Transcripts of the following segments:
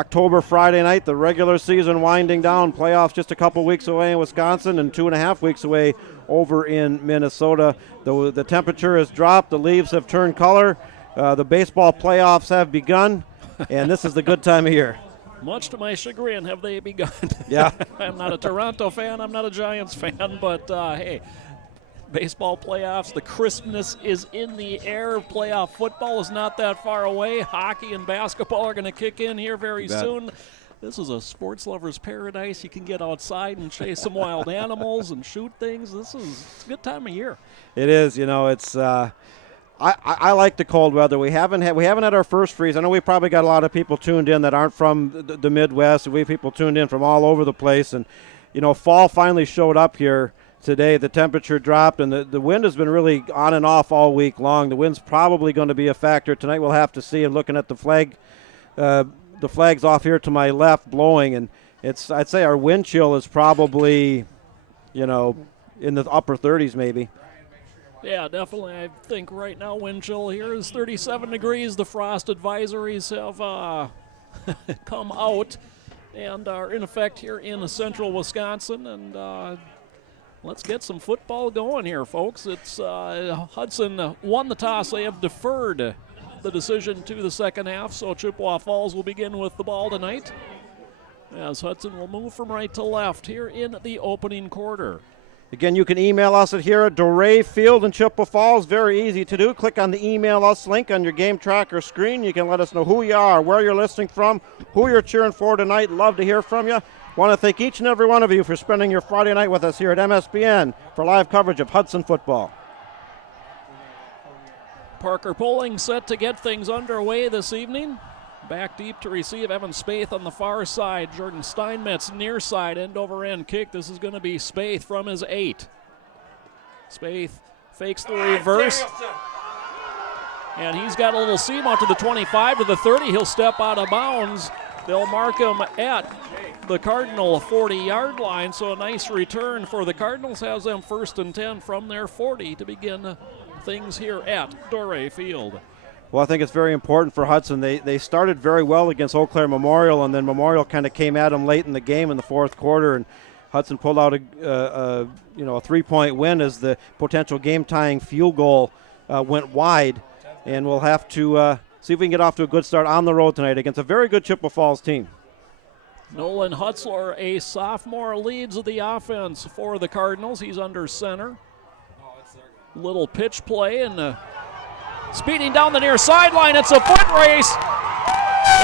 October Friday night, the regular season winding down, playoffs just a couple weeks away in Wisconsin and 2.5 weeks away over in Minnesota. The temperature has dropped, the leaves have turned color, the baseball playoffs have begun, and this is the good time of year. Much to my chagrin, have they begun? Yeah. I'm not a Toronto fan, I'm not a Giants fan, but hey, baseball playoffs, the crispness is in the air. Playoff football is not that far away. Hockey and basketball are going to kick in here very soon. This is a sports lover's paradise. You can get outside and chase some wild animals and shoot things. It's a good time of year. It is. It's I like the cold weather. We haven't had our first freeze. I know we probably got a lot of people tuned in that aren't from the Midwest. We have people tuned in from all over the place, and fall finally showed up here today. The temperature dropped, and the wind has been really on and off all week long. The wind's probably going to be a factor tonight. We'll have to see. And looking at the flags off here to my left blowing, and I'd say our wind chill is probably in the upper 30s maybe. Yeah, definitely. I think right now wind chill here is 37 degrees. The frost advisories have come out and are in effect here in central Wisconsin. And let's get some football going here, folks. It's Hudson won the toss. They have deferred the decision to the second half, so Chippewa Falls will begin with the ball tonight as Hudson will move from right to left here in the opening quarter. Again, you can email us at here at Doré Field in Chippewa Falls. Very easy to do. Click on the email us link on your game tracker screen. You can let us know who you are, where you're listening from, who you're cheering for tonight. Love to hear from you. Want to thank each and every one of you for spending your Friday night with us here at MSBN for live coverage of Hudson football. Parker Poling set to get things underway this evening. Back deep to receive Evan Spaeth on the far side. Jordan Steinmetz near side, end over end kick. This is going to be Spaeth from his 8. Spaeth fakes the reverse. And he's got a little seam out to the 25 to the 30. He'll step out of bounds. They'll mark him at the Cardinal 40-yard line. So a nice return for the Cardinals. Has them 1st and 10 from their 40 to begin things here at Doré Field. Well, I think it's very important for Hudson. They started very well against Eau Claire Memorial, and then Memorial kind of came at them late in the game in the fourth quarter, and Hudson pulled out a 3-point win as the potential game-tying field goal went wide, and we'll have to see if we can get off to a good start on the road tonight against a very good Chippewa Falls team. Nolan Hutzler, a sophomore, leads the offense for the Cardinals. He's under center. Little pitch play and speeding down the near sideline. It's a foot race.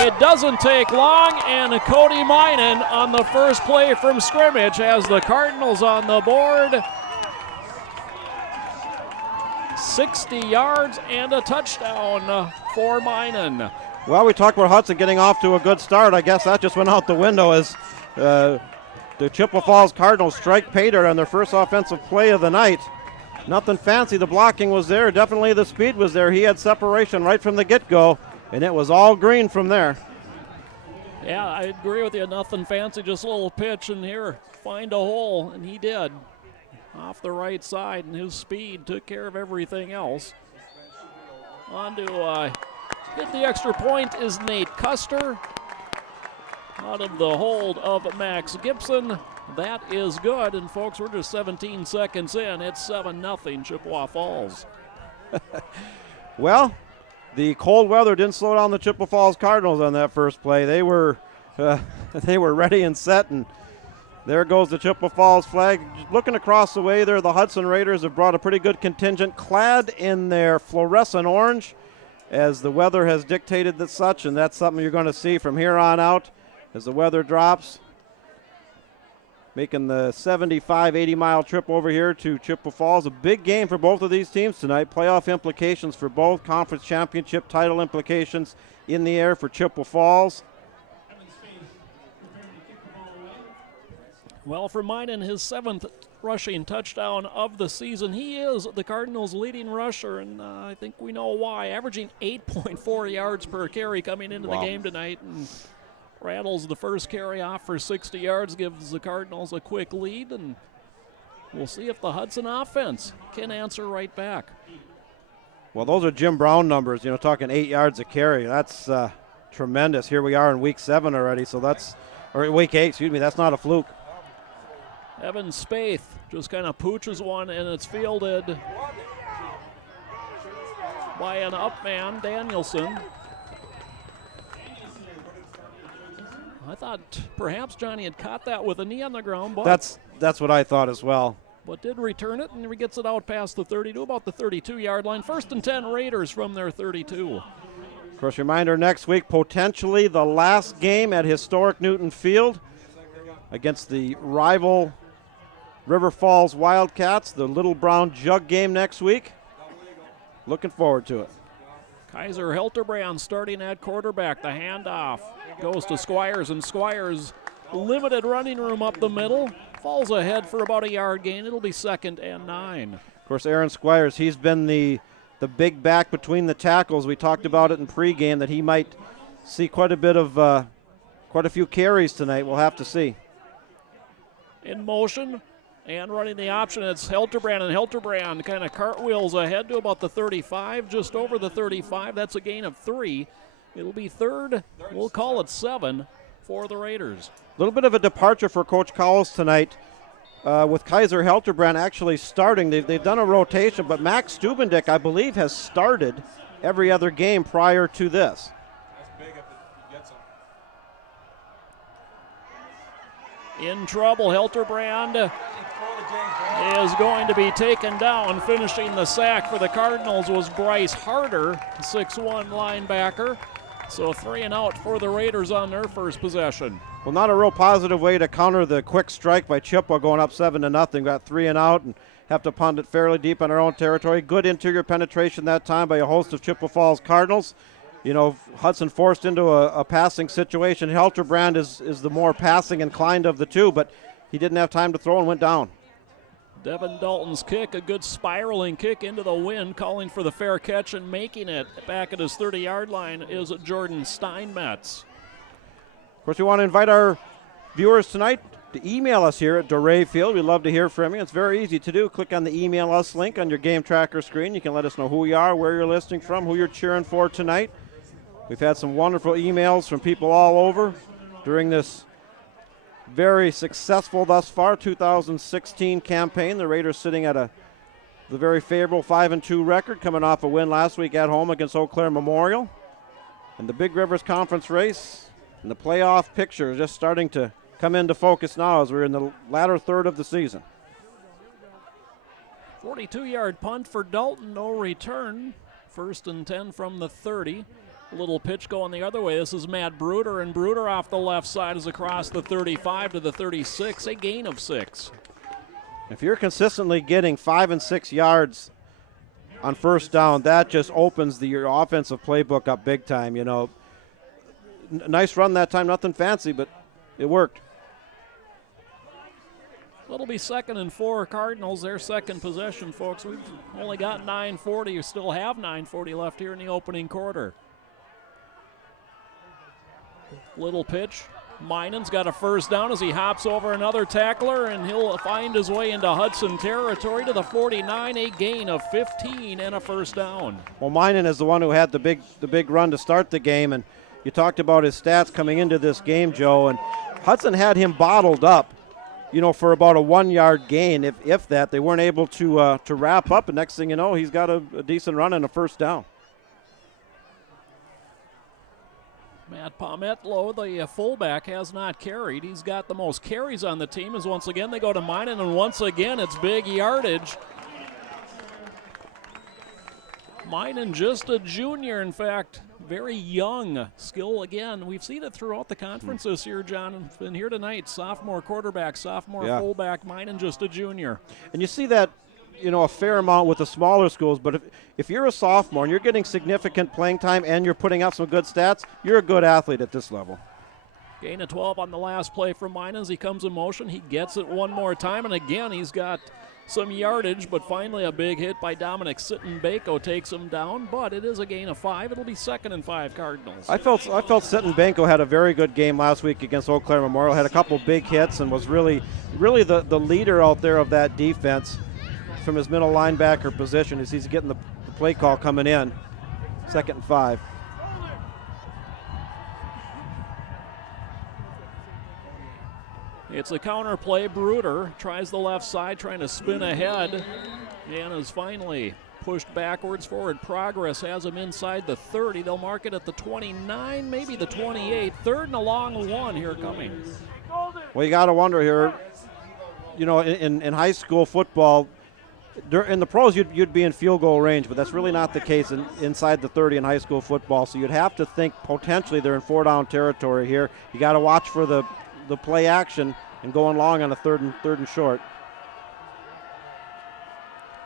It doesn't take long, and Cody Minen on the first play from scrimmage has the Cardinals on the board. 60 yards and a touchdown for Minen. Well, we talked about Hudson getting off to a good start. I guess that just went out the window as the Chippewa Falls Cardinals strike pay dirt on their first offensive play of the night. Nothing fancy. The blocking was there. Definitely the speed was there. He had separation right from the get-go, and it was all green from there. Yeah, I agree with you. Nothing fancy, just a little pitch, and here, find a hole, and he did. Off the right side, and his speed took care of everything else. On to hit the extra point is Nate Custer. Out of the hold of Max Gibson. That is good, and folks, we're just 17 seconds in. It's 7-0 Chippewa Falls. Well, the cold weather didn't slow down the Chippewa Falls Cardinals on that first play. They were ready and set, and there goes the Chippewa Falls flag. Looking across the way there, the Hudson Raiders have brought a pretty good contingent, clad in their fluorescent orange, as the weather has dictated that such, and that's something you're going to see from here on out as the weather drops. Making the 75, 80-mile trip over here to Chippewa Falls. A big game for both of these teams tonight. Playoff implications for both. Conference championship title implications in the air for Chippewa Falls. Well, for Minen, his 7th rushing touchdown of the season. He is the Cardinals' leading rusher, and I think we know why. Averaging 8.4 yards per carry coming into the game tonight. And rattles the first carry off for 60 yards, gives the Cardinals a quick lead, and we'll see if the Hudson offense can answer right back. Well, those are Jim Brown numbers, talking 8 yards a carry. tremendous. Here we are in week 7 already, so or week 8, excuse me, that's not a fluke. Evan Spaeth just kind of pooches one, and it's fielded by an up man, Danielson. I thought perhaps Johnny had caught that with a knee on the ground, but that's what I thought as well. But did return it, and he gets it out past the 32, about the 32-yard line. 1st and 10 Raiders from their 32. Of course, reminder next week, potentially the last game at historic Newton Field against the rival River Falls Wildcats, the Little Brown Jug game next week. Looking forward to it. Kaiser Hilterbrand starting at quarterback. The handoff goes to Squires, and Squires limited running room up the middle. Falls ahead for about a yard gain. It'll be 2nd and 9. Of course, Aaron Squires, he's been the big back between the tackles. We talked about it in pregame that he might see quite a few carries tonight. We'll have to see. In motion and running the option, it's Hilterbrand, and Hilterbrand kind of cartwheels ahead to about the 35, just over the 35. That's a gain of 3. It'll be 3rd. We'll call it 7 for the Raiders. A little bit of a departure for Coach Cowles tonight with Kaiser Hilterbrand actually starting. They've done a rotation, but Max Stubendick, I believe, has started every other game prior to this. In trouble, Hilterbrand is going to be taken down. Finishing the sack for the Cardinals was Bryce Harder, 6'1" linebacker. So 3 and out for the Raiders on their first possession. Well, not a real positive way to counter the quick strike by Chippewa going up 7-0. Got 3 and out and have to punt it fairly deep in our own territory. Good interior penetration that time by a host of Chippewa Falls Cardinals. You know, Hudson forced into a passing situation. Hilterbrand is the more passing inclined of the two, but he didn't have time to throw and went down. Devin Dalton's kick, a good spiraling kick into the wind, calling for the fair catch and making it back at his 30-yard line is Jordan Steinmetz. Of course, we want to invite our viewers tonight to email us here at Doré Field. We'd love to hear from you. It's very easy to do. Click on the email us link on your game tracker screen. You can let us know who you are, where you're listening from, who you're cheering for tonight. We've had some wonderful emails from people all over during this very successful thus far 2016 campaign. The Raiders sitting at the very favorable 5-2 record, coming off a win last week at home against Eau Claire Memorial. And the Big Rivers Conference race and the playoff picture is just starting to come into focus now as we're in the latter third of the season. 42-yard punt for Dalton, no return. 1st and 10 from the 30. Little pitch going the other way. This is Matt Bruder, and Bruder off the left side is across the 35 to the 36, a gain of 6. If you're consistently getting 5 and 6 yards on first down, that just opens your offensive playbook up big time. You know, nice run that time, nothing fancy, but it worked. It'll be 2nd and 4 Cardinals, their second possession, folks. We've only got 9:40. You still have 9:40 left here in the opening quarter. Little pitch. Minan's got a first down as he hops over another tackler, and he'll find his way into Hudson territory to the 49, a gain of 15 and a first down. Well, Minan is the one who had the big run to start the game, and you talked about his stats coming into this game, Joe, and Hudson had him bottled up, you know, for about a 1-yard gain, if that. They weren't able to wrap up, and next thing you know, he's got a decent run and a first down. Matt Palmetlo, the fullback, has not carried. He's got the most carries on the team as once again they go to Minan, and once again it's big yardage. Minan just a junior, in fact, very young. Skill again. We've seen it throughout the conference this year, John. It's been here tonight. Sophomore quarterback, sophomore fullback, Minan just a junior. And you see that, you know, a fair amount with the smaller schools, but if you're a sophomore and you're getting significant playing time and you're putting out some good stats, you're a good athlete at this level. Gain of 12 on the last play from Minan as he comes in motion. He gets it one more time, and again he's got some yardage, but finally a big hit by Dominic Sittenbako takes him down, but it is a gain of 5. It'll be 2nd and 5 Cardinals. I felt Sittenbako had a very good game last week against Eau Claire Memorial, had a couple big hits and was really the leader out there of that defense from his middle linebacker position as he's getting the play call coming in. 2nd and 5. It's a counter play. Bruder tries the left side, trying to spin ahead, and is finally pushed backwards. Forward progress has him inside the 30. They'll mark it at the 29, maybe the 28. Third and a long one here coming. Well, you got to wonder here, you know, in high school football, in the pros you'd be in field goal range, but that's really not the case inside the 30 in high school football. So you'd have to think potentially they're in 4-down territory here. You got to watch for the play action and going long on a third and short.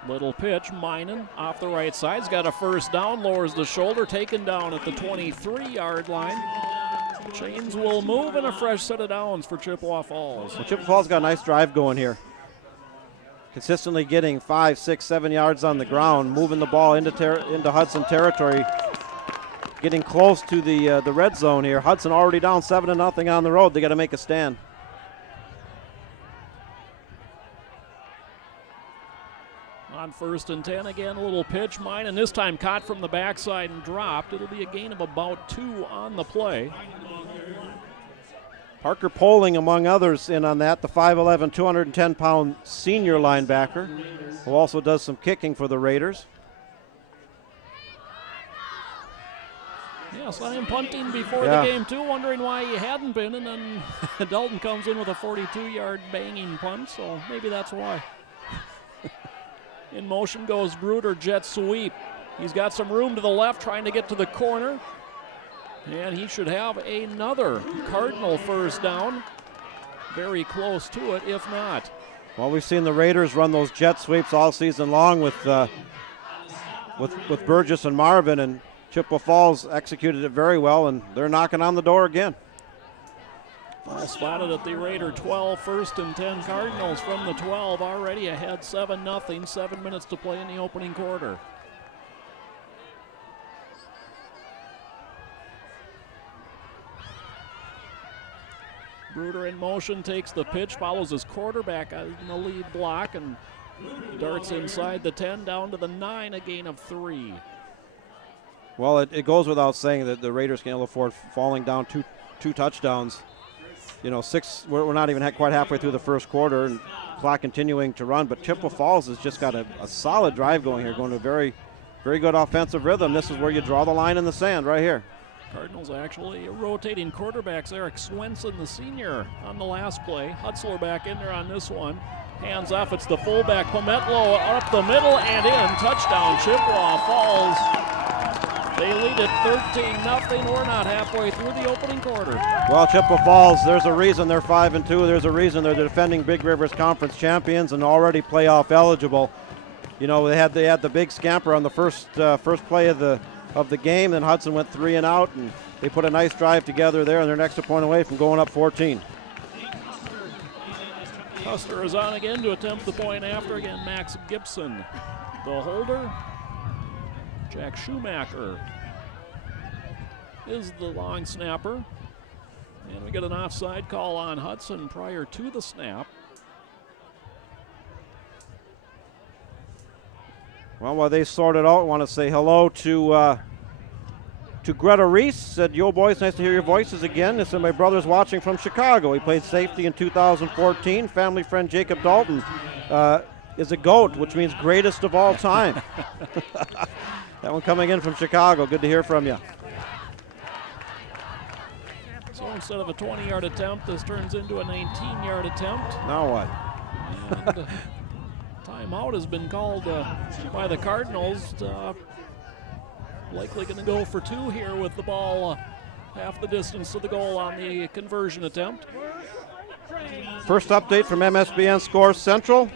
Little pitch, Minen off the right side. He's got a first down, lowers the shoulder, taken down at the 23-yard line. Chains will move, and a fresh set of downs for Chippewa Falls. Well, Chippewa Falls got a nice drive going here. Consistently getting 5, 6, 7 yards on the ground, moving the ball into Hudson territory, getting close to the red zone here. Hudson already down 7-0 on the road. They got to make a stand. On 1st and 10 again, a little pitch, Minen this time caught from the backside and dropped. It'll be a gain of about 2 on the play. Parker Poling, among others, in on that, the 5'11", 210-pound senior linebacker, who also does some kicking for the Raiders. Yes, I am punting before the game, too, wondering why he hadn't been, and then Dalton comes in with a 42-yard banging punt, so maybe that's why. In motion goes Bruder, jet sweep. He's got some room to the left, trying to get to the corner. And he should have another Cardinal first down. Very close to it, if not. Well, we've seen the Raiders run those jet sweeps all season long with Burgess and Marvin, and Chippewa Falls executed it very well, and they're knocking on the door again. Ball spotted at the Raider 12, 1st and 10. Cardinals from the 12, already ahead 7-0, 7 minutes to play in the opening quarter. Bruder in motion, takes the pitch, follows his quarterback in the lead block, and darts inside the 10, down to the 9, a gain of 3. Well, it goes without saying that the Raiders can't afford falling down two touchdowns. You know, we're not even quite halfway through the first quarter, and clock continuing to run, but Chippewa Falls has just got a solid drive going here, going to a very, very good offensive rhythm. This is where you draw the line in the sand right here. Cardinals actually rotating quarterbacks. Eric Swenson, the senior, on the last play. Hutzler back in there on this one. Hands off, it's the fullback, Pometlo up the middle and in. Touchdown, Chippewa Falls. They lead it 13-0. We're not halfway through the opening quarter. Well, Chippewa Falls, there's a reason they're 5-2. There's a reason they're the defending Big Rivers Conference champions and already playoff eligible. You know, they had the big scamper on the first play of the game. Then Hudson went 3 and out, and they put a nice drive together there, and they're an extra point away from going up 14. Custer is on again to attempt the point after. Again, Max Gibson, the holder. Jack Schumacher is the long snapper. And we get an offside call on Hudson prior to the snap. Well, while they sort it out, I want to say hello to Greta Reese. Said, "Yo, boys, nice to hear your voices again. This is my brother's watching from Chicago. He played safety in 2014. Family friend Jacob Dalton is a GOAT, which means greatest of all time." That one coming in from Chicago. Good to hear from you. So instead of a 20-yard attempt, this turns into a 19-yard attempt. Now what? And timeout has been called by the Cardinals. Likely going to go for 2 here with the ball half the distance to the goal on the conversion attempt. First update from MSBN Scores Central.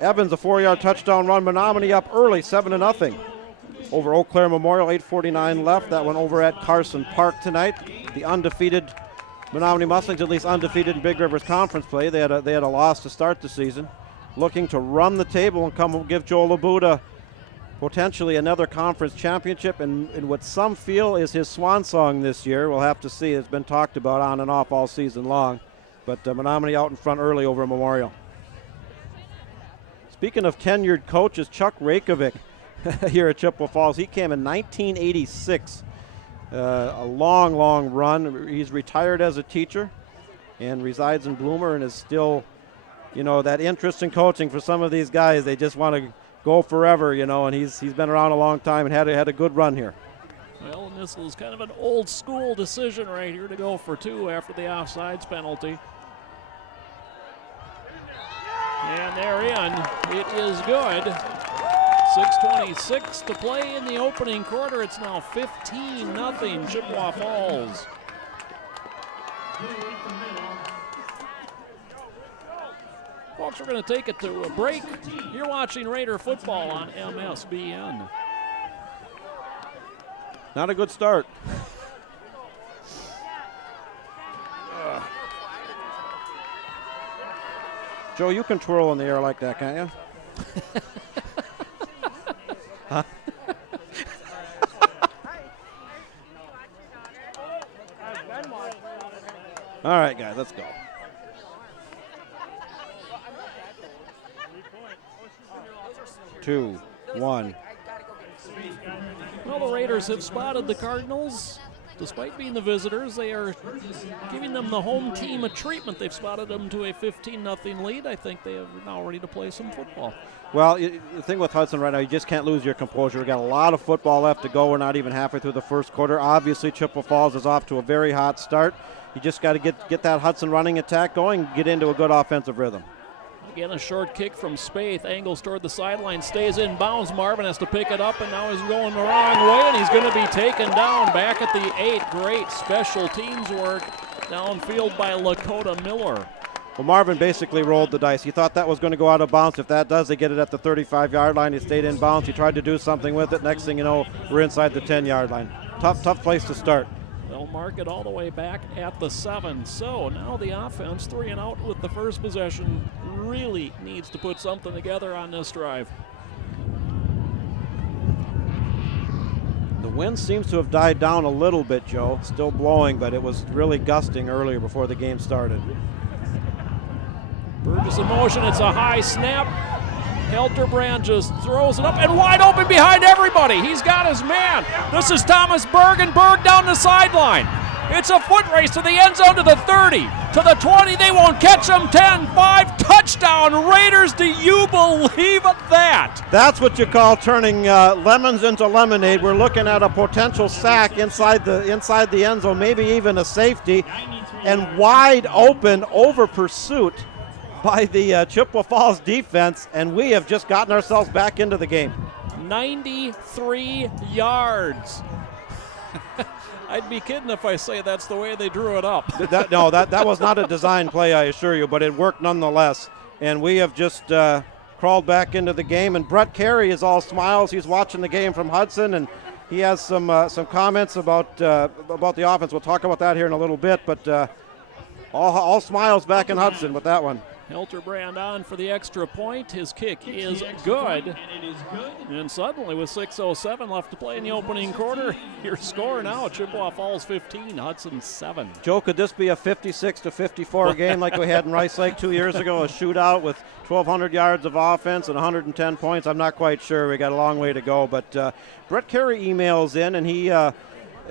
Evans, a 4-yard touchdown run. Menominee up early, 7-0. Over Eau Claire Memorial, 8:49 left. That one over at Carson Park tonight. The undefeated Menominee Mustangs, at least undefeated in Big Rivers Conference play. They had a loss to start the season. Looking to run the table and come give Joe Labuda potentially another conference championship, and what some feel is his swan song this year. We'll have to see. It's been talked about on and off all season long. But Menominee out in front early over Memorial. Speaking of tenured coaches, Chuck Rakovic here at Chippewa Falls. He came in 1986. A long run. He's retired as a teacher. and resides in Bloomer and is still, that interest in coaching for some of these guys. They just want to go forever, and he's been around a long time and had a good run here. Well, and this was kind of an old school decision right here to go for 2 after the offsides penalty. And they're in. It is good. 6:26 to play in the opening quarter. It's now 15-0 Chippewa Falls. Folks, we're going to take it to a break. You're watching Raider football on MSBN. Not a good start. Joe, you can twirl in the air like that, can't you? Huh? All right, guys, let's go. Two, one. Well, the Raiders have spotted the Cardinals. Despite being the visitors, they are giving them the home team a treatment. They've spotted them to a 15-0 lead. I think they are now ready to play some football. Well, the thing with Hudson right now, you just can't lose your composure. We've got a lot of football left to go. We're not even halfway through the first quarter. Obviously, Chippewa Falls is off to a very hot start. You just got to get that Hudson running attack going, get into a good offensive rhythm. Again, a short kick from Spaeth. Angles toward the sideline, stays in bounds. Marvin has to pick it up, and now he's going the wrong way, and he's going to be taken down back at the 8. Great special teams work downfield by Lakota Miller. Well, Marvin basically rolled the dice. He thought that was going to go out of bounds. If that does, they get it at the 35-yard line. He stayed in bounds. He tried to do something with it. Next thing you know, we're inside the 10-yard line. Tough place to start. They'll mark it all the way back at the 7. So now the offense, 3 and out with the first possession, really needs to put something together on this drive. The wind seems to have died down a little bit, Joe. Still blowing, but it was really gusting earlier before the game started. Burgess in motion. It's a high snap. Helterbrand just throws it up and wide open behind everybody. He's got his man. This is Thomas Berg, and Berg down the sideline. It's a foot race to the end zone, to the 30, to the 20. They won't catch him. 10, 5, touchdown Raiders. Do you believe that? That's what you call turning lemons into lemonade. We're looking at a potential sack inside the end zone, maybe even a safety, and wide open over pursuit by the Chippewa Falls defense, and we have just gotten ourselves back into the game. 93 yards. I'd be kidding if I say that's the way they drew it up. That was not a design play, I assure you, but it worked nonetheless. And we have just crawled back into the game. And Brett Carey is all smiles. He's watching the game from Hudson, and he has some comments about the offense. We'll talk about that here in a little bit, but all smiles back in Hudson with that one. Helterbrand on for the extra point. His kick is good. And suddenly, with 6:07 left to play in the opening quarter, your score now, Chippewa Falls 15, Hudson 7. Joe, could this be a 56-54 game like we had in Rice Lake 2 years ago? A shootout with 1,200 yards of offense and 110 points? I'm not quite sure. We got a long way to go. But Brett Carey emails in, and he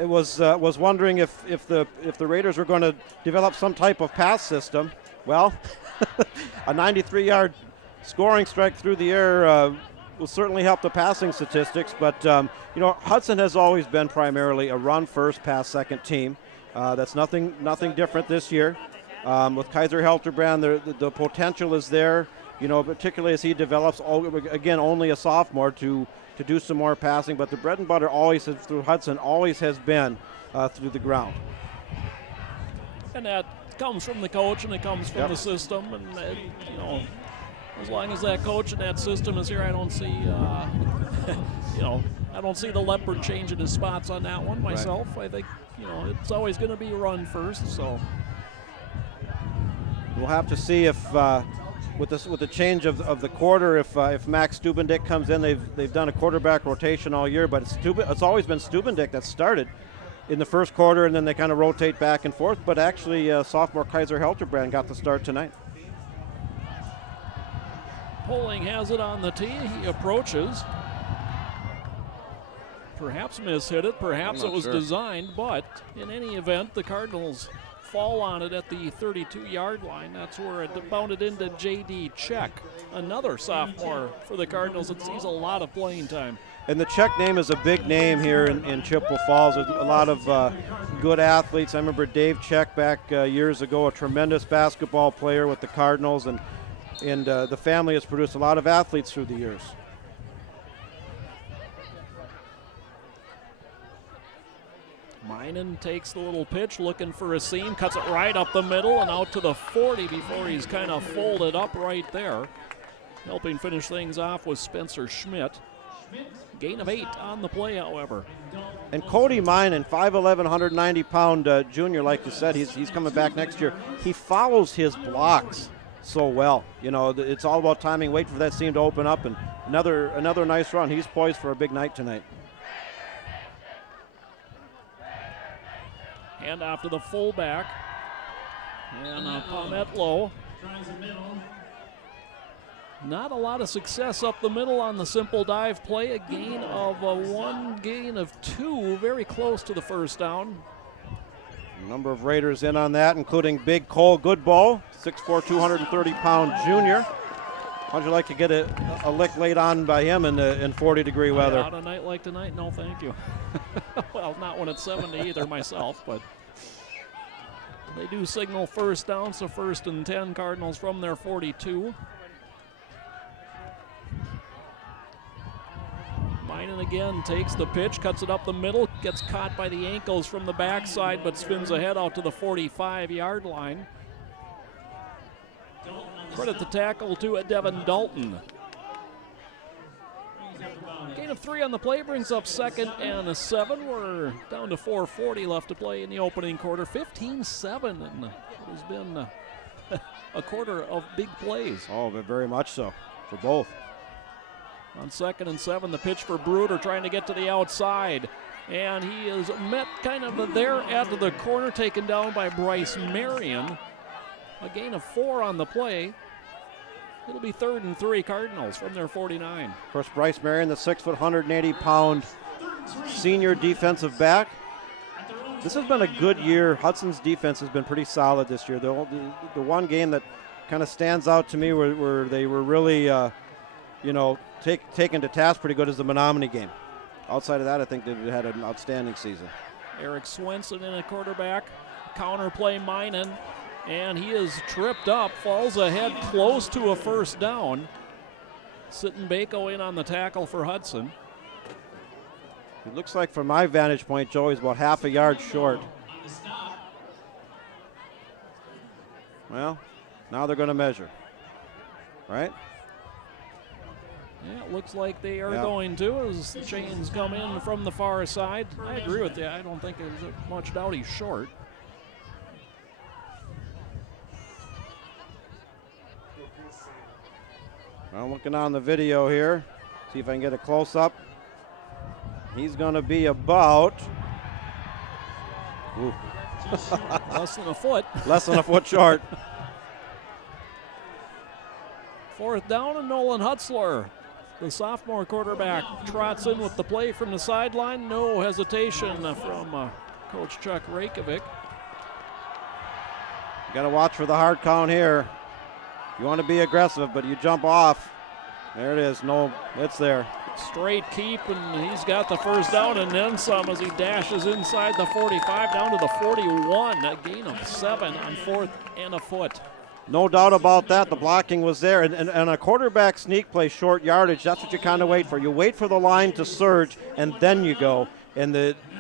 was wondering if the Raiders were going to develop some type of pass system. Well, a 93-yard scoring strike through the air will certainly help the passing statistics. But, Hudson has always been primarily a run-first, pass-second team. That's nothing different this year. With Kaiser Helterbrand, the potential is there, particularly as he develops, again, only a sophomore, to do some more passing. But the bread and butter through Hudson always has been through the ground. And that comes from the coach, and it comes from the system, and as long as that coach and that system is here, I don't see I don't see the leopard changing his spots on that one myself. Right. I think it's always going to be run first. So we'll have to see if with the change of the quarter, if Max Stubendick comes in. They've done a quarterback rotation all year, but it's always been Stubendick that started in the first quarter, and then they kind of rotate back and forth. But actually, sophomore Kaiser Helterbrand got the start tonight. Poling has it on the tee. He approaches. Perhaps mishit it. Perhaps it was designed. But in any event, the Cardinals fall on it at the 32-yard line. That's where it bounded into J.D. Check, another sophomore for the Cardinals that sees a lot of playing time. And the Check name is a big name here in Chippewa Falls. There's a lot of good athletes. I remember Dave Check back years ago, a tremendous basketball player with the Cardinals, and the family has produced a lot of athletes through the years. Minen takes the little pitch, looking for a seam, cuts it right up the middle and out to the 40 before he's kind of folded up right there. Helping finish things off was Spencer Schmidt. Gain of 8 on the play, however. And Cody Minen, 5'11", 190-pound junior, like you said, he's coming back next year. He follows his blocks so well. You know, it's all about timing. Wait for that seam to open up, and another nice run. He's poised for a big night tonight. Hand off to the fullback. And Palmetto. Not a lot of success up the middle on the simple dive play. A gain of 1, gain of 2, very close to the first down. A number of Raiders in on that, including Big Cole Goodbow, 6'4", 230-pound junior. How'd you like to get a lick laid on by him in 40-degree weather? On a night like tonight, no thank you. Well, not when it's 70 either myself, but they do signal first down, so 1st and 10 Cardinals from their 42. Minen again takes the pitch, cuts it up the middle, gets caught by the ankles from the backside, but spins ahead out to the 45-yard line. Credit the tackle to Devin Dalton. Gain of 3 on the play brings up 2nd and 7. We're down to 4:40 left to play in the opening quarter. 15-7, and it has been a quarter of big plays. Oh, but very much so for both. On 2nd and 7, the pitch for Bruder trying to get to the outside. And he is met kind of there at the corner, taken down by Bryce Marion. A gain of 4 on the play. It'll be 3rd and 3 Cardinals from their 49. Of course, Bryce Marion, the 6', 180-pound senior defensive back. This has been a good year. Hudson's defense has been pretty solid this year. The one game that kind of stands out to me where they were really, taken to task pretty good is the Menominee game. Outside of that, I think they've had an outstanding season. Eric Swenson in a quarterback. Counter play Minen. And he is tripped up, falls ahead close to a first down. Sittenbeko in on the tackle for Hudson. It looks like from my vantage point, Joe, he's about half a yard short. Well, now they're going to measure, right? Yeah, it looks like they are going to as the chains come in from the far side. I agree with you. I don't think there's much doubt he's short. I'm looking on the video here, see if I can get a close-up. He's going to be about less than a foot. Less than a foot short. 4th down, and Nolan Hutzler, the sophomore quarterback, trots in with the play from the sideline. No hesitation from Coach Chuck Reykjavik. Got to watch for the hard count here. You want to be aggressive, but you jump off. There it is. No, it's there. Straight keep, and he's got the first down and then some as he dashes inside the 45 down to the 41. A gain of 7 on 4th and a foot. No doubt about that. The blocking was there. And a quarterback sneak play, short yardage, that's what you kind of wait for. You wait for the line to surge, and then you go. And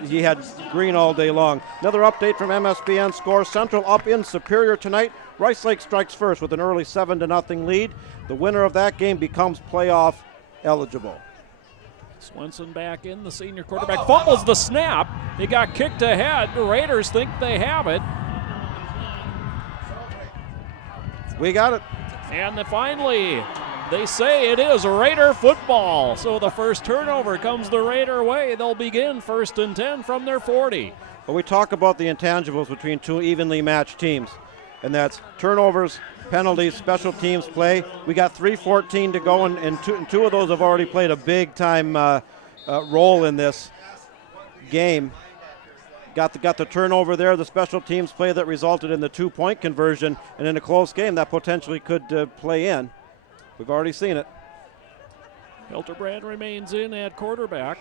he had green all day long. Another update from MSBN Scores. Central up in Superior tonight. Rice Lake strikes first with an early 7-0 lead. The winner of that game becomes playoff eligible. Swenson back in, the senior quarterback fumbles the snap. He got kicked ahead. The Raiders think they have it. We got it. And finally, they say it is Raider football. So the first turnover comes the Raider way. They'll begin 1st and 10 from their 40. Well, we talk about the intangibles between two evenly matched teams, and that's turnovers, penalties, special teams play. We got 3:14 to go, and two of those have already played a big-time role in this game. got the turnover there, the special teams play that resulted in the 2-point conversion, and in a close game that potentially could play in. We've already seen it. Hilterbrand remains in at quarterback.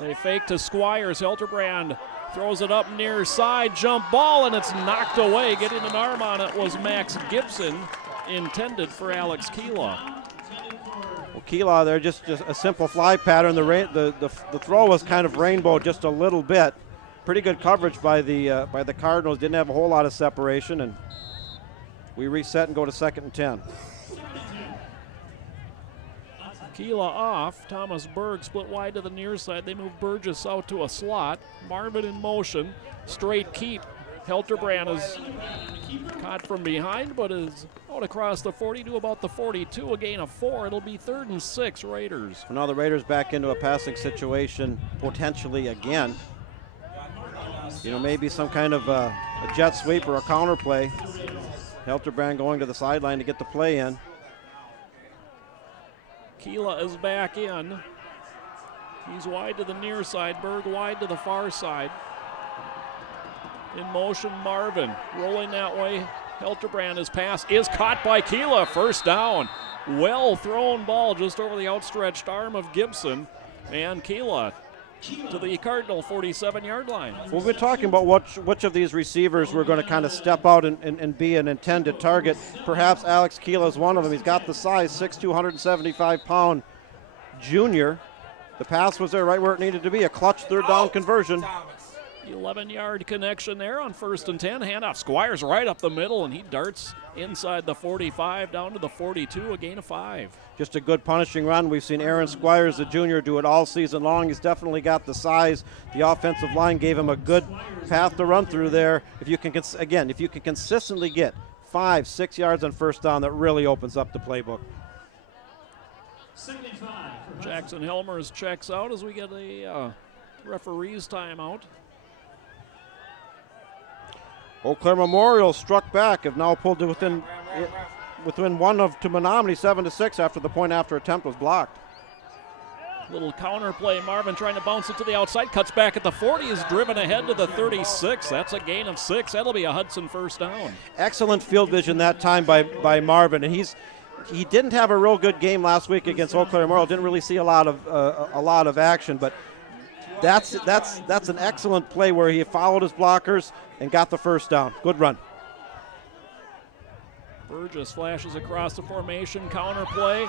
They fake to Squires. Hilterbrand throws it up near side, jump ball, and it's knocked away. Getting an arm on it was Max Gibson, intended for Alex Keela. Well, Keela there, just a simple fly pattern. The throw was kind of rainbow just a little bit. Pretty good coverage by the Cardinals. Didn't have a whole lot of separation, and we reset and go to 2nd and 10. Keela off. Thomas Berg split wide to the near side. They move Burgess out to a slot. Marvin in motion. Straight keep. Hilterbrand is caught from behind, but is out across the 40 to about the 42. A gain of 4. It'll be 3rd and 6, Raiders. Now the Raiders back into a passing situation potentially again. Maybe some kind of a jet sweep or a counter play. Hilterbrand going to the sideline to get the play in. Keela is back in. He's wide to the near side. Berg wide to the far side. In motion, Marvin rolling that way. Hilterbrand, his pass is caught by Keela. First down. Well thrown ball just over the outstretched arm of Gibson. And Keela to the Cardinal 47-yard line. We've been talking about which of these receivers we're going to kind of step out and be an intended target. Perhaps Alex Keela is one of them. He's got the size, 6'2", 175-pound junior. The pass was there right where it needed to be, a clutch 3rd down conversion. 11-yard connection there on 1st and 10. Handoff. Squires right up the middle, and he darts inside the 45 down to the 42, a gain of 5. Just a good punishing run. We've seen Aaron Squires, the junior, do it all season long. He's definitely got the size. The offensive line gave him a good path to run through there. If you can consistently get 5-6 yards on 1st down, that really opens up the playbook. Jackson Helmers checks out as we get a referee's timeout. Eau Claire Memorial struck back, have now pulled it within one to Menominee, 7-6 after the point after attempt was blocked. Little counter play. Marvin trying to bounce it to the outside, cuts back at the 40, is driven ahead to the 36. That's a gain of 6. That'll be a Hudson 1st down. Excellent field vision that time by Marvin, and he didn't have a real good game last week against Eau Claire Memorial. Didn't really see a lot of action, but that's an excellent play where he followed his blockers and got the 1st down. Good run. Burgess flashes across the formation, counter play,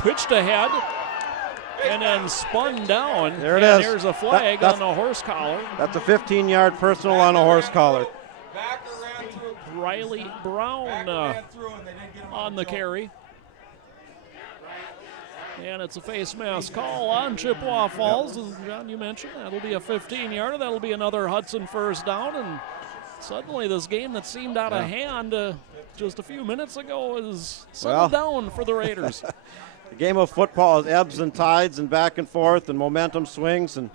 pitched ahead, and then spun down. There it is. There's a flag on a horse collar. That's a 15-yard personal on a horse collar. Riley Brown on the carry. And it's a face mask call on Chippewa Falls. As John, you mentioned, that'll be a 15-yarder. That'll be another Hudson 1st down. And suddenly this game that seemed out of hand just a few minutes ago is settled down for the Raiders. The game of football is ebbs and tides and back and forth and momentum swings and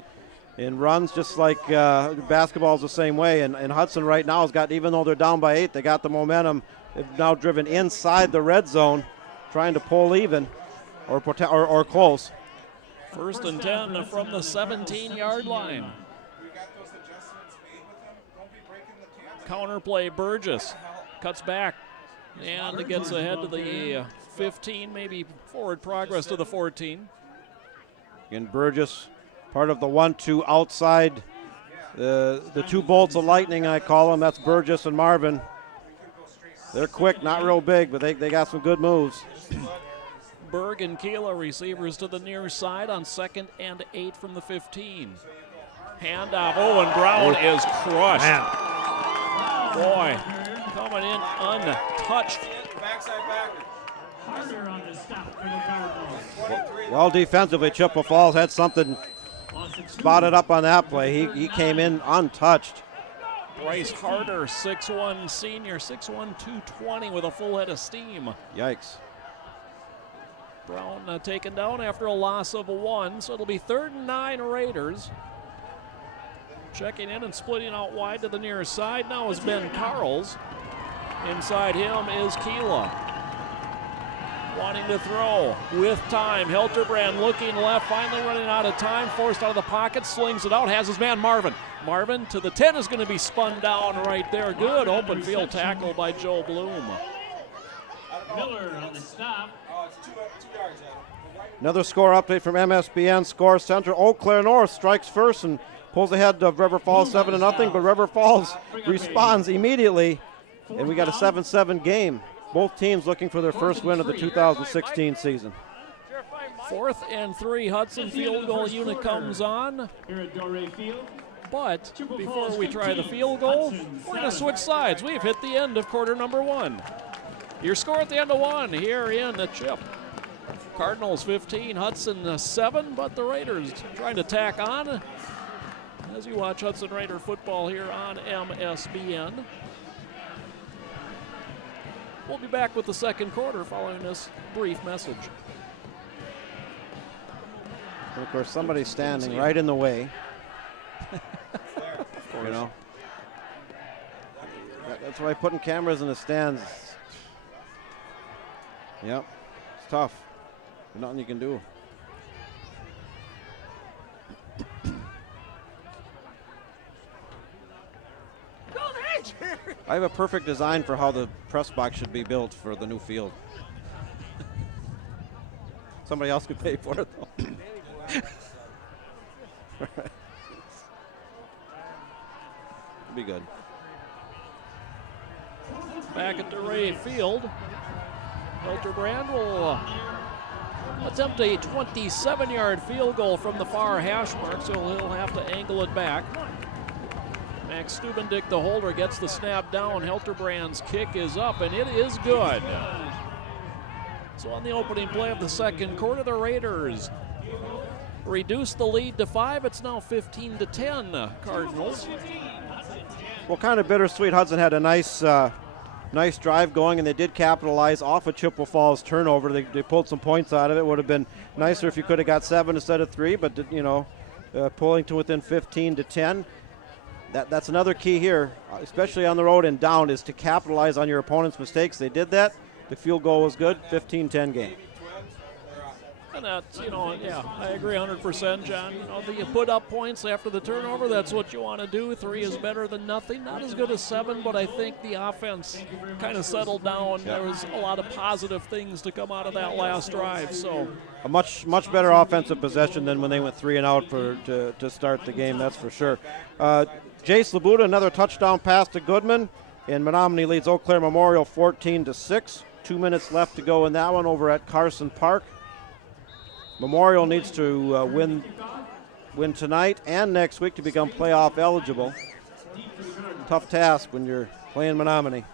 runs, just like basketball is the same way. And Hudson right now has got, even though they're down by 8, they got the momentum. They've now driven inside the red zone, trying to pull even. Or close. 1st and 10 from the 17-yard line. Counter play, Burgess cuts back and gets ahead to the 15, maybe forward progress to the 14. Again, Burgess, part of the 1-2 outside, the 2 bolts of lightning, I call them. That's Burgess and Marvin. They're quick, not real big, but they got some good moves. Berg and Keela receivers to the near side on 2nd and 8 from the 15. Handoff. Oh, and Brown is crushed. Man. Boy, coming in untouched. Well, defensively, Chippewa Falls had something spotted up on that play. He came in untouched. Bryce Harder, 6'1 senior, 6'1", 220 with a full head of steam. Yikes. Brown taken down after a loss of 1, so it'll be 3rd and 9 Raiders. Checking in and splitting out wide to the near side now is Ben Carls. Inside him is Keela. wanting to throw with time. Hilterbrand looking left, finally running out of time, forced out of the pocket, slings it out, has his man Marvin. Marvin to the 10 is going to be spun down right there. Good open field tackle by Joe Bloom. Miller on the stop. It's 2 yards, Adam. Another score update from MSBN Score Center. Eau Claire North strikes first and pulls ahead of River Falls 7-0, but River Falls responds immediately, and we got a 7-7 game. Both teams looking for their first win of the 2016 season. 4th and 3, Hudson field goal unit comes on. Here at Doré Field. But before we try the field goal, we're going to switch sides. We've hit the end of quarter number 1. Your score at the end of 1 here in the Chip. Cardinals 15, Hudson 7, but the Raiders trying to tack on as you watch Hudson Raider football here on MSBN. We'll be back with the second quarter following this brief message. And of course, somebody's standing right in the way. You know, that's why putting cameras in the stands. Yep, it's tough. There's nothing you can do. I have a perfect design for how the press box should be built for the new field. Somebody else could pay for it, though. Be good. Back at DeRay Field, Hilterbrand will attempt a 27-yard field goal from the far hash mark, so he'll have to angle it back. Max Stubendick, the holder, gets the snap down. Hilterbrand's kick is up, and it is good. So on the opening play of the second quarter, the Raiders reduce the lead to 5. It's now 15-10 Cardinals. Well, kind of bittersweet. Hudson had a nice drive going, and they did capitalize off a Chippewa Falls turnover. They pulled some points out of it. Would have been nicer if you could have got 7 instead of 3, but you know, pulling to within 15-10. That's another key here, especially on the road and down, is to capitalize on your opponent's mistakes. They did that. The field goal was good. 15-10 game. And that's, yeah, I agree 100%, John. You put up points after the turnover. That's what you want to do. 3 is better than nothing. Not as good as 7, but I think the offense kind of settled down. There was a lot of positive things to come out of that last drive. So a much better offensive possession than when they went 3 and out to start the game. That's for sure. Jace Labuda, another touchdown pass to Goodman, and Menominee leads Eau Claire Memorial 14-6. 2 minutes left to go in that one over at Carson Park. Memorial needs to win tonight and next week to become playoff eligible. Tough task when you're playing Menominee.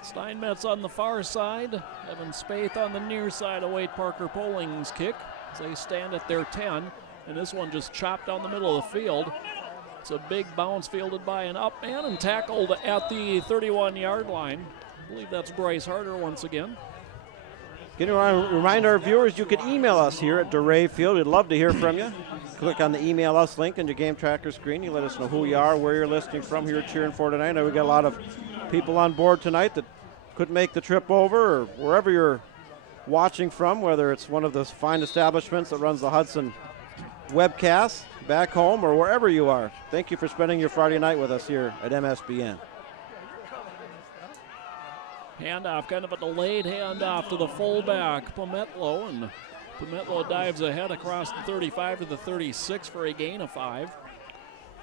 Steinmetz on the far side. Evan Spaeth on the near side await Parker Polling's kick as they stand at their 10. And this one just chopped down the middle of the field. It's a big bounce fielded by an up man and tackled at the 31-yard line. I believe that's Bryce Harder once again. Can you remind our viewers you can email us here at DeRay Field. We'd love to hear from you. Click on the email us link on your game tracker screen. You let us know who you are, where you're listening from, who you're cheering for tonight. I know we got a lot of people on board tonight that couldn't make the trip over, or wherever you're watching from, whether it's one of the fine establishments that runs the Hudson webcast back home or wherever you are. Thank you for spending your Friday night with us here at MSBN. Handoff, kind of a delayed handoff to the fullback, Pometlo, and Pometlo dives ahead across the 35 to the 36 for a gain of 5.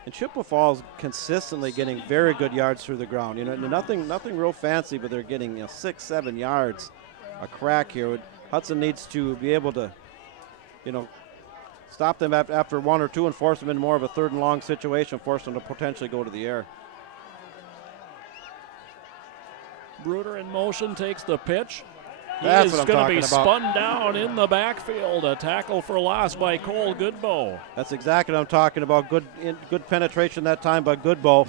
And Chippewa Falls consistently getting very good yards through the ground. Nothing real fancy, but they're getting 6-7 yards a crack here. Hudson needs to be able to, stop them after 1 or 2 and force them in more of a 3rd and long situation, force them to potentially go to the air. Bruder in motion takes the pitch. That's He is going to be spun down in the backfield. A tackle for loss by Cole Goodbow. That's exactly what I'm talking about. Good penetration that time by Goodbow.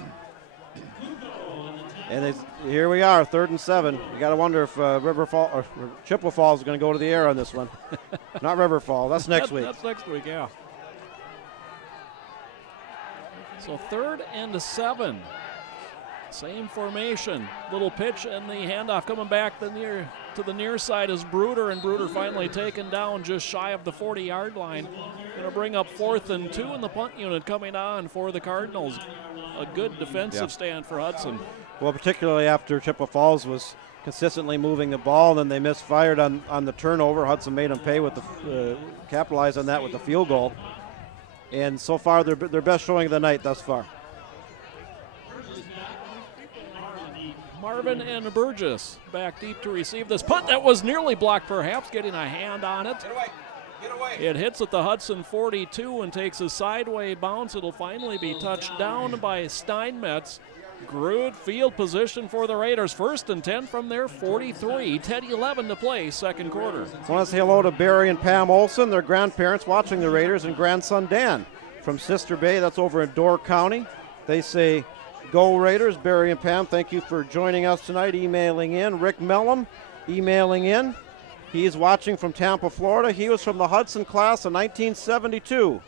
And here we are, 3rd and 7. You got to wonder if Chippewa Falls is going to go to the air on this one. Not River Fall. That's next week. That's next week, yeah. So 3rd and 7. Same formation. Little pitch and the handoff coming back to the near side is Bruder, and Bruder finally taken down just shy of the 40-yard line. Going to bring up 4th and 2, and the punt unit coming on for the Cardinals. A good defensive stand for Hudson. Well, particularly after Chippewa Falls was consistently moving the ball, and they misfired on the turnover. Hudson made them pay with the capitalize on that with the field goal. And so far, their best showing of the night thus far. Marvin and Burgess back deep to receive this punt that was nearly blocked, perhaps getting a hand on it. Get away. It hits at the Hudson 42 and takes a sideway bounce. It'll finally be touched down by Steinmetz. Good field position for the Raiders. 1st and 10 from their 43. 10-11 to play, second quarter. I want to say hello to Barry and Pam Olson, their grandparents watching the Raiders, and grandson Dan from Sister Bay. That's over in Door County. They say, "Go Raiders." Barry and Pam, thank you for joining us tonight, emailing in. Rick Mellum emailing in. He's watching from Tampa, Florida. He was from the Hudson class of 1972.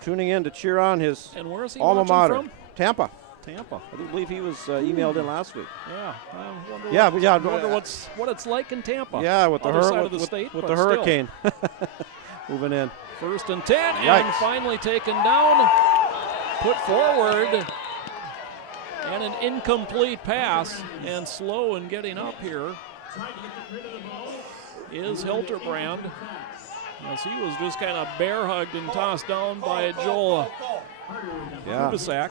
Tuning in to cheer on his and where is he alma mater. From? Tampa. I believe he was emailed in last week. Yeah, I wonder what it's like in Tampa. Yeah, with the other side of the state, with the hurricane moving in. 1st and 10, Yikes. and finally taken down, put forward, and an incomplete pass, and slow in getting up here is Hilterbrand, as he was just kind of bear hugged and tossed down by Joel Kubisak.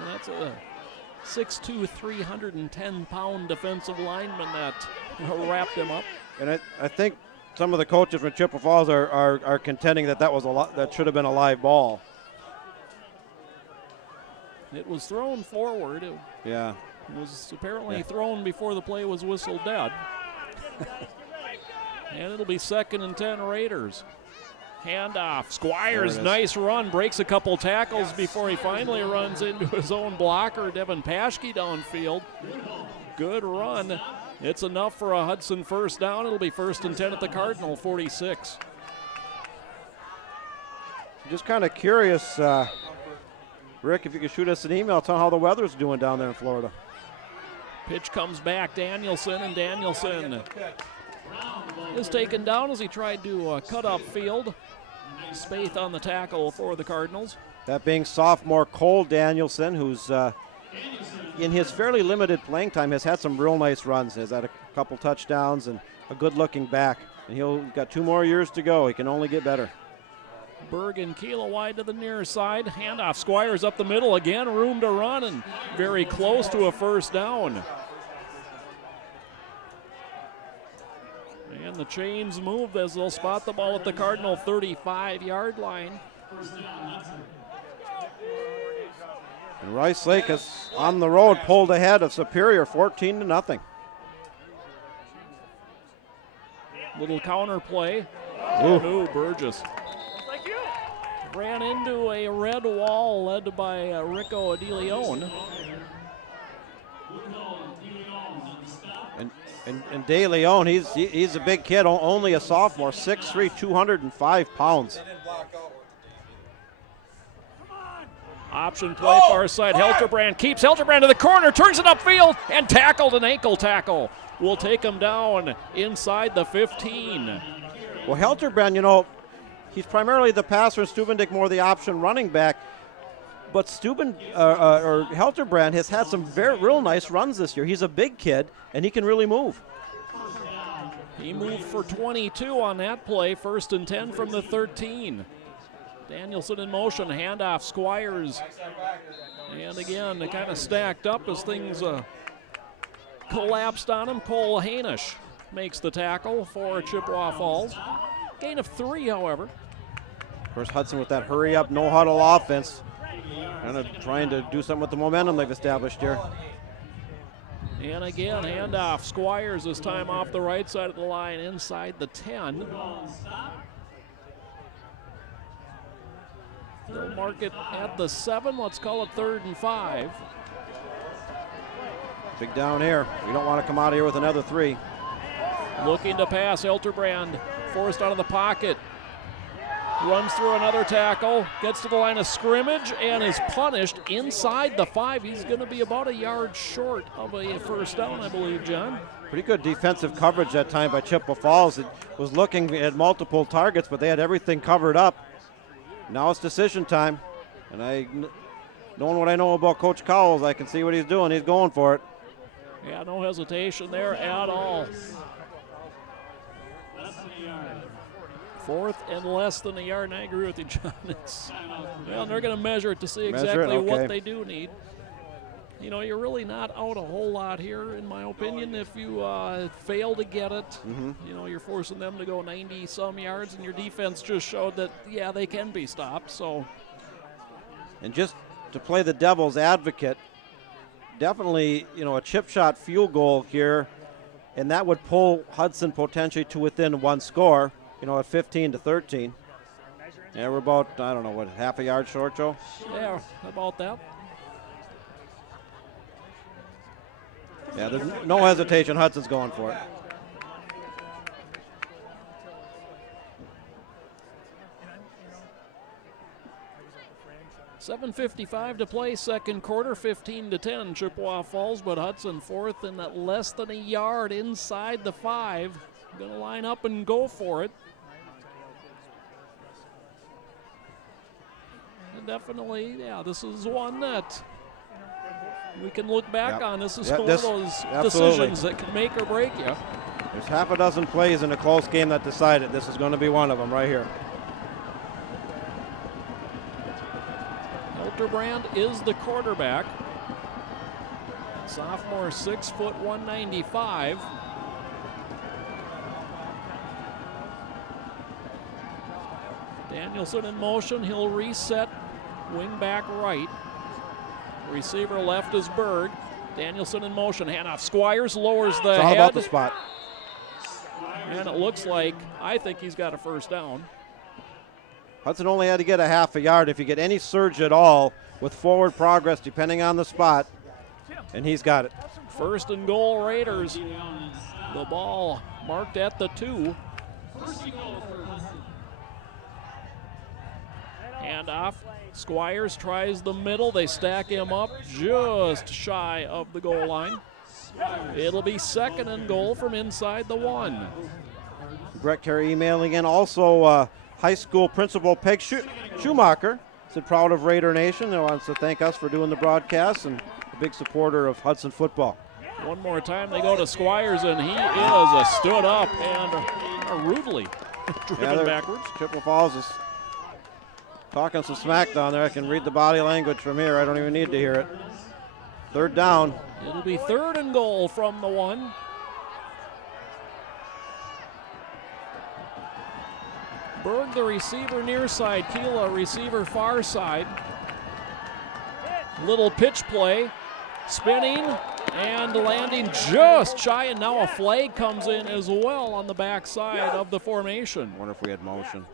And that's a 6'2", 310-pound defensive lineman that wrapped him up. And I think some of the coaches from Chippewa Falls are contending that was that should have been a live ball. It was thrown forward. It was apparently thrown before the play was whistled dead. And it'll be 2nd and 10 Raiders. Handoff. Squires, nice run, breaks a couple tackles before he finally runs into his own blocker, Devin Paschke, downfield. Good run. It's enough for a Hudson 1st down. It'll be 1st and 10 at the Cardinal 46. Just kind of curious, Rick, if you could shoot us an email, tell how the weather's doing down there in Florida. Pitch comes back, Danielson, and Danielson is taken down as he tried to cut up field. Spaeth on the tackle for the Cardinals. That being sophomore Cole Danielson, who's in his fairly limited playing time has had some real nice runs. Has had a couple touchdowns and a good-looking back. And he'll got 2 more years to go. He can only get better. Berg and Keela wide to the near side. Handoff. Squires up the middle again. Room to run and very close to a 1st down. And the chains move as they'll spot the ball at the Cardinal 35-yard line. And Rice Lake is on the road, pulled ahead of Superior 14-0. Little counter play. Ooh, Burgess. Ran into a red wall led by Rico DeLeon. And De Leon, he's a big kid, only a sophomore, 6'3", 205 pounds. Option play far side. Hilterbrand keeps Hilterbrand to the corner, turns it upfield, and tackled, an ankle tackle. Will take him down inside the 15. Well, Hilterbrand, he's primarily the passer, and Stubendick more the option running back. But Hilterbrand has had some real nice runs this year. He's a big kid, and he can really move. He moved for 22 on that play. 1st and 10 from the 13. Danielson in motion, handoff, Squires. And again, they kind of stacked up as things collapsed on him. Cole Hainish makes the tackle for Chippewa Falls. Gain of 3, however. Of course, Hudson with that hurry-up, no-huddle offense. Kind of trying to do something with the momentum they've established here. And again, handoff. Squires this time off the right side of the line inside the 10. They'll mark it at the 7. Let's call it 3rd and 5. Big down here. We don't want to come out of here with another 3. Looking to pass. Hilterbrand forced out of the pocket. Runs through another tackle, gets to the line of scrimmage, and is punished inside the 5. He's going to be about a yard short of a first down, I believe, John. Pretty good defensive coverage that time by Chippewa Falls. It was looking at multiple targets, but they had everything covered up. Now it's decision time. And knowing what I know about Coach Cowles, I can see what he's doing. He's going for it. Yeah, no hesitation there at all. Fourth and less than a yard, and I agree with you, John. Well, they're going to measure it to see exactly what they do need. You know, you're really not out a whole lot here, in my opinion. If you fail to get it, you know, you're forcing them to go 90-some yards, and your defense just showed that, yeah, they can be stopped. So, and just to play the devil's advocate, definitely, you know, a chip shot field goal here, and that would pull Hudson potentially to within one score, you know, at 15-13. Yeah, we're about, I don't know, what, half a yard short, Joe? Yeah, about that. Yeah, there's no hesitation. Hudson's going for it. $7:55 to play, second quarter, 15-10, Chippewa Falls, but Hudson fourth and at less than a yard inside the 5. Going to line up and go for it. And definitely, yeah, this is one that we can look back on. This is one of those decisions that can make or break you. There's half a dozen plays in a close game that decided. This is going to be one of them right here. Hilterbrand is the quarterback. Sophomore, 6 foot 195. Danielson in motion. He'll reset wing back right. Receiver left is Berg. Danielson in motion. Handoff. Squires lowers the head. It's all about the spot. And it looks like, I think he's got a first down. Hudson only had to get a half a yard. If you get any surge at all with forward progress, depending on the spot, and he's got it. First and goal, Raiders. The ball marked at the 2. Handoff. Squires tries the middle. They stack him up just shy of the goal line. It'll be second and goal from inside the 1. Brett Carey emailing in. Also, high school principal Peg Schumacher said proud of Raider Nation. He wants to thank us for doing the broadcast and a big supporter of Hudson football. One more time they go to Squires, and he is stood up and rudely driven backwards. Chippewa Falls is talking some smack down there. I can read the body language from here. I don't even need to hear it. Third down. It'll be third and goal from the 1. Berg, the receiver near side. Keela, receiver far side. Little pitch play. Spinning and landing just shy, and now a flag comes in as well on the backside of the formation. Wonder if we had motion.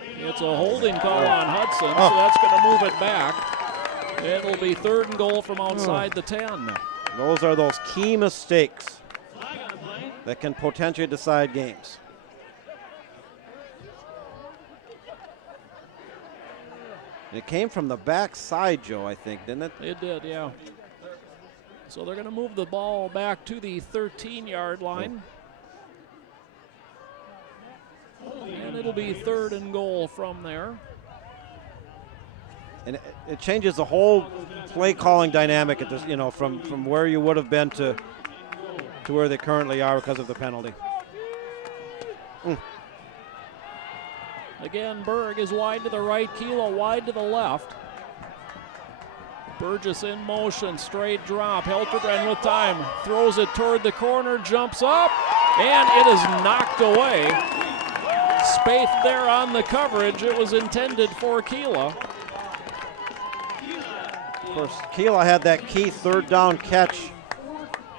It's a holding call on Hudson, so that's going to move it back. It'll be third and goal from outside the 10. Those are those key mistakes that can potentially decide games. It came from the backside, Joe, I think, didn't it? It did, yeah. So they're going to move the ball back to the 13-yard line. And it'll be third and goal from there. And it changes the whole play calling dynamic at this, you know, from where you would have been to where they currently are because of the penalty. Again, Berg is wide to the right, Keela wide to the left. Burgess in motion, straight drop. Hilterbrand with time, throws it toward the corner, jumps up, and it is knocked away. Spaeth there on the coverage. It was intended for Keela. Of course, Keela had that key third down catch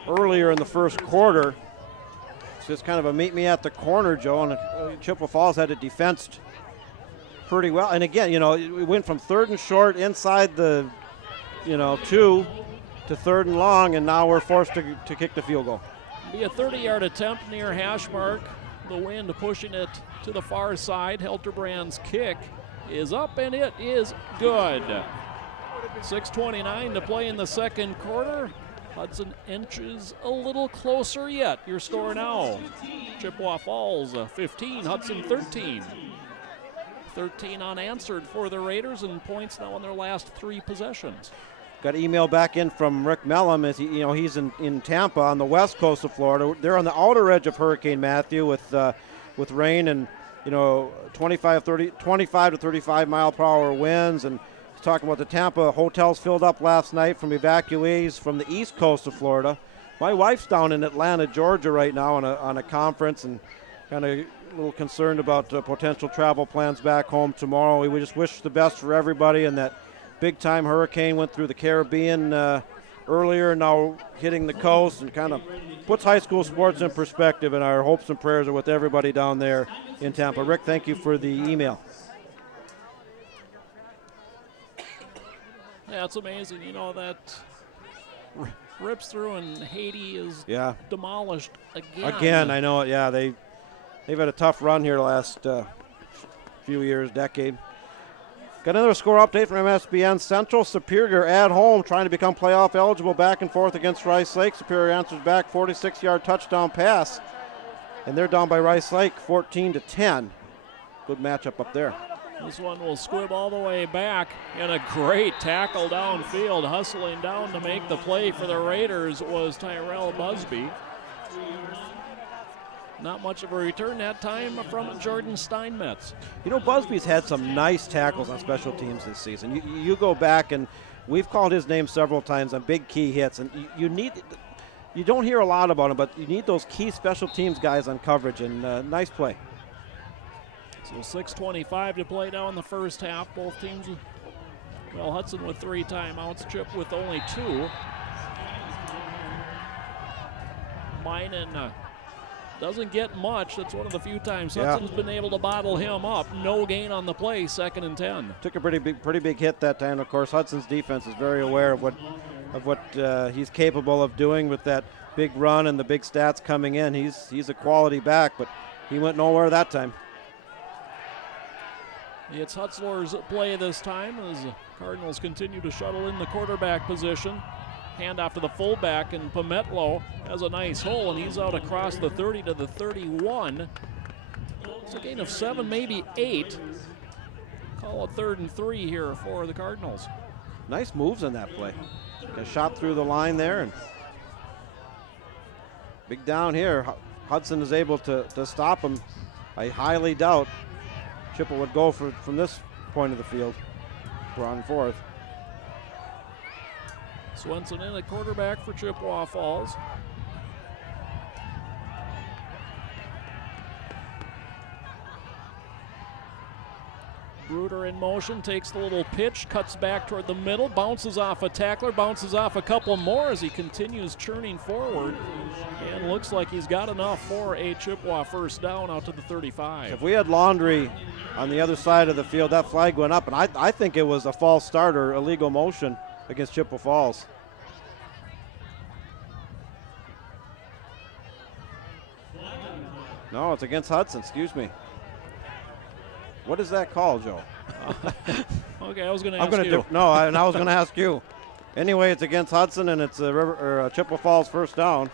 earlier in the first quarter. It's just kind of a meet me at the corner, Joe, and Chippewa Falls had it defensed pretty well. And again, you know, we went from third and short inside the, 2 to third and long, and now we're forced to kick the field goal. Be a 30-yard attempt near hash mark. The wind pushing it to the far side. Helterbrand's kick is up, and it is good. 6:29 to play in the second quarter. Hudson inches a little closer yet. Your score now, Chippewa Falls 15, Hudson 13. 13 unanswered for the Raiders, and points now on their last 3 possessions. Got email back in from Rick Mellum. As he's in Tampa on the west coast of Florida. They're on the outer edge of Hurricane Matthew with rain and 25 to 35 mile per hour winds. And he's talking about the Tampa hotels filled up last night from evacuees from the east coast of Florida. My wife's down in Atlanta, Georgia right now on a conference, and kind of a little concerned about potential travel plans back home tomorrow. We just wish the best for everybody, and that big-time hurricane went through the Caribbean earlier, now hitting the coast, and kind of puts high school sports in perspective, and our hopes and prayers are with everybody down there in Tampa. Rick, thank you for the email. Yeah, it's amazing, that rips through, and Haiti is demolished again. Again, I know it. Yeah, they've had a tough run here the last few years, decade. Got another score update from MSBN. Central Superior at home trying to become playoff eligible, back and forth against Rice Lake. Superior answers back, 46-yard touchdown pass, and they're down by Rice Lake 14-10. Good matchup up there. This one will squib all the way back, and a great tackle downfield. Hustling down to make the play for the Raiders was Tyrell Busby. Not much of a return that time from Jordan Steinmetz. Busby's had some nice tackles on special teams this season. You go back, and we've called his name several times on big key hits, and you don't hear a lot about him, but you need those key special teams guys on coverage, and nice play. So 6:25 to play now in the first half. Both teams, Hudson with 3 timeouts, Chip with only 2. Minen doesn't get much. That's one of the few times Hudson's been able to bottle him up. No gain on the play, 2nd and 10. Took a pretty big hit that time. Of course, Hudson's defense is very aware of what he's capable of doing with that big run and the big stats coming in. He's a quality back, but he went nowhere that time. It's Hutzler's play this time as the Cardinals continue to shuttle in the quarterback position. Handoff to the fullback, and Pometlo has a nice hole, and he's out across the 30 to the 31. It's a gain of 7, maybe 8. Call it 3rd and 3 here for the Cardinals. Nice moves on that play. Got shot through the line there, and big down here. Hudson is able to stop him. I highly doubt Chippewa would go from this point of the field. We're on 4th. Swenson in at quarterback for Chippewa Falls. Bruder in motion, takes the little pitch, cuts back toward the middle, bounces off a tackler, bounces off a couple more as he continues churning forward, and looks like he's got enough for a Chippewa first down out to the 35. If we had Laundry on the other side of the field, that flag went up, and I think it was a false start or illegal motion against Chippewa Falls. No, it's against Hudson, excuse me. What is that call, Joe? Okay, I was going to ask you. I was going to ask you. Anyway, it's against Hudson, and it's a Chippewa Falls first down.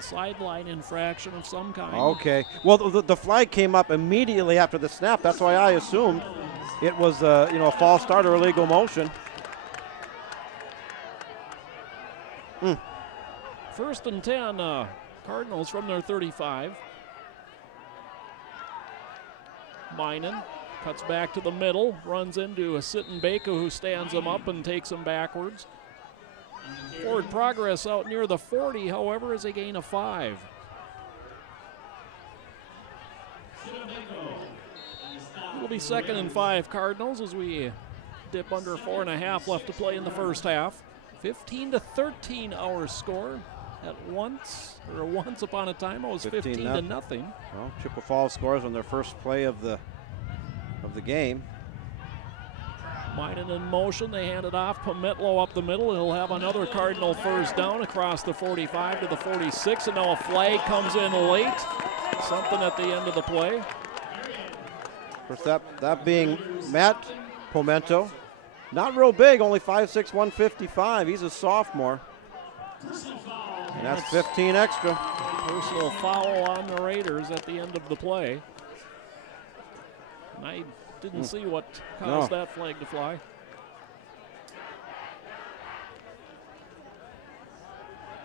Sideline infraction of some kind. Okay. Well, the flag came up immediately after the snap. That's why I assumed it was a false start or illegal motion. 1st and 10, Cardinals from their 35. Minen cuts back to the middle, runs into a Sitten Baker who stands him up and takes him backwards. Forward progress out near the 40, however, is a gain of 5. It'll be 2nd and 5 Cardinals as we dip under 4.5 left to play in the first half. 15-13 our score. Once upon a time it was 15-0. Well, Chippewa Falls scores on their first play of the game. Minen in motion, they hand it off. Pomitlo up the middle. He'll have another Cardinal first down across the 45 to the 46, and now a flag comes in late. Something at the end of the play. Of course, that being Matt Pomento. Not real big, only 5'6", 155. He's a sophomore. And that's 15 extra. Personal foul on the Raiders at the end of the play. And I didn't see what caused that flag to fly.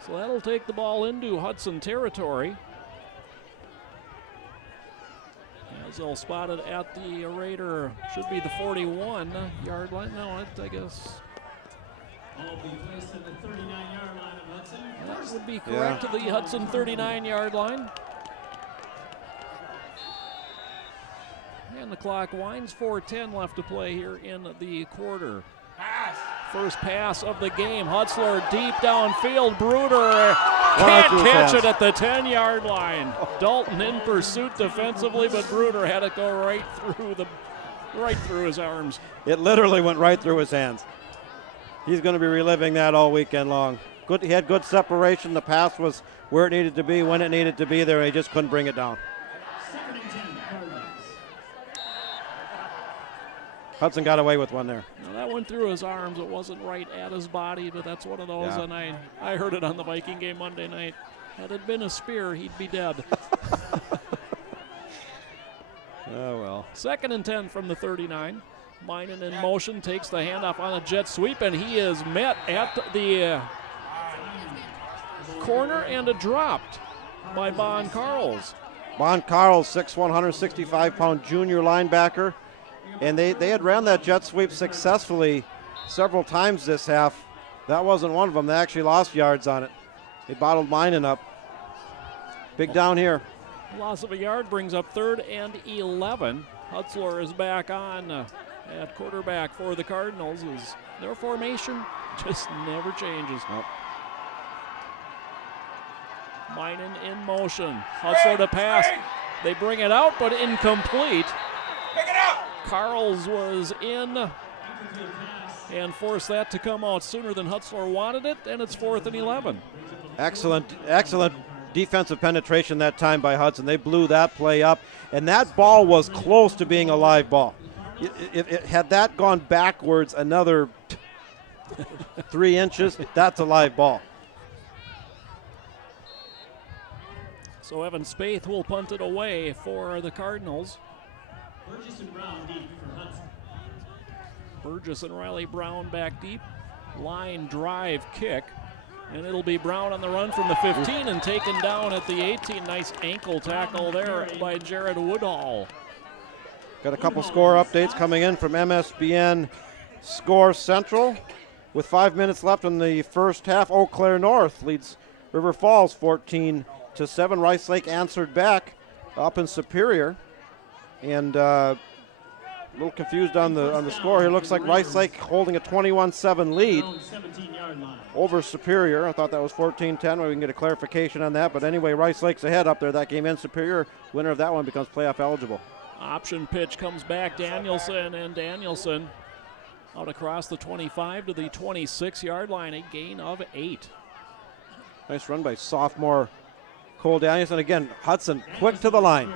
So that'll take the ball into Hudson territory. As they'll spot it at the Raider, should be the 41-yard line. No, I guess. All be placed at the 39-yard line of Hudson. That would be correct to the Hudson 39-yard line. And the clock winds, 4:10 left to play here in the quarter. First pass of the game. Hutzler deep downfield. Bruder can't catch it at the 10-yard line. Dalton in pursuit defensively, but Bruder had it go right through his arms. It literally went right through his hands. He's going to be reliving that all weekend long. He had good separation. The pass was where it needed to be, when it needed to be there, and he just couldn't bring it down. Second and 10, Cardinals. Hudson got away with one there. Now that went through his arms. It wasn't right at his body, but that's one of those, and I heard it on the Viking game Monday night. Had it been a spear, he'd be dead. Oh, well. Second and 10 from the 39. Minen in motion, takes the handoff on a jet sweep, and he is met at the corner and dropped by Bon Carls. Bon Carls, 6'1", 165-pound junior linebacker. And they had ran that jet sweep successfully several times this half. That wasn't one of them. They actually lost yards on it. They bottled Minen up. Big down here. Loss of a yard brings up 3rd and 11. Hutzler is back on at quarterback for the Cardinals. Their formation just never changes. Nope. Minen in motion. Hutzler to pass. They bring it out, but incomplete. Pick it up! Carls was in and forced that to come out sooner than Hutzler wanted it, and it's 4th and 11. Excellent defensive penetration that time by Hudson. They blew that play up, and that ball was close to being a live ball. Had that gone backwards another 3 inches, that's a live ball. So Evan Spaeth will punt it away for the Cardinals. Burgess and Brown deep for Hudson. Burgess and Riley Brown back deep. Line drive kick. And it'll be Brown on the run from the 15 and taken down at the 18. Nice ankle tackle there by Jared Woodhall. Got a couple score updates coming in from MSBN Score Central. With 5 minutes left in the first half, Eau Claire North leads River Falls 14-7. Rice Lake answered back up in Superior. And a little confused on the score here. Looks like Rice Lake holding a 21-7 lead over Superior. I thought that was 14-10. We can get a clarification on that. But anyway, Rice Lake's ahead up there. That game in Superior. Winner of that one becomes playoff eligible. Option pitch comes back. Danielson out across the 25 to the 26-yard line. A gain of 8. Nice run by sophomore Cole Danielson. Again, Hudson quick to the line.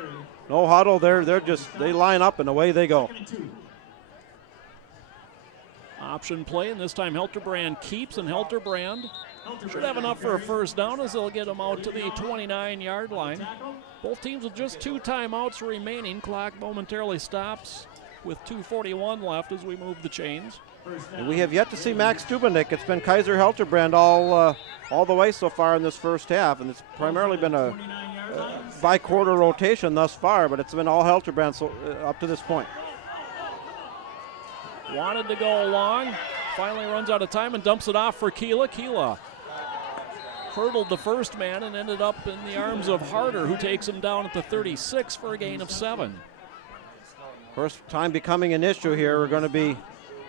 No huddle there. They line up and away they go. Option play, and this time Helterbrand keeps, and Helterbrand should have enough for a first down as they'll get him out to the 29-yard line. Both teams with just 2 timeouts remaining. Clock momentarily stops with 2:41 left as we move the chains. And we have yet to see Max Stubendick. It's been Kaiser Helterbrand all the way so far in this first half, and it's primarily been a by-quarter rotation thus far, but it's been all Helterbrand up to this point. Wanted to go long, finally runs out of time and dumps it off for Keela. Keela hurdled the first man and ended up in the arms of Harder, who takes him down at the 36 for a gain of 7. First time becoming an issue here. We're going to be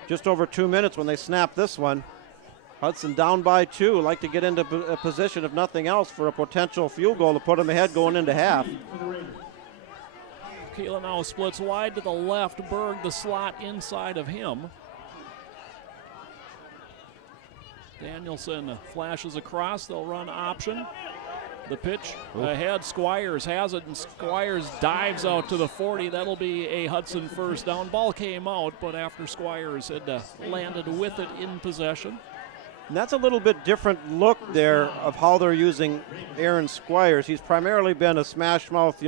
just over 2 minutes when they snap this one. Hudson down by 2. Like to get into a position, if nothing else, for a potential field goal to put them ahead going into half. Keelan now splits wide to the left. Berg, the slot inside of him. Danielson flashes across. They'll run option. The pitch ahead. Squires has it, and Squires dives out to the 40. That'll be a Hudson first down. Ball came out, but after Squires had landed with it in possession. And that's a little bit different look there of how they're using Aaron Squires. He's primarily been a smash mouth,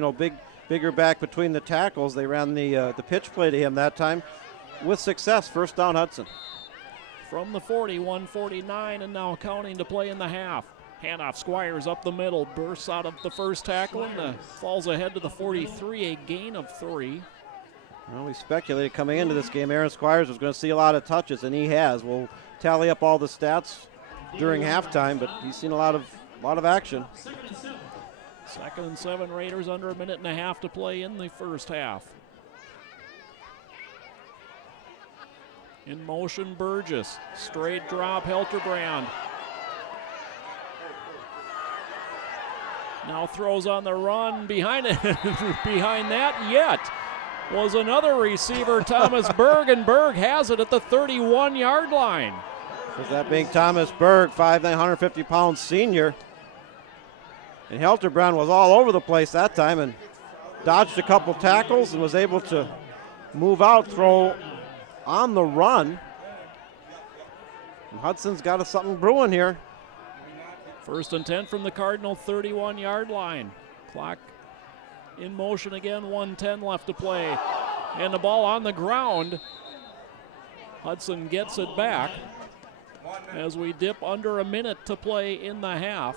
bigger back between the tackles. They ran the pitch play to him that time with success. First down, Hudson. From the 40, 149, and now counting to play in the half. Handoff, Squires up the middle, bursts out of the first tackle and falls ahead to the 43, a gain of 3. Well, we speculated coming into this game Aaron Squires was going to see a lot of touches, and he has. We'll tally up all the stats during halftime, but he's seen a lot of action. 2nd and 7, Raiders under a minute and a half to play in the first half. In motion, Burgess. Straight drop, Helterbrand. Now throws on the run. Behind it, behind that yet was another receiver, Thomas Berg, and Berg has it at the 31-yard line. With that being Thomas Berg, 5'9", 150-pound senior. And Helterbrand was all over the place that time and dodged a couple tackles and was able to move out, throw on the run. And Hudson's got something brewing here. 1st and 10 from the Cardinal 31-yard line. Clock in motion again, 1:10 left to play. And the ball on the ground. Hudson gets it back as we dip under a minute to play in the half.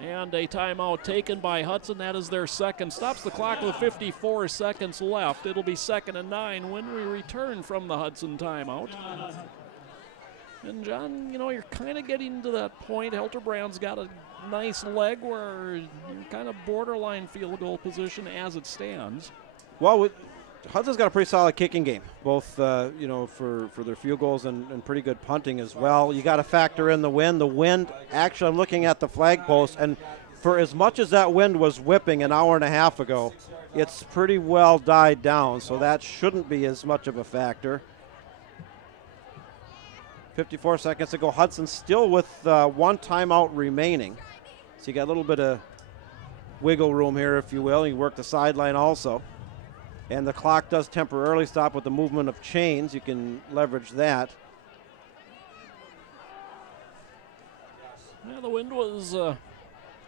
And a timeout taken by Hudson. That is their second. Stops the clock with 54 seconds left. It'll be 2nd and 9 when we return from the Hudson timeout. And John, you're kind of getting to that point. Helterbrand's got a nice leg where you're kind of borderline field goal position as it stands. Well, Hudson's got a pretty solid kicking game, both for their field goals and pretty good punting as well. You got to factor in the wind. The wind, actually, I'm looking at the flag post, and for as much as that wind was whipping an hour and a half ago, it's pretty well died down, so that shouldn't be as much of a factor. 54 seconds to go. Hudson still with one timeout remaining. So you got a little bit of wiggle room here, if you will. You work the sideline also. And the clock does temporarily stop with the movement of chains. You can leverage that. Yeah, the wind was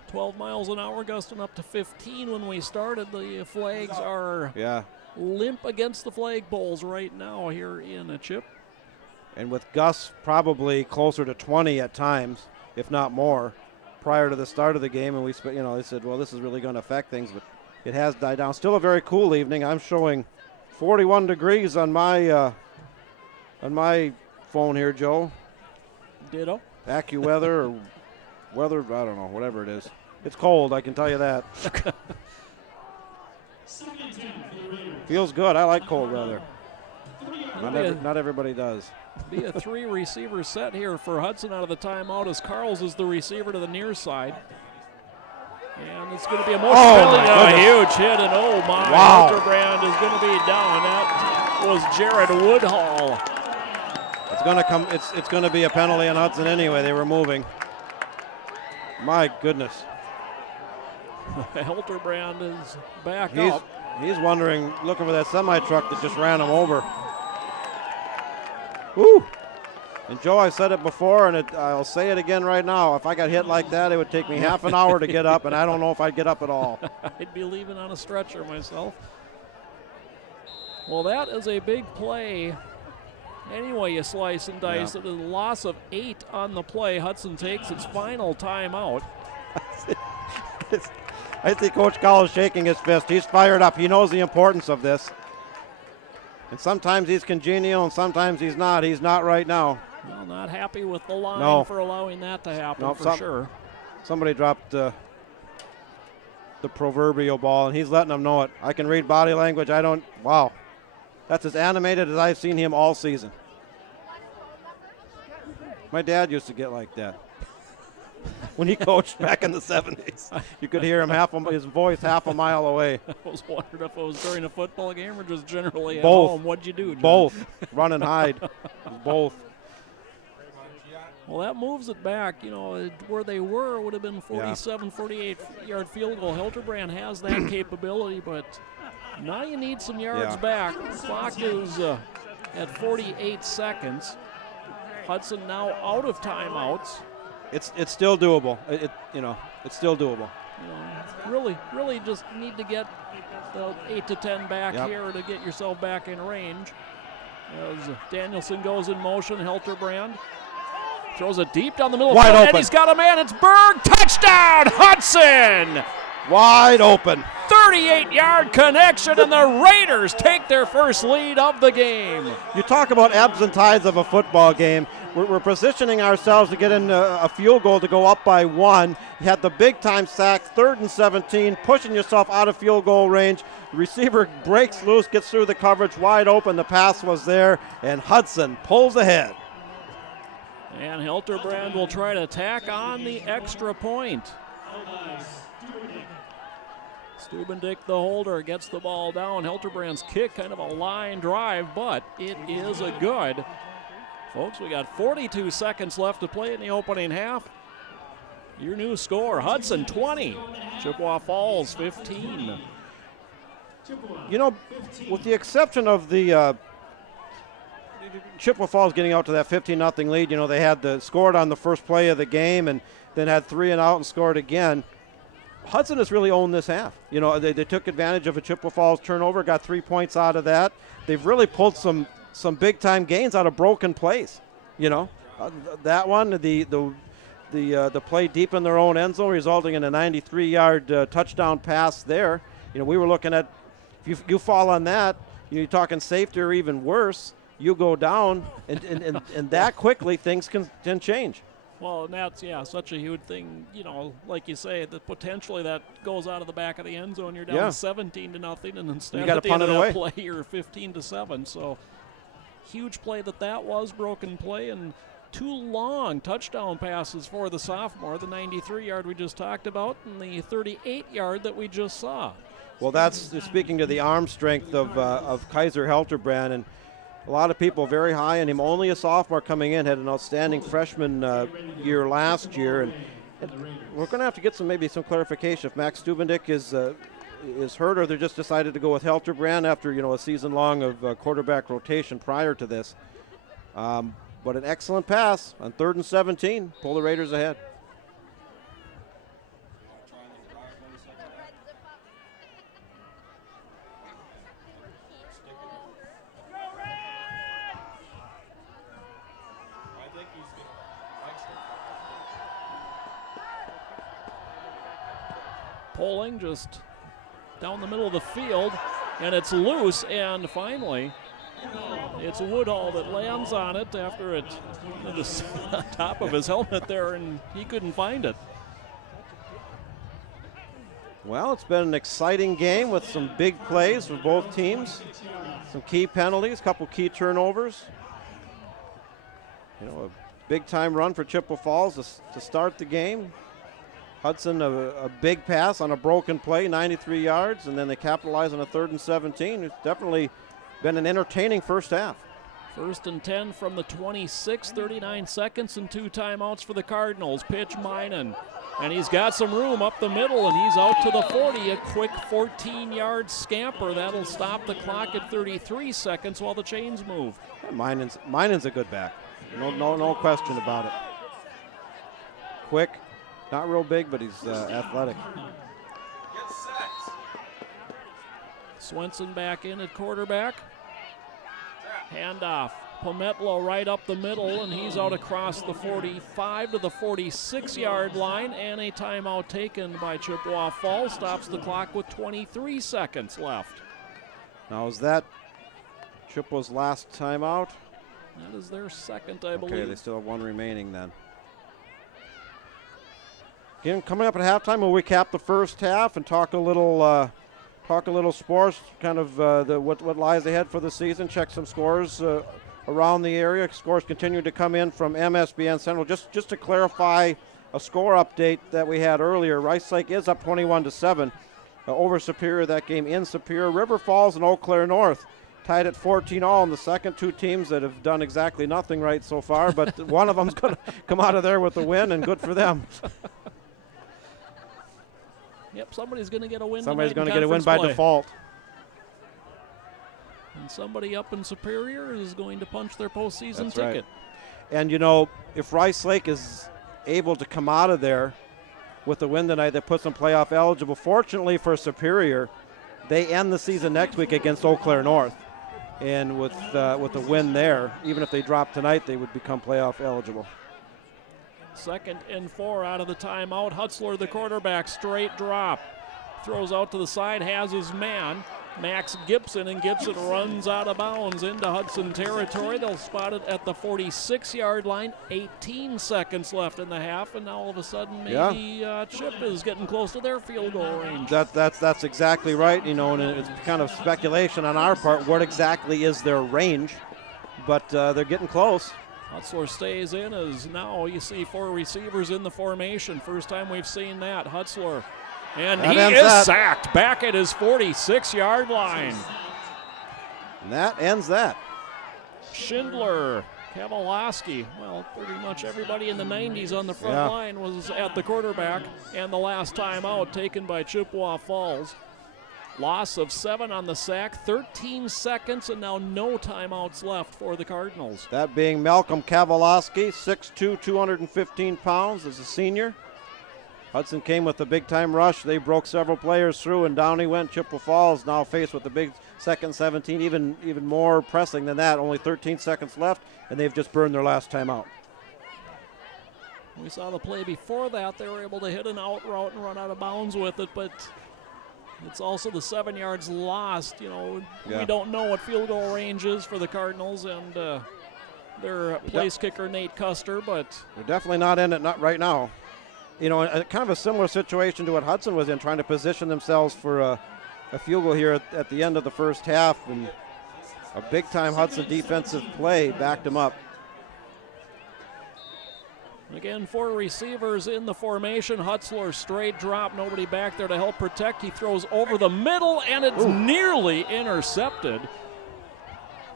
12 miles an hour, gusting up to 15 when we started. The flags are limp against the flagpoles right now here in Chip. And with gusts probably closer to 20 at times, if not more, prior to the start of the game. And they said, well, this is really going to affect things, but it has died down. Still a very cool evening. I'm showing 41 degrees on my phone here, Joe. Ditto. AccuWeather or weather, I don't know, whatever it is. It's cold, I can tell you that. Feels good. I like cold weather. Not everybody does. Be a 3-receiver set here for Hudson out of the timeout as Carls is the receiver to the near side. And it's going to be a motion penalty. A huge hit, and wow. Helterbrand is going to be down. That was Jared Woodhall. It's going to come. It's going to be a penalty on Hudson anyway. They were moving. My goodness. Helterbrand is back up. He's wondering, looking for that semi-truck that just ran him over. Woo! And Joe, I said it before, and I'll say it again right now. If I got hit like that, it would take me half an hour to get up, and I don't know if I'd get up at all. I'd be leaving on a stretcher myself. Well, that is a big play. Anyway, you slice and dice it. A loss of 8 on the play. Hudson takes its final timeout. I see Coach Cowell is shaking his fist. He's fired up. He knows the importance of this. And sometimes he's congenial and sometimes he's not. He's not right now. Well, not happy with the line for allowing that to happen sure. Somebody dropped the proverbial ball, and he's letting them know it. I can read body language. Wow. That's as animated as I've seen him all season. My dad used to get like that. when he coached back in the 70s. You could hear him his voice half a mile away. I was wondering if it was during a football game or just generally at Both. home. What'd you do, John? Both. Run and hide. Both. Well, that moves it back. You know, where they were would have been 47, 48-yard field goal. Hilterbrand has that capability, but now you need some yards back. Clock is at 48 seconds. Hudson now out of timeouts. It's still doable. It's still doable. You know, really just need to get the 8 to 10 back here to get yourself back in range. As Danielson goes in motion, Hilterbrand throws it deep down the middle. Wide open. And he's got a man. It's Berg. Touchdown, Hudson! Wide open. 38-yard connection, and the Raiders take their first lead of the game. You talk about ebbs and tides of a football game. We're positioning ourselves to get in a field goal to go up by 1. You had the big-time sack, 3rd and 17, pushing yourself out of field goal range. The receiver breaks loose, gets through the coverage, wide open. The pass was there, and Hudson pulls ahead. And Hilterbrand will try to tack on the extra point. Stubendick, the holder, gets the ball down. Hilterbrand's kick, kind of a line drive, but it is a good. Folks, we got 42 seconds left to play in the opening half. Your new score, Hudson 20, Chippewa Falls 15. You know, with the exception of the Chippewa Falls getting out to that 15-0 lead, you know, they had scored on the first play of the game and then had 3 and out and scored again. Hudson has really owned this half. You know, they took advantage of a Chippewa Falls turnover, got 3 points out of that. They've really pulled some big-time gains out of broken plays. You know, that one, the play deep in their own end zone, resulting in a 93-yard touchdown pass there. You know, we were looking at, if you fall on that, you're talking safety or even worse, you go down, and that quickly things can change. Well, and that's, such a huge thing. You know, like you say, that potentially that goes out of the back of the end zone. You're down 17-0, and instead at the end of that play, you're 15-7. So huge play that was, broken play, and 2 long touchdown passes for the sophomore, the 93-yard we just talked about, and the 38-yard that we just saw. Well, that's speaking to the arm strength of Kaiser Hilterbrand, and a lot of people very high on him. Only a sophomore coming in, had an outstanding freshman year last year, and we're going to have to get some clarification if Max Stubendick is hurt or they just decided to go with Hilterbrand after a season long of quarterback rotation prior to this. But an excellent pass on 3rd and 17, pull the Raiders ahead. Polling just down the middle of the field, and it's loose, and finally it's Woodhall that lands on it after it just on top of his helmet there, and he couldn't find it. Well, it's been an exciting game with some big plays for both teams, some key penalties, couple key turnovers. A big-time run for Chippewa Falls to start the game. Hudson, a big pass on a broken play, 93 yards, and then they capitalize on a 3rd and 17. It's definitely been an entertaining first half. 1st and 10 from the 26, 39 seconds and 2 timeouts for the Cardinals. Pitch Minan, and he's got some room up the middle, and he's out to the 40. A quick 14-yard scamper. That'll stop the clock at 33 seconds while the chains move. Minan's a good back. No question about it. Quick. Not real big, but he's athletic. Swenson back in at quarterback. Handoff. Pometlo right up the middle, and he's out across the 45 to the 46-yard line, and a timeout taken by Chippewa Falls. Stops the clock with 23 seconds left. Now, is that Chippewa's last timeout? That is their second, I believe. Okay, they still have 1 remaining then. Again, coming up at halftime, we'll recap the first half and talk a little sports, kind of what lies ahead for the season. Check some scores around the area. Scores continue to come in from MSBN Central. Just to clarify a score update that we had earlier. Rice Lake is up 21-7 over Superior that game in Superior. River Falls and Eau Claire North tied at 14-all, and the second two teams that have done exactly nothing right so far, but one of them's going to come out of there with a win, and good for them. Yep, somebody's going to get a win. Somebody's going to get a win by default. And somebody up in Superior is going to punch their postseason ticket. Right. And, if Rice Lake is able to come out of there with a win tonight that puts them playoff eligible, fortunately for Superior, they end the season next week against Eau Claire North. And with a win there, even if they drop tonight, they would become playoff eligible. 2nd and 4 out of the timeout. Hutzler, the quarterback, straight drop. Throws out to the side, has his man, Max Gibson, and Gibson runs out of bounds into Hudson territory. They'll spot it at the 46-yard line. 18 seconds left in the half, and now all of a sudden maybe Chip is getting close to their field goal range. That's exactly right, and it's kind of speculation on our part. What exactly is their range? But they're getting close. Hutzler stays in as now you see 4 receivers in the formation. First time we've seen that. Hutzler. And he is sacked back at his 46-yard line. And that ends that. Schindler, Kavalowski, well, pretty much everybody in the 90s on the front line was at the quarterback. And the last timeout taken by Chippewa Falls. Loss of 7 on the sack, 13 seconds, and now no timeouts left for the Cardinals. That being Malcolm Kavalowski, 6'2", 215 pounds, as a senior. Hudson came with a big-time rush. They broke several players through, and down he went. Chippewa Falls now faced with a big 2nd 17, even more pressing than that. Only 13 seconds left, and they've just burned their last timeout. We saw the play before that. They were able to hit an out route and run out of bounds with it, but it's also the 7 yards lost. We don't know what field goal range is for the Cardinals and their place kicker, Nate Custer, but they're definitely not in it, not right now. Kind of a similar situation to what Hudson was in, trying to position themselves for a field goal here at the end of the first half, and a big-time Hudson defensive play backed them up. Again, 4 receivers in the formation. Hutzler straight drop, nobody back there to help protect. He throws over the middle, and it's nearly intercepted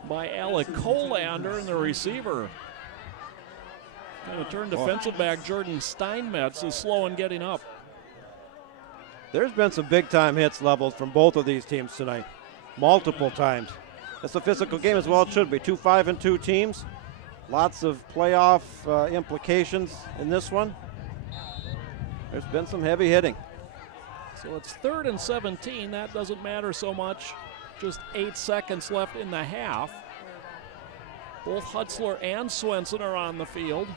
by Alec Colander, and the receiver. Going to turn defensive back Jordan Steinmetz is slow in getting up. There's been some big-time hits leveled from both of these teams tonight, multiple times. It's a physical game as well it should be. 2 5-2 teams. Lots of playoff implications in this one. There's been some heavy hitting. So it's 3rd and 17. That doesn't matter so much. Just 8 seconds left in the half. Both Hutzler and Swenson are on the field.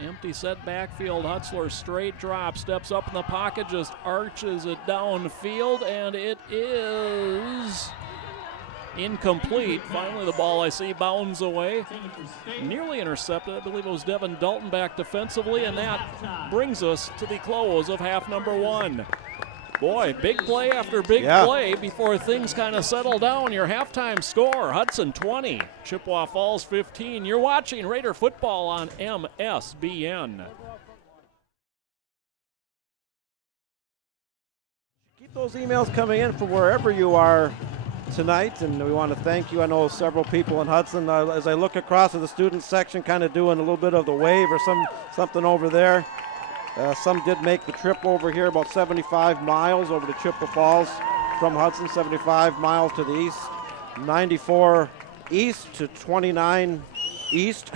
Empty set backfield. Hutzler straight drop, steps up in the pocket, just arches it downfield, and it is incomplete. Finally, the ball I see bounds away. Nearly intercepted. I believe it was Devin Dalton back defensively, and that brings us to the close of half number 1. Boy, big play after big play before things kind of settle down. Your halftime score, Hudson 20, Chippewa Falls 15. You're watching Raider football on MSBN. Keep those emails coming in from wherever you are tonight, and we want to thank you. I know several people in Hudson, as I look across at the student section, kind of doing a little bit of the wave or something over there. Some did make the trip over here, about 75 miles over to Chippewa Falls from Hudson, 75 miles to the east, 94 east to 29 east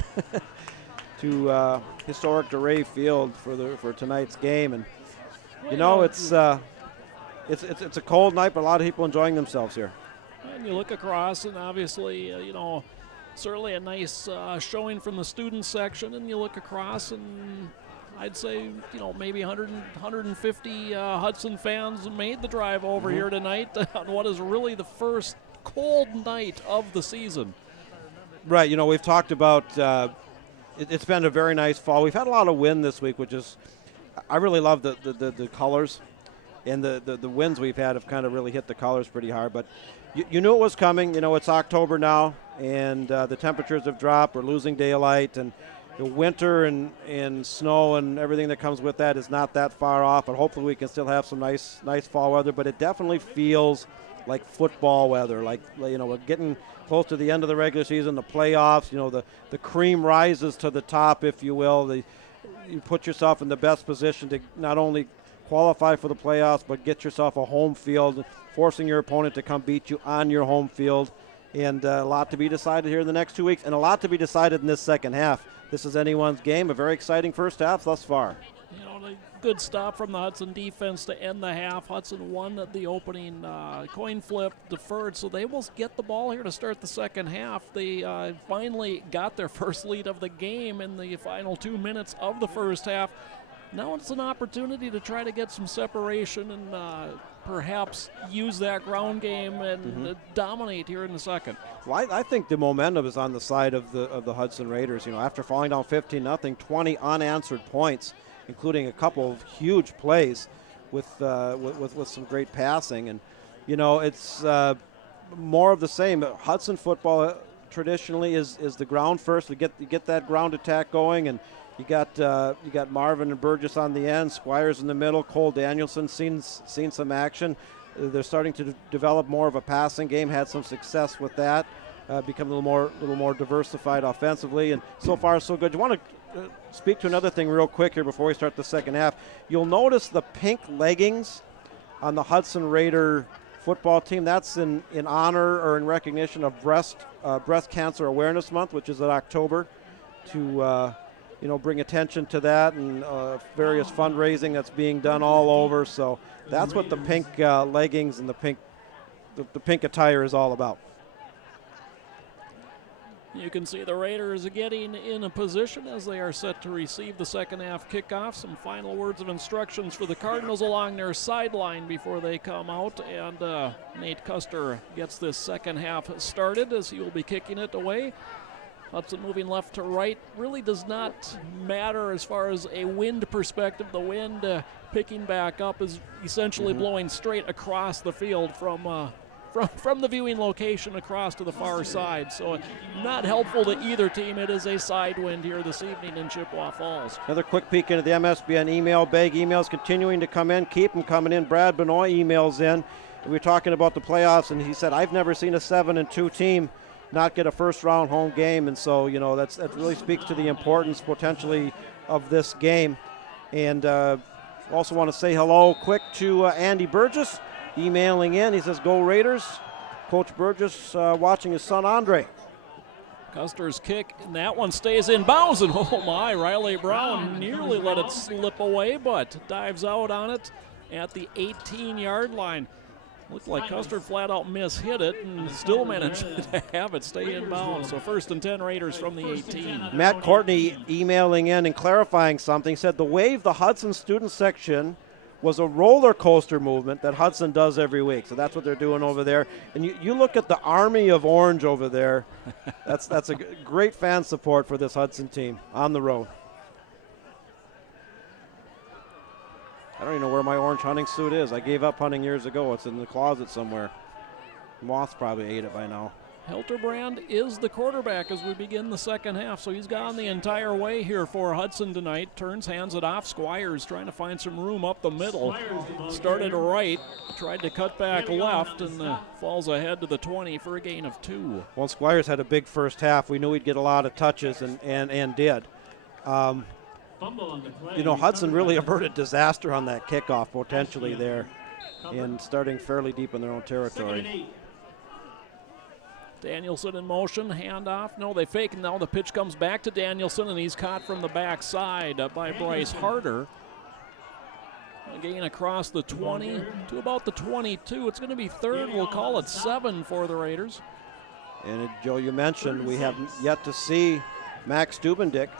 to historic DeRay Field for tonight's game. And it's a cold night, but a lot of people enjoying themselves here. And you look across, and obviously, certainly a nice showing from the student section, and you look across and I'd say, maybe 150 Hudson fans made the drive over here tonight on what is really the first cold night of the season. Right. We've talked about it's been a very nice fall. We've had a lot of wind this week, which is I really love the colors. And the wins we've had have kind of really hit the colors pretty hard. But you knew it was coming. It's October now, and the temperatures have dropped. We're losing daylight, and the winter and snow and everything that comes with that is not that far off. But hopefully we can still have some nice fall weather. But it definitely feels like football weather. Like, we're getting close to the end of the regular season, the playoffs. The cream rises to the top, if you will. You put yourself in the best position to not only qualify for the playoffs, but get yourself a home field, forcing your opponent to come beat you on your home field. And a lot to be decided here in the next 2 weeks, and a lot to be decided in this second half. This is anyone's game. A very exciting first half thus far. A good stop from the Hudson defense to end the half. Hudson won the opening coin flip, deferred, so they will get the ball here to start the second half. They finally got their first lead of the game in the final 2 minutes of the first half. Now it's an opportunity to try to get some separation and perhaps use that ground game and dominate here in the second. Well, I think the momentum is on the side of the Hudson Raiders. After falling down 15-0, 20 unanswered points, including a couple of huge plays with some great passing. And, it's more of the same. Hudson football traditionally is the ground first. You get that ground attack going, and you got Marvin and Burgess on the end, Squires in the middle, Cole Danielson seen some action. They're starting to develop more of a passing game, had some success with that, become a little more diversified offensively, and so far so good. You want to speak to another thing real quick here before we start the second half. You'll notice the pink leggings on the Hudson Raider football team. That's in honor or in recognition of Breast Cancer Awareness Month, which is in October, to bring attention to that, and various fundraising that's being done all over. So that's what the pink leggings and the pink attire is all about. You can see the Raiders getting in a position as they are set to receive the second half kickoff. Some final words of instructions for the Cardinals along their sideline before they come out. And Nate Custer gets this second half started as he will be kicking it away. Hudson moving left to right really does not matter as far as a wind perspective. The wind picking back up is essentially blowing straight across the field from the viewing location across to the far side. So not helpful to either team. It is a side wind here this evening in Chippewa Falls. Another quick peek into the MSBN email bag. Emails continuing to come in. Keep them coming in. Brad Benoit emails in. We were talking about the playoffs, and he said, I've never seen a 7-2 team not get a first-round home game. And so, that really speaks to the importance potentially of this game. And also want to say hello quick to Andy Burgess, emailing in. He says, go Raiders. Coach Burgess watching his son Andre. Custer's kick, and that one stays in bounds. And oh my, Riley Brown nearly let it slip away, but dives out on it at the 18-yard line. Looked like Custer flat out hit it and still managed to have it stay in bounds. So 1st and 10 Raiders from the 18. Matt Courtney emailing in and clarifying something. Said the wave the Hudson student section was a roller coaster movement that Hudson does every week. So that's what they're doing over there. And you look at the army of orange over there. That's a great fan support for this Hudson team on the road. I don't even know where my orange hunting suit is. I gave up hunting years ago. It's in the closet somewhere. Moths probably ate it by now. Hilterbrand is the quarterback as we begin the second half, so he's gone the entire way here for Hudson tonight. Turns, hands it off. Squires trying to find some room up the middle. Started right, tried to cut back left, and falls ahead to the 20 for a gain of 2. Well, Squires had a big first half. We knew he'd get a lot of touches, and did. Hudson really averted disaster on that kickoff potentially there, and starting fairly deep in their own territory. Danielson in motion, handoff. No, they fake, and now the pitch comes back to Danielson, and he's caught from the backside by Bryce Harder. A gain across the 20 to about the 22. It's going to be third. We'll call it 7 for the Raiders. And Joe, you mentioned we have yet to see Max Dubendick,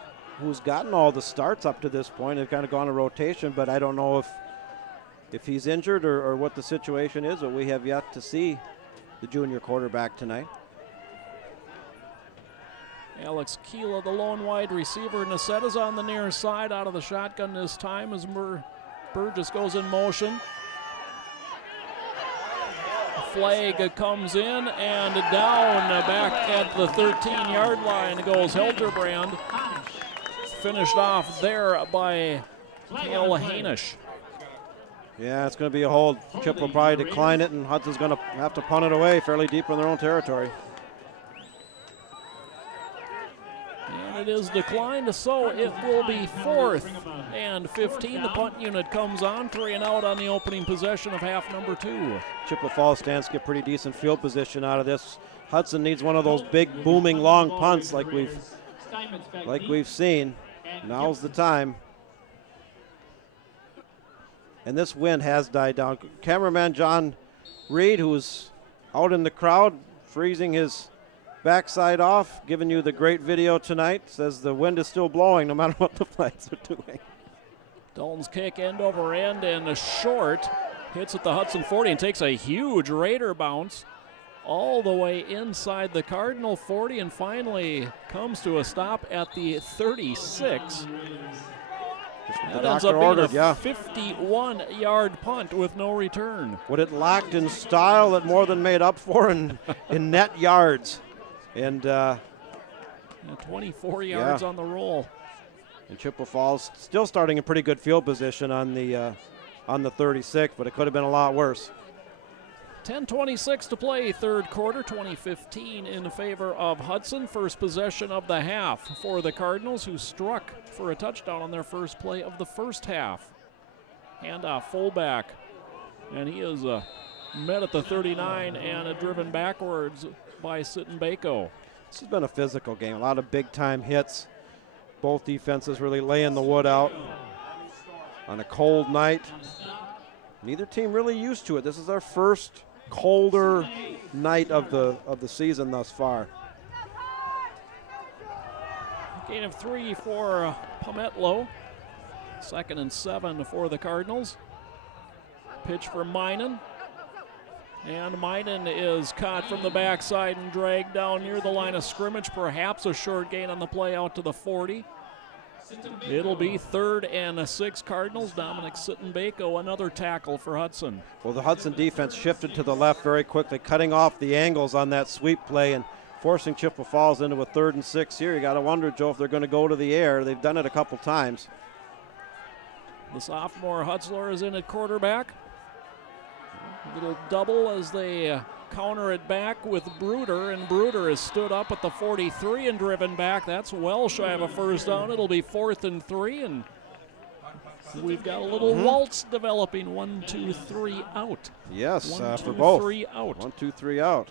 who's gotten all the starts up to this point. They've kind of gone a rotation, but I don't know if he's injured or what the situation is, but we have yet to see the junior quarterback tonight. Alex Keela, the lone wide receiver. Nacetta's on the near side out of the shotgun this time as Burgess goes in motion. flag comes in and down back at the 13-yard line goes Hildebrand. Finished off there by Cale Hainish. Yeah, it's going to be a hold. Chip will probably decline it, and Hudson's going to have to punt it away fairly deep in their own territory. And it is declined, so it will be 4th and 15. The punt unit comes on, 3 and out on the opening possession of half number 2. Chippewa Falls stands to get pretty decent field position out of this. Hudson needs one of those big, booming, long punts like we've seen. Now's the time. And this wind has died down. Cameraman John Reed, who's out in the crowd, freezing his backside off, giving you the great video tonight, says the wind is still blowing no matter what the flags are doing. Dalton's kick end over end and a short. Hits at the Hudson 40 and takes a huge Raider bounce all the way inside the Cardinal 40 and finally comes to a stop at the 36. That ends up being a 51-yard punt with no return. What it lacked in style, it more than made up for in net yards. And 24 yards on the roll. And Chippewa Falls still starting in pretty good field position on the 36, but it could have been a lot worse. 10:26 to play, third quarter, 2015 in favor of Hudson. First possession of the half for the Cardinals, who struck for a touchdown on their first play of the first half. Handoff fullback, and he is met at the 39 and driven backwards by Sitten Bako. This has been a physical game, a lot of big-time hits. Both defenses really laying the wood out on a cold night. Neither team really used to it. This is our first colder night of the season thus far. Gain of 3 for Pometlo. 2nd and 7 for the Cardinals. Pitch for Minen. And Minen is caught from the backside and dragged down near the line of scrimmage. Perhaps a short gain on the play out to the 40. It'll be 3rd and 6 Cardinals. Dominic Sitten-Bako, another tackle for Hudson. Well, the Hudson defense shifted to the left very quickly, cutting off the angles on that sweep play and forcing Chippewa Falls into a 3rd and 6 here. You got to wonder, Joe, if they're going to go to the air. They've done it a couple times. The sophomore Hutzler is in at quarterback. A little double as they counter it back with Bruder, and Bruder has stood up at the 43 and driven back. That's well shy of a first down. It'll be 4th and 3, and we've got a little waltz developing. 1, 2, 3 out. Yes, 1, 2, for both. 3 out. 1, 2, 3 out.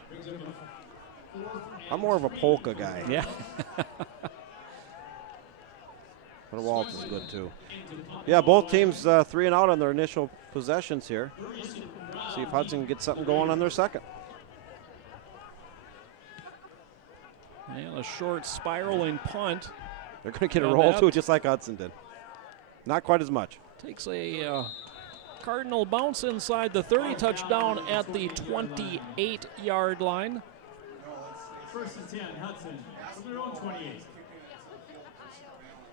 I'm more of a polka guy. Yeah. But a waltz is good too. Yeah, both teams 3 and out on their initial possessions here. See if Hudson can get something going on their second. And a short spiraling punt. They're going to get a roll too, just like Hudson did. Not quite as much. Takes a Cardinal bounce inside the 30, touchdown at the 28-yard line. 1st and 10, Hudson, from their own 28.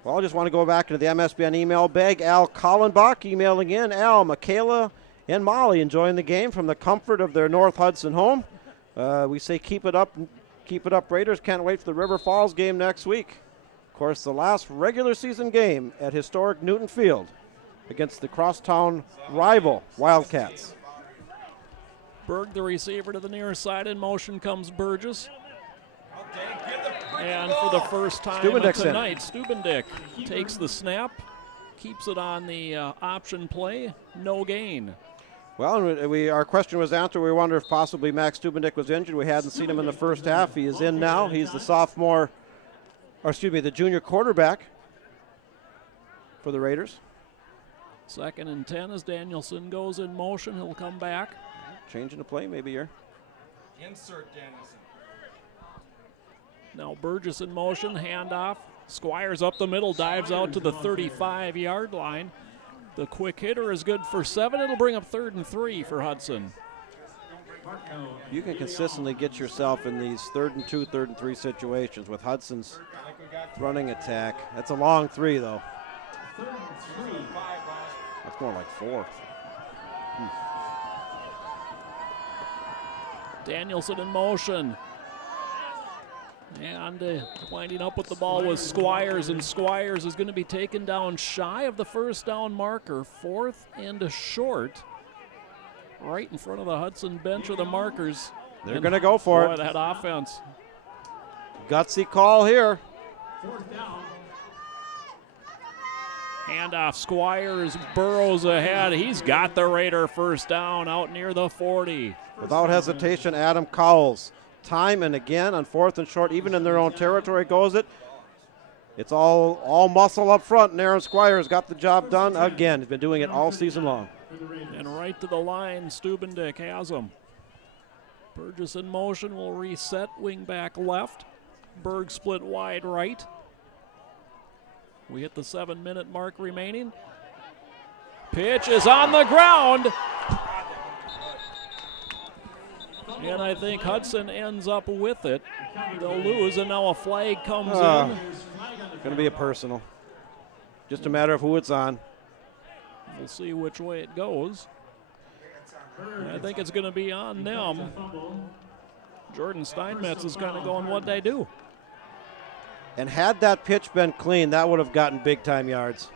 Well, I just want to go back into the MSBN email bag. Al Collenbach emailing in. Al, Michaela, and Molly enjoying the game from the comfort of their North Hudson home. We say keep it up, Raiders. Can't wait for the River Falls game next week. Of course, the last regular season game at historic Newton Field against the crosstown rival Wildcats. Berg, the receiver, to the near side. In motion comes Burgess. And for the first time tonight, Stubendick takes the snap, keeps it on the option play, no gain. Well, our question was answered. We wonder if possibly Max Stubendick was injured. We hadn't seen him in the first half. He is in now. He's the the junior quarterback for the Raiders. 2nd and 10 as Danielson goes in motion. He'll come back. Changing the play, maybe here. Insert Danielson. Now Burgess in motion, handoff. Squires up the middle, dives out to the 35-yard line. The quick hitter is good for 7. It'll bring up 3rd and 3 for Hudson. You can consistently get yourself in these 3rd and 2, 3rd and 3 situations with Hudson's running attack. That's a long 3, though. That's more like 4. Danielson in motion. And winding up with the ball was Squires, and Squires is going to be taken down shy of the first down marker. 4th and short. Right in front of the Hudson bench are the markers. They're going to go for it. That offense. Gutsy call here. 4th down. Handoff, Squires burrows ahead. He's got the Raider first down out near the 40. Without hesitation, Adam Cowles. Time and again on 4th and short, even in their own territory goes it. It's all muscle up front, and Aaron Squires got the job done again. He's been doing it all season long. And right to the line, Stubendick has him. Burgess in motion will reset, wing back left. Berg split wide right. We hit the 7-minute mark remaining. Pitch is on the ground. And I think Hudson ends up with it. They'll lose, and now a flag comes in. Going to be a personal. Just a matter of who it's on. We'll see which way it goes. I think it's going to be on them. Jordan Steinmetz is kind of going, what'd they do? And had that pitch been clean, that would have gotten big-time yards.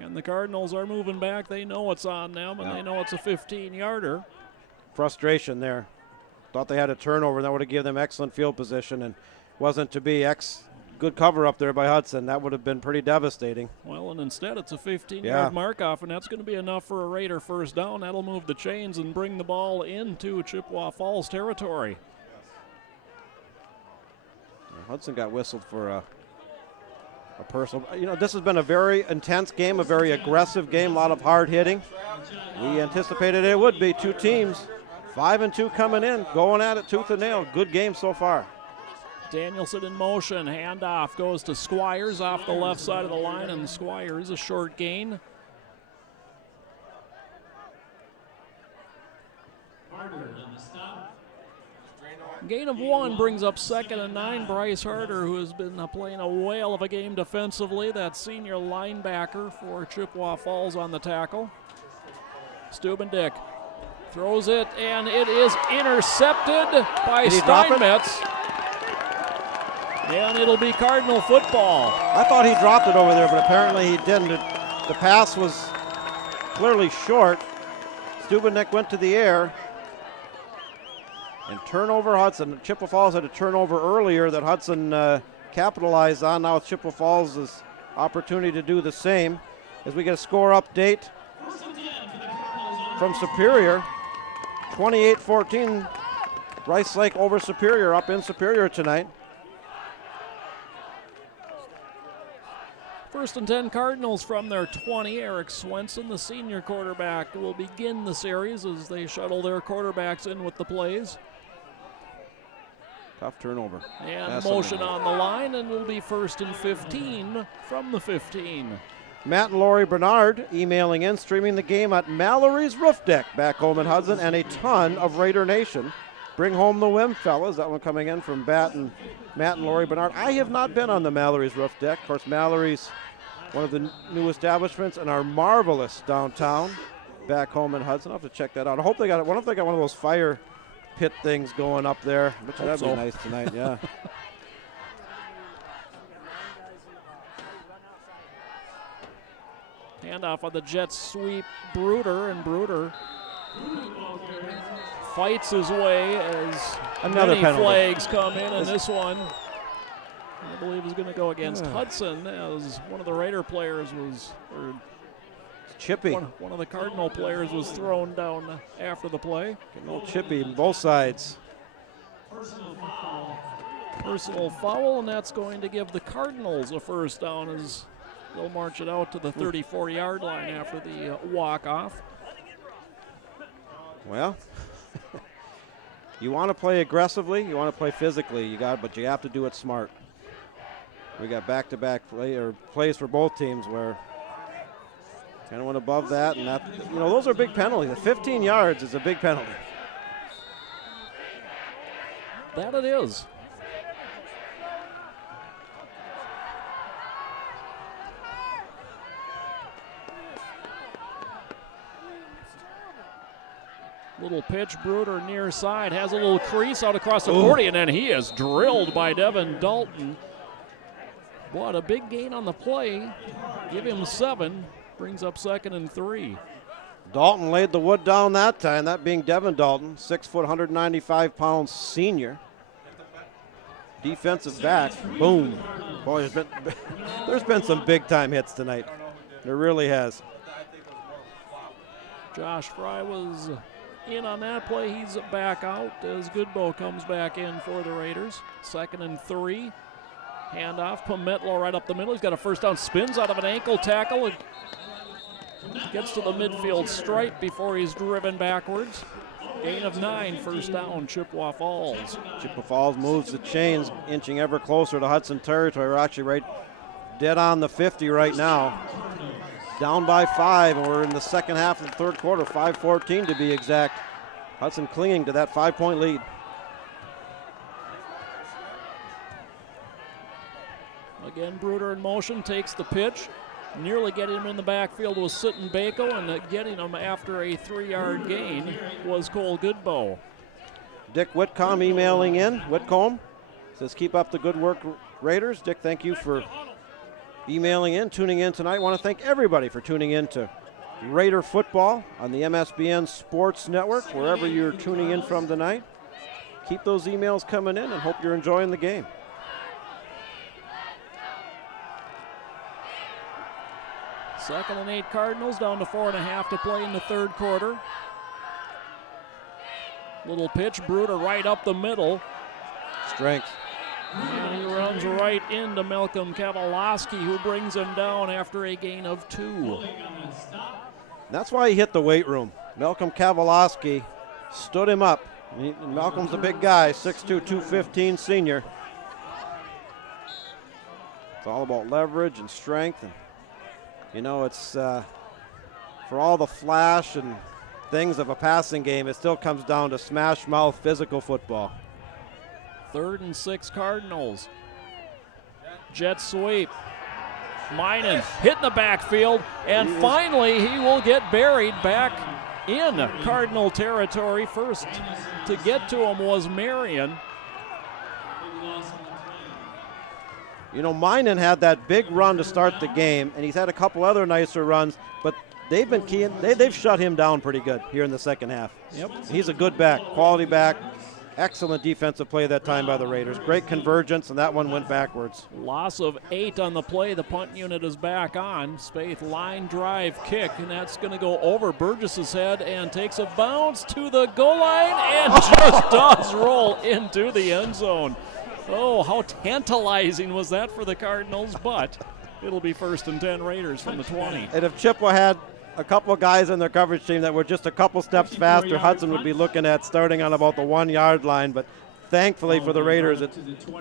And the Cardinals are moving back. They know it's on them, and they know it's a 15-yarder. Frustration there. Thought they had a turnover, and that would have given them excellent field position, and wasn't to be. Good cover up there by Hudson. That would have been pretty devastating. Well, and instead it's a 15-yard mark-off, and that's going to be enough for a Raider first down. That'll move the chains and bring the ball into Chippewa Falls territory. Hudson got whistled for a personal. You know, this has been a very intense game, a very aggressive game, a lot of hard hitting. We anticipated it would be. Two teams, 5-2 coming in, going at it tooth and nail. Good game so far. Danielson in motion, handoff goes to Squires off the left side of the line, and Squires a short gain. Gain of 1 brings up 2nd and 9. Bryce Harder, who has been playing a whale of a game defensively, that senior linebacker for Chippewa Falls on the tackle. Stubendick throws it, and it is intercepted by Steinmetz. And it'll be Cardinal football. I thought he dropped it over there, but apparently he didn't. The pass was clearly short. Stubendick went to the air. And turnover Hudson. Chippewa Falls had a turnover earlier that Hudson capitalized on. Now it's Chippewa Falls' opportunity to do the same. As we get a score update from Superior. 28-14. Rice Lake over Superior, up in Superior tonight. 1st and 10 Cardinals from their 20. Eric Swenson, the senior quarterback, will begin the series as they shuttle their quarterbacks in with the plays. Tough turnover. And motion on the line, and it'll be 1st and 15 from the 15. Matt and Lori Bernard emailing in, streaming the game at Mallory's Roof Deck back home in Hudson, and a ton of Raider Nation. Bring home the whim, fellas. That one coming in from Matt and Lori Bernard. I have not been on the Mallory's Roof Deck. Of course, Mallory's one of the new establishments in our marvelous downtown back home in Hudson. I'll have to check that out. I hope they got it. What if they got one of those fire pit things going up there? Which that'd be nice tonight, yeah. Handoff on the Jets sweep, Bruder, and Bruder fights his way as another many penalty. Flags come in, and this one I believe is going to go against Hudson, as one of the Raider players was, or Chippy. One of the Cardinal players was thrown down after the play. Getting a little chippy both sides. Personal foul, and that's going to give the Cardinals a first down as they'll march it out to the 34-yard line after the walk-off. Well, you want to play aggressively, you want to play physically, but you have to do it smart. We got back-to-back plays for both teams where kind of went above that, and that, those are big penalties. The 15 yards is a big penalty. That it is. Little pitch, Bruder near side, has a little crease out across the 40, and then he is drilled by Devin Dalton. What a big gain on the play. Give him 7, brings up 2nd and 3. Dalton laid the wood down that time, that being Devin Dalton, 6 foot, 195-pound senior. Defensive back, boom. Boy, there's been some big-time hits tonight. There really has. Josh Fry was in on that play. He's back out as Goodbow comes back in for the Raiders. 2nd and 3. Handoff, Pometlo right up the middle. He's got a first down, spins out of an ankle tackle. Gets to the midfield stripe before he's driven backwards. Gain of 9, first down, Chippewa Falls. Chippewa Falls moves the chains, inching ever closer to Hudson territory. We're actually right dead on the 50 right now. Down by 5, and we're in the second half of the third quarter, 5:14 to be exact. Hudson clinging to that 5-point lead. Again, Bruder in motion, takes the pitch. Nearly getting him in the backfield was Sitton Bako, and getting him after a 3-yard gain was Cole Goodbow. Dick Whitcomb emailing in. Whitcomb says, keep up the good work, Raiders. Dick, thank you for emailing in, tuning in tonight. I want to thank everybody for tuning in to Raider football on the MSBN Sports Network, wherever you're tuning in from tonight. Keep those emails coming in and hope you're enjoying the game. Second and 8 Cardinals, down to 4.5 to play in the third quarter. Little pitch, Bruder right up the middle. Strength. And he runs right into Malcolm Kavalowski, who brings him down after a gain of 2. That's why he hit the weight room. Malcolm Kavalowski stood him up. Malcolm's a big guy, 6'2", 215 senior. It's all about leverage and strength. And you know, it's for all the flash and things of a passing game, it still comes down to smash mouth physical football. 3rd and 6 Cardinals. Jet sweep. Minen hit in the backfield, and finally he will get buried back in Cardinal territory. First to get to him was Marion. You know, Minen had that big run to start the game, and he's had a couple other nicer runs, but they've been they've shut him down pretty good here in the second half. Yep. He's a good back, quality back. Excellent defensive play that time by the Raiders. Great convergence, and that one went backwards. Loss of 8 on the play. The punt unit is back on. Spaeth line drive kick, and that's going to go over Burgess's head and takes a bounce to the goal line and just does roll into the end zone. Oh, how tantalizing was that for the Cardinals, but it'll be 1st and 10 Raiders from the 20. And if Chippewa had a couple of guys in their coverage team that were just a couple steps faster, Hudson would be looking at starting on about the 1-yard line, but thankfully for the Raiders, it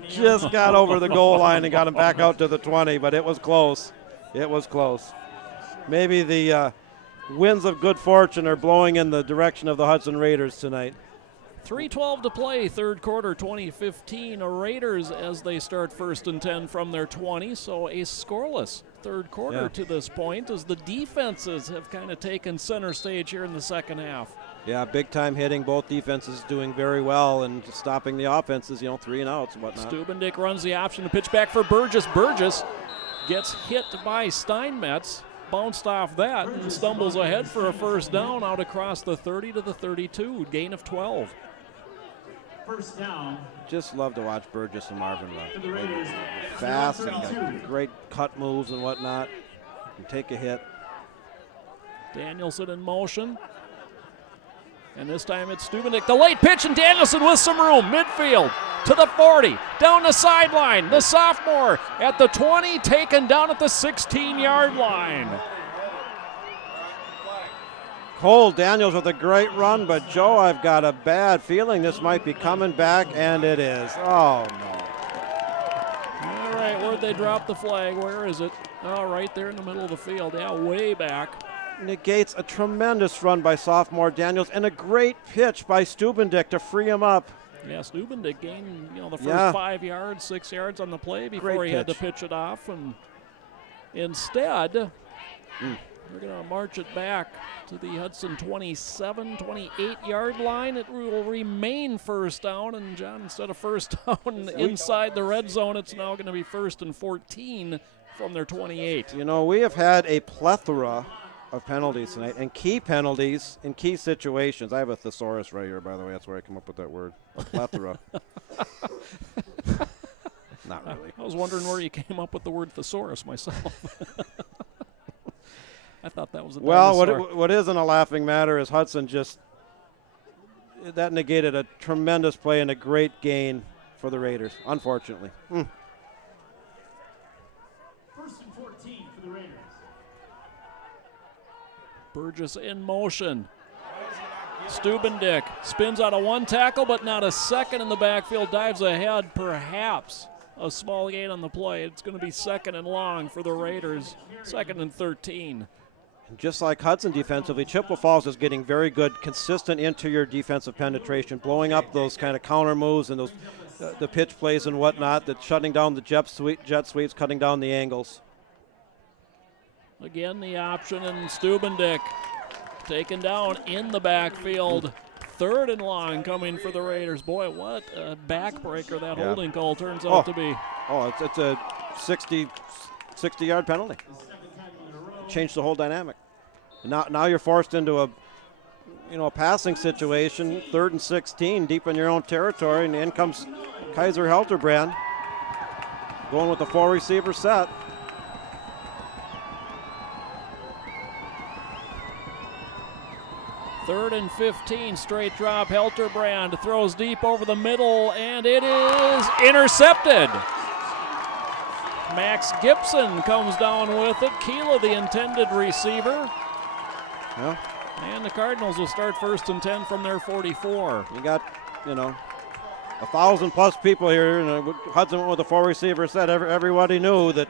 just got over the goal line and got him back out to the 20, but it was close. It was close. Maybe the winds of good fortune are blowing in the direction of the Hudson Raiders tonight. 3:12 to play, third quarter, 2015. Raiders as they start 1st and 10 from their 20, so a scoreless third quarter to this point as the defenses have kind of taken center stage here in the second half. Yeah, big time hitting. Both defenses doing very well and stopping the offenses, 3 and outs and whatnot. Stubendick runs the option to pitch back for Burgess. Burgess gets hit by Steinmetz, bounced off that and stumbles ahead for a first down out across the 30 to the 32, gain of 12. First down. Just love to watch Burgess and Marvin run. Fast and got great cut moves and whatnot. Can take a hit. Danielson in motion. And this time it's Stubendick. The late pitch, and Danielson with some room. Midfield to the 40. Down the sideline. The sophomore at the 20, taken down at the 16-yard line. Cole Daniels with a great run, but Joe, I've got a bad feeling this might be coming back, and it is. Oh, no. All right, where'd they drop the flag? Where is it? Oh, right there in the middle of the field. Yeah, way back. Negates a tremendous run by sophomore Daniels and a great pitch by Stubendick to free him up. Yeah, Stubendick gained, the first 5 yards, 6 yards on the play before he had to pitch it off, and instead We're going to march it back to the Hudson 27, 28-yard line. It will remain first down, and John, instead of first down inside the red zone, it's now going to be 1st and 14 from their 28. You know, we have had a plethora of penalties tonight, and key penalties in key situations. I have a thesaurus right here, by the way. That's where I come up with that word, a plethora. Not really. I was wondering where you came up with the word thesaurus myself. I thought that was a Well, what isn't a laughing matter is Hudson that negated a tremendous play and a great gain for the Raiders, unfortunately. 1st and 14 for the Raiders. Burgess in motion. Stubendick spins out of one tackle, but not a second in the backfield. Dives ahead, perhaps a small gain on the play. It's going to be 2nd and long for the Raiders, 2nd and 13. Just like Hudson defensively, Chippewa Falls is getting very good, consistent interior defensive penetration, blowing up those kind of counter moves and those the pitch plays and whatnot, that's shutting down the jet sweeps, cutting down the angles. Again, the option, and Stubendick taken down in the backfield. 3rd and long coming for the Raiders. Boy, what a backbreaker that holding call turns out to be. Oh, it's a 60-yard penalty. Changed the whole dynamic. Now you're forced into a passing situation, 3rd and 16, deep in your own territory, and in comes Kaiser Helterbrand going with the 4-receiver set. Third and 15, straight drop. Helterbrand throws deep over the middle, and it is intercepted. Max Gibson comes down with it. Keela, the intended receiver. Yeah. And the Cardinals will start 1st and 10 from their 44. You got, 1,000+ people here, and Hudson went with the 4-receiver set. Everybody knew that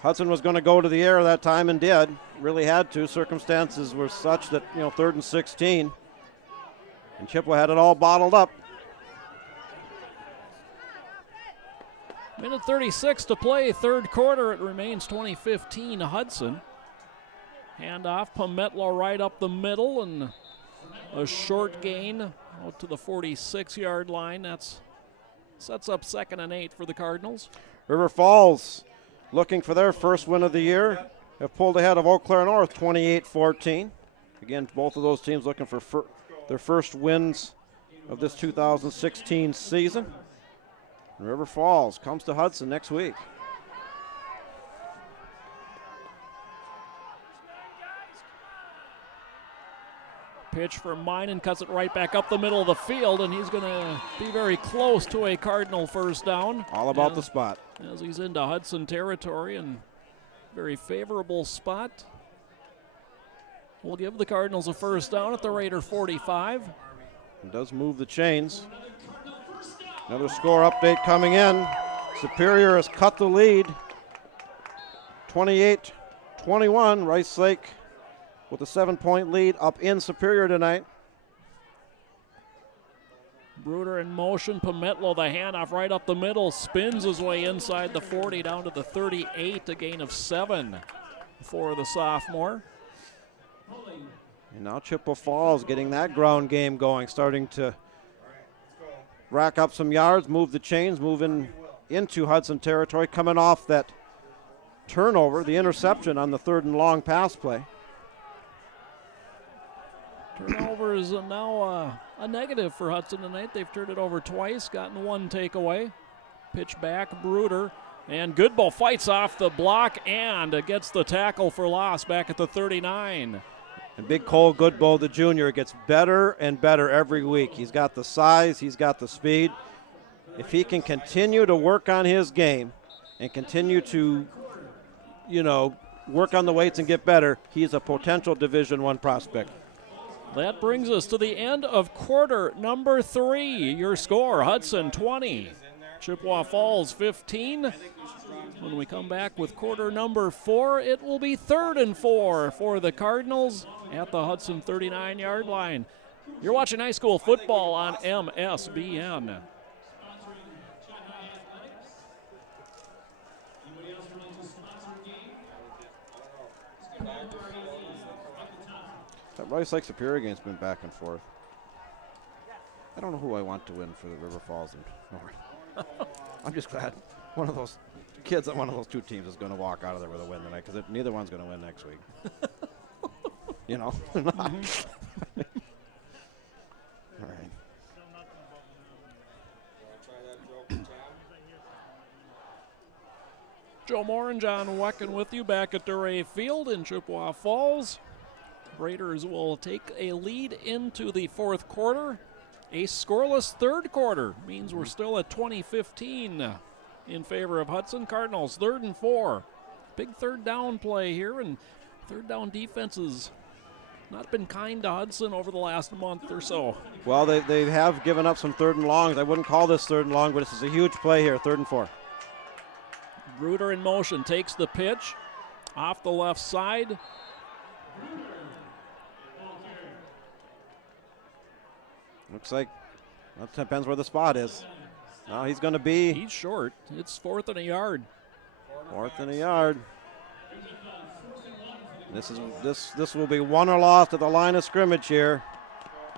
Hudson was going to go to the air that time and did. Really had to. Circumstances were such that, 3rd and 16. And Chippewa had it all bottled up. Minute 36 to play, 3rd quarter. It remains 20-15 Hudson. Handoff, Pometlo right up the middle, and a short gain out to the 46-yard line. That sets up 2nd and 8 for the Cardinals. River Falls looking for their first win of the year. Have pulled ahead of Eau Claire North 28-14. Again, both of those teams looking for their first wins of this 2016 season. And River Falls comes to Hudson next week. Pitch for Minen, cuts it right back up the middle of the field, and he's going to be very close to a Cardinal first down. All about the spot. As he's into Hudson territory, and very favorable spot. We'll give the Cardinals a first down at the Raider 45. It does move the chains. Another score update coming in. Superior has cut the lead. 28-21, Rice Lake with a 7-point lead up in Superior tonight. Bruder in motion. Pometlo, the handoff right up the middle, spins his way inside the 40 down to the 38, a gain of 7 for the sophomore. And now Chippewa Falls getting that ground game going, starting to rack up some yards, move the chains, moving into Hudson territory, coming off that turnover, the interception on the 3rd and long pass play. Turnover is now a negative for Hudson tonight. They've turned it over twice, gotten 1 takeaway. Pitch back, Bruder, and Goodbow fights off the block and gets the tackle for loss back at the 39. And big Cole Goodbow, the junior, gets better and better every week. He's got the size, he's got the speed. If he can continue to work on his game and continue to, work on the weights and get better, he's a potential Division I prospect. That brings us to the end of quarter number 3. Your score, Hudson 20, Chippewa Falls 15. When we come back with quarter number 4, it will be 3rd and 4 for the Cardinals at the Hudson 39-yard line. You're watching high school football on MSBN. Anybody else would like to sponsor a game? That Rice Lake Superior game's been back and forth. I don't know who I want to win for the River Falls and North. I'm just glad one of those kids on one of those two teams is going to walk out of there with a win tonight, because neither one's going to win next week. You know? All right. Joe Moore and John Wecken with you back at Duray Field in Chippewa Falls. Raiders will take a lead into the fourth quarter. A scoreless third quarter means we're still at 20-15 in favor of Hudson. Cardinals 3rd and 4. Big third down play here, and third down defense has not been kind to Hudson over the last month or so. Well, they have given up some third and longs. I wouldn't call this third and long, but this is a huge play here, 3rd and 4. Bruder in motion, takes the pitch off the left side. Looks like that depends where the spot is. Now he's going to be. He's short. It's 4th and a yard. 4th and a yard. This will be won or lost at the line of scrimmage here.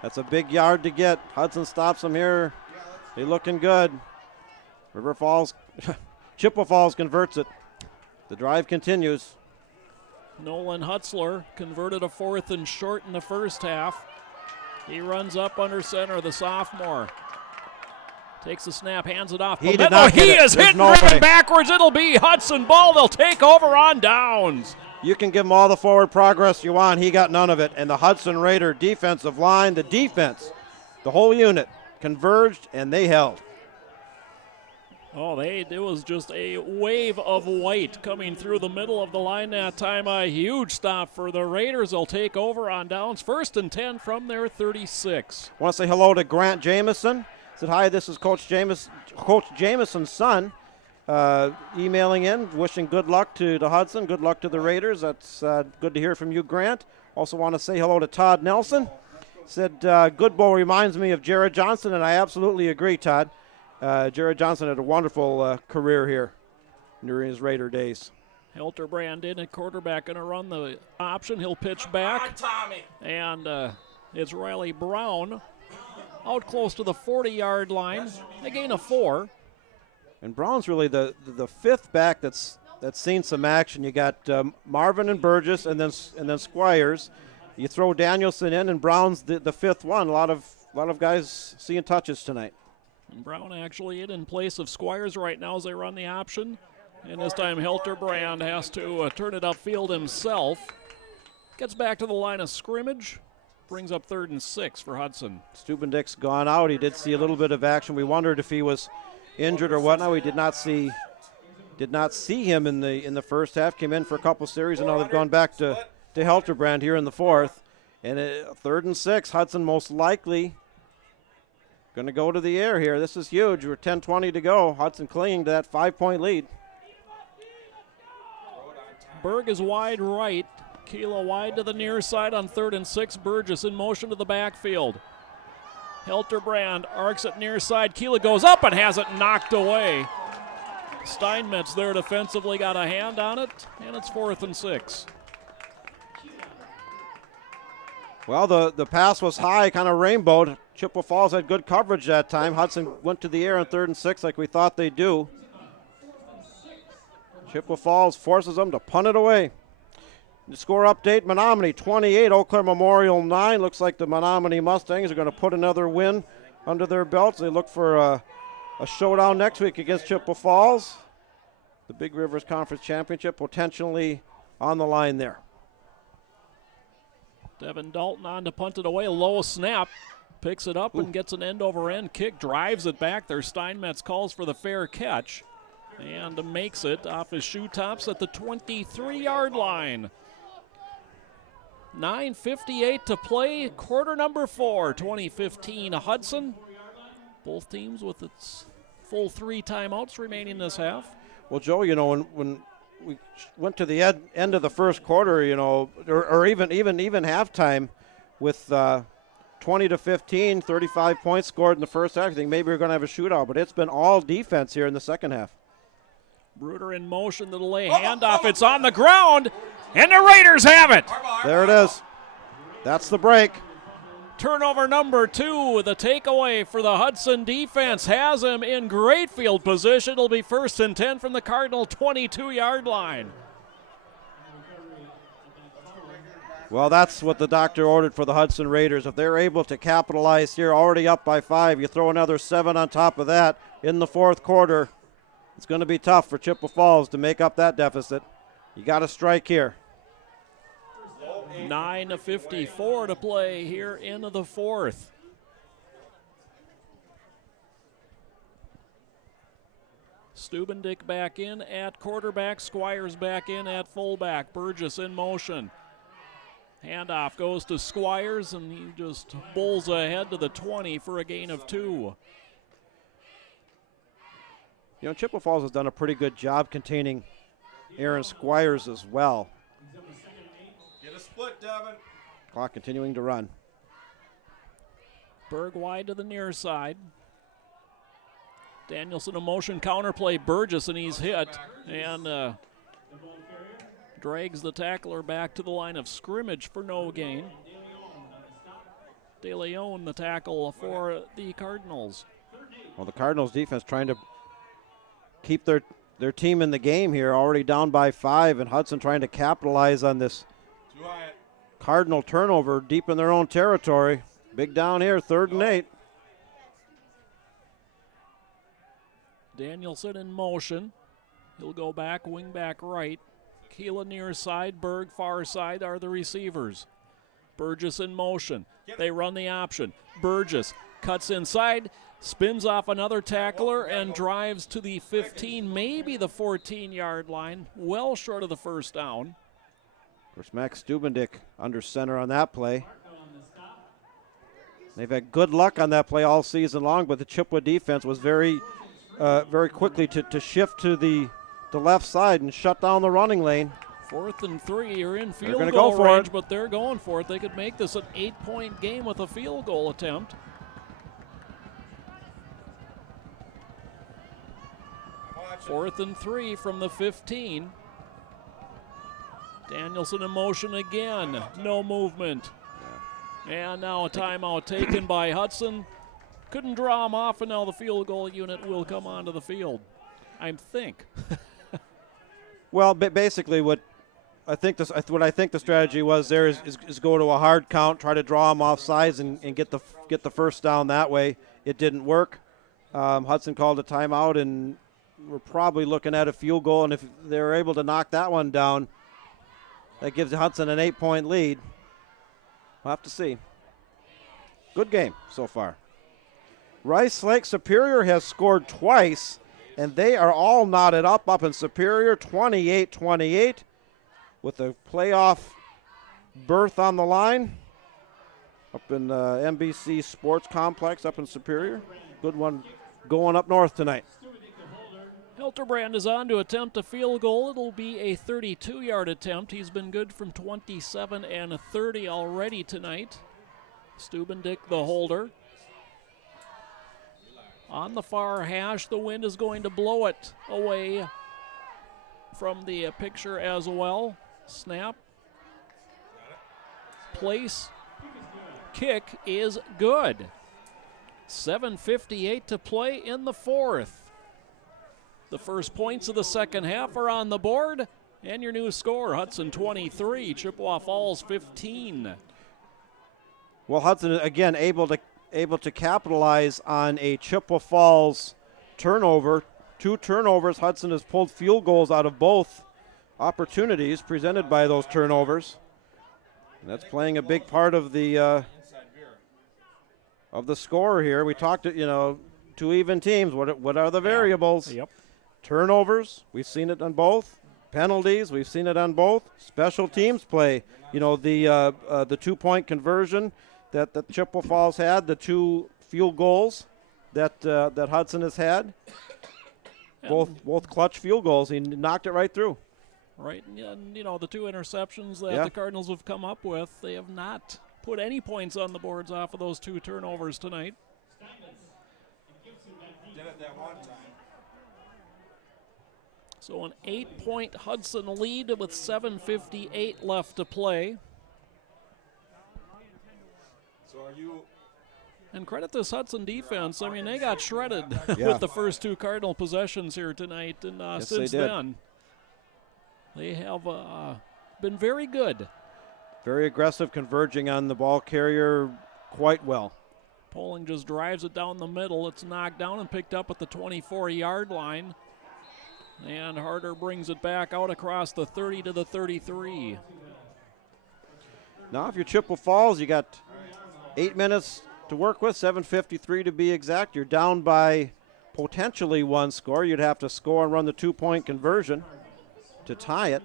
That's a big yard to get. Hudson stops him here. They're looking good. River Falls, Chippewa Falls converts it. The drive continues. Nolan Hutzler converted a 4th and short in the first half. He runs up under center, the sophomore. Takes the snap, hands it off. He did not he is hit no driven way. backwards. It'll be Hudson ball. They'll take over on downs. You can give him all the forward progress you want. He got none of it. And the Hudson Raider defensive line, the defense, the whole unit converged, and they held. Oh, it was just a wave of white coming through the middle of the line that time. A huge stop for the Raiders. They'll take over on downs. 1st and 10 from their 36. I want to say hello to Grant Jameson. Said hi, this is Coach Jameson's son. Emailing in, wishing good luck to the Hudson, good luck to the Raiders. That's good to hear from you, Grant. Also want to say hello to Todd Nelson. Said Good Bowl reminds me of Jared Johnson, and I absolutely agree, Todd. Jared Johnson had a wonderful career here during his Raider days. Hilterbrand in at quarterback, going to run the option. He'll pitch back. And it's Riley Brown out close to the 40-yard line. They gain a 4. And Brown's really the fifth back that's seen some action. You got Marvin and Burgess, and then Squires. You throw Danielson in, and Brown's the fifth one. A lot of guys seeing touches tonight. And Brown actually in place of Squires right now as they run the option. And this time Hilterbrand has to turn it upfield himself. Gets back to the line of scrimmage. Brings up 3rd and 6 for Hudson. Stubendick's gone out. He did see a little bit of action. We wondered if he was injured or whatnot. We did not see him in the first half. Came in for a couple series, and now they've gone back to Hilterbrand here in the 4th. And 3rd and 6. Hudson most likely going to go to the air here. This is huge. We're 10:20 to go. Hudson clinging to that 5-point lead. Berg is wide right. Keela wide to the near side on 3rd and 6. Burgess in motion to the backfield. Hilterbrand arcs it near side. Keela goes up and has it knocked away. Steinmetz there defensively got a hand on it, and it's 4th and 6. Well, the pass was high, kind of rainbowed. Chippewa Falls had good coverage that time. Hudson went to the air on 3rd and 6 like we thought they'd do. Chippewa Falls forces them to punt it away. The score update, Menominee 28, Eau Claire Memorial 9. Looks like the Menominee Mustangs are going to put another win under their belts. They look for a showdown next week against Chippewa Falls. The Big Rivers Conference Championship potentially on the line there. Devin Dalton on to punt it away. Low snap. Picks it up and gets an end-over-end kick. Drives it back there. Steinmetz calls for the fair catch and makes it off his shoe tops at the 23-yard line. 9:58 to play. Quarter number 4. 2015 Hudson. Both teams with its full 3 timeouts remaining this half. Well, Joe, you know, when we went to the end of the first quarter, you know, or even halftime with 20-15, 35 points scored in the first half, I think maybe we're going to have a shootout, but it's been all defense here in the second half. Bruder in motion, the delay handoff. It's on the ground, and the Raiders have it. There it is. That's the break. Turnover number 2, the takeaway for the Hudson defense has him in great field position. It'll be 1st and 10 from the Cardinal 22-yard line. Well, that's what the doctor ordered for the Hudson Raiders. If they're able to capitalize here, already up by 5, you throw another 7 on top of that in the 4th quarter. It's going to be tough for Chippewa Falls to make up that deficit. You got to strike here. 9:54 to play here in the 4th. Stubendick back in at quarterback. Squires back in at fullback. Burgess in motion. Handoff goes to Squires, and he just bowls ahead to the 20 for a gain of 2. You know, Chippewa Falls has done a pretty good job containing Aaron Squires as well. Get a split, Devin. Clock continuing to run. Berg wide to the near side. Danielson a motion counterplay. Burgess, and he's hit. And drags the tackler back to the line of scrimmage for no gain. De Leon the tackle for the Cardinals. Well, the Cardinals defense trying to keep their team in the game here, already down by 5, and Hudson trying to capitalize on this Cardinal turnover deep in their own territory. Big down here, 3rd and 8. Danielson in motion. He'll go back, wing back right. Keela near side, Berg far side are the receivers. Burgess in motion. They run the option. Burgess cuts inside, spins off another tackler, and drives to the 15, maybe the 14-yard line, well short of the 1st down. Of course, Max Stubendick under center on that play. They've had good luck on that play all season long, but the Chippewa defense was very quickly to shift to the left side and shut down the running lane. 4th and 3, you're in field gonna goal go for range, it. but they're going for it. They could make this an 8-point game with a field goal attempt. Fourth and 3 from the 15. Danielson in motion again. No movement. And now a timeout taken by Hudson. Couldn't draw him off, and now the field goal unit will come onto the field, I think. Well, basically what I think the strategy was there is go to a hard count, try to draw him off sides and get the 1st down that way. It didn't work. Hudson called a timeout, and we're probably looking at a field goal, and if they're able to knock that one down, that gives Hudson an 8-point lead. We'll have to see. Good game so far. Rice Lake Superior has scored twice, and they are all knotted up in Superior, 28-28, with a playoff berth on the line up in the NBC Sports Complex up in Superior. Good one going up north tonight. Hilterbrand is on to attempt a field goal. It'll be a 32-yard attempt. He's been good from 27 and 30 already tonight. Stubendick, the holder. On the far hash, the wind is going to blow it away from the picture as well. Snap. Place. Kick is good. 7:58 to play in the 4th. The first points of the second half are on the board. And your new score, Hudson 23, Chippewa Falls 15. Well, Hudson, again, able to capitalize on a Chippewa Falls turnover. 2 turnovers. Hudson has pulled field goals out of both opportunities presented by those turnovers. And that's playing a big part of the score here. We talked, 2 even teams. What are the variables? Yep. Turnovers, we've seen it on both. Penalties, we've seen it on both. Special teams play, the 2-point conversion that Chippewa Falls had, the 2 field goals that Hudson has had. Both clutch field goals. He knocked it right through. Right, and the 2 interceptions that the Cardinals have come up with, they have not put any points on the boards off of those 2 turnovers tonight. Did it that one time. So an 8-point Hudson lead with 7:58 left to play. So are you? And credit this Hudson defense. I mean, they got shredded Yeah. with the first two Cardinal possessions here tonight. And Yes, since they did. then, they have been very good. Very aggressive, converging on the ball carrier quite well. Poling just drives it down the middle. It's knocked down and picked up at the 24-yard line. And Harder brings it back out across the 30 to the 33. Now, if you're Chippewa Falls, you got 8 minutes to work with, 7:53 to be exact. You're down by potentially one score. You'd have to score and run the 2-point conversion to tie it.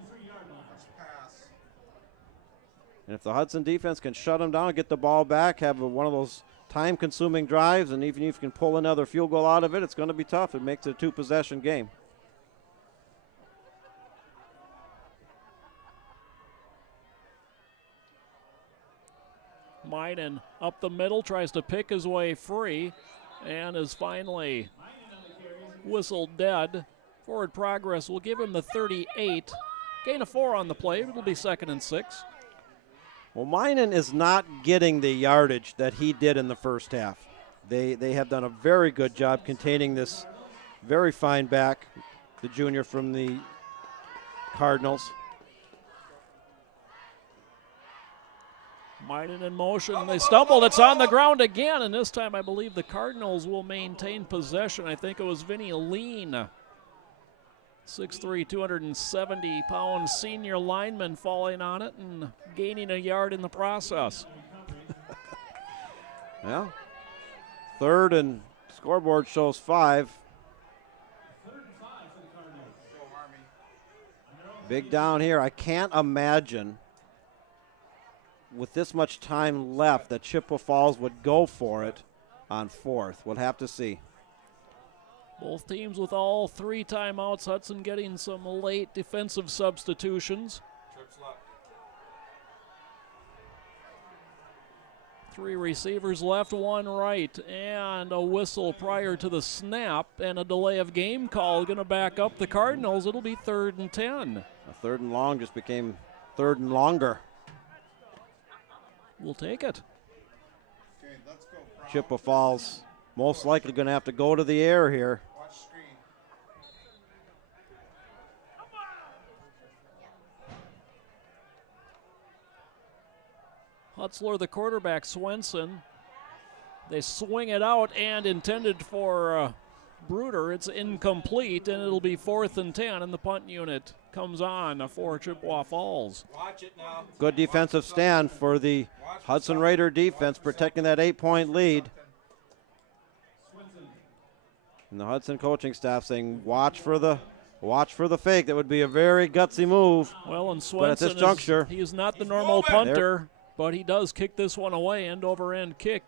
And if the Hudson defense can shut them down, get the ball back, have one of those time-consuming drives, and even if you can pull another field goal out of it, it's going to be tough. It makes it a two-possession game. Minen up the middle, tries to pick his way free, and is finally whistled dead. Forward progress will give him the 38. Gain of 4 on the play. It'll be 2nd and 6. Well, Minen is not getting the yardage that he did in the first half. They have done a very good job containing this very fine back, the junior from the Cardinals. Minen in motion. They stumbled. It's on the ground again, and this time I believe the Cardinals will maintain possession. I think it was Vinny Lean, 6'3", 270-pound senior lineman, falling on it and gaining a yard in the process. Yeah. Third and scoreboard shows 5. Big down here. I can't imagine with this much time left that Chippewa Falls would go for it on 4th. We'll have to see. Both teams with all 3 timeouts. Hudson getting some late defensive substitutions. Trips left. 3 receivers left, 1 right, and a whistle prior to the snap, and a delay of game call going to back up the Cardinals. It'll be 3rd and 10. A 3rd and long just became 3rd and longer. We'll take it. Okay, let's go. Chippewa Falls most likely going to have to go to the air here. Watch screen. Hutzler, the quarterback, Swenson. They swing it out and intended for Bruder. It's incomplete, and it'll be 4th and 10, and the punt unit comes on for Chippewa Falls. Watch it now. Good defensive stand for the Hudson Raider defense, protecting that 8-point lead. And the Hudson coaching staff saying, watch for the fake. That would be a very gutsy move. Well, and But at this Swenson, juncture, he is not the normal punter, but he does kick this one away, end-over-end kick.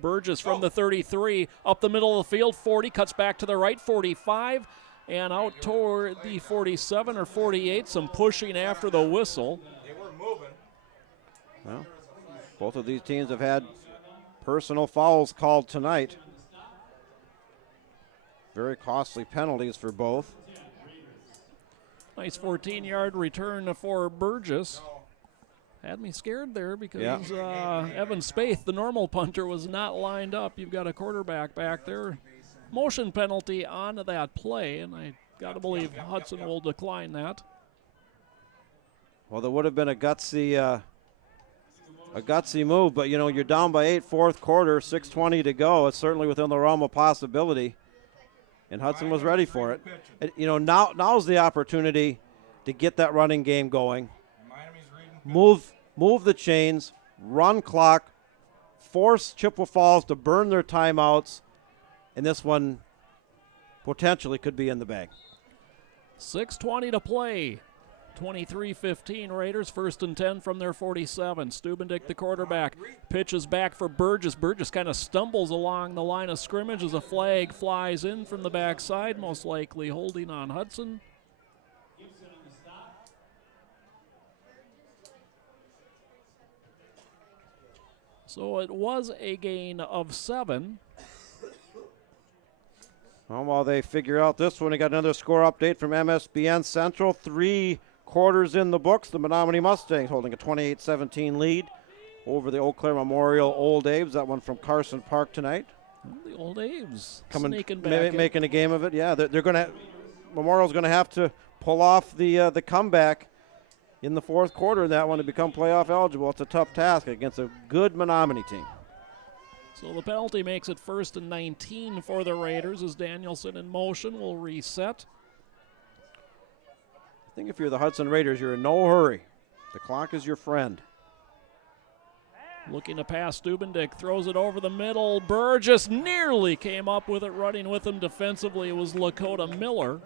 Burgess from the 33, up the middle of the field, 40, cuts back to the right, 45, and out toward the 47 or 48, some pushing after the whistle. They were moving. well, both of these teams have had personal fouls called tonight. Very costly penalties for both. Nice 14-yard return for Burgess. Had me scared there because Evan Spaeth, the normal punter, was not lined up. You've got a quarterback back there. Motion penalty on that play, and I got to believe Hudson will decline that. Well, there would have been a gutsy move, but you know, you're down by 8, 4th quarter, 6:20 to go. It's certainly within the realm of possibility, and Hudson was ready for it. And, you know, now's the opportunity to get that running game going. Move the chains, run clock, force Chippewa Falls to burn their timeouts, and this one potentially could be in the bag. 6:20 to play. 23-15 Raiders, 1st and 10 from their 47. Stubendick, the quarterback, pitches back for Burgess. Burgess kind of stumbles along the line of scrimmage as a flag flies in from the backside, most likely holding on Hudson. So it was a gain of 7. Well, while they figure out this one, we got another score update from MSBN Central. 3 quarters in the books. The Menominee Mustangs holding a 28-17 lead over the Eau Claire Memorial Old Abe's. That one from Carson Park tonight. Well, the Old Abe's Coming, back making a game of it. Yeah, they're going to. Memorial's going to have to pull off the comeback in the fourth quarter in that one to become playoff eligible. It's a tough task against a good Menominee team. So the penalty makes it 1st and 19 for the Raiders as Danielson in motion will reset. I think if you're the Hudson Raiders, you're in no hurry. The clock is your friend. Looking to pass, Stubendick throws it over the middle. Burgess nearly came up with it, running with him defensively. It was Lakota Miller.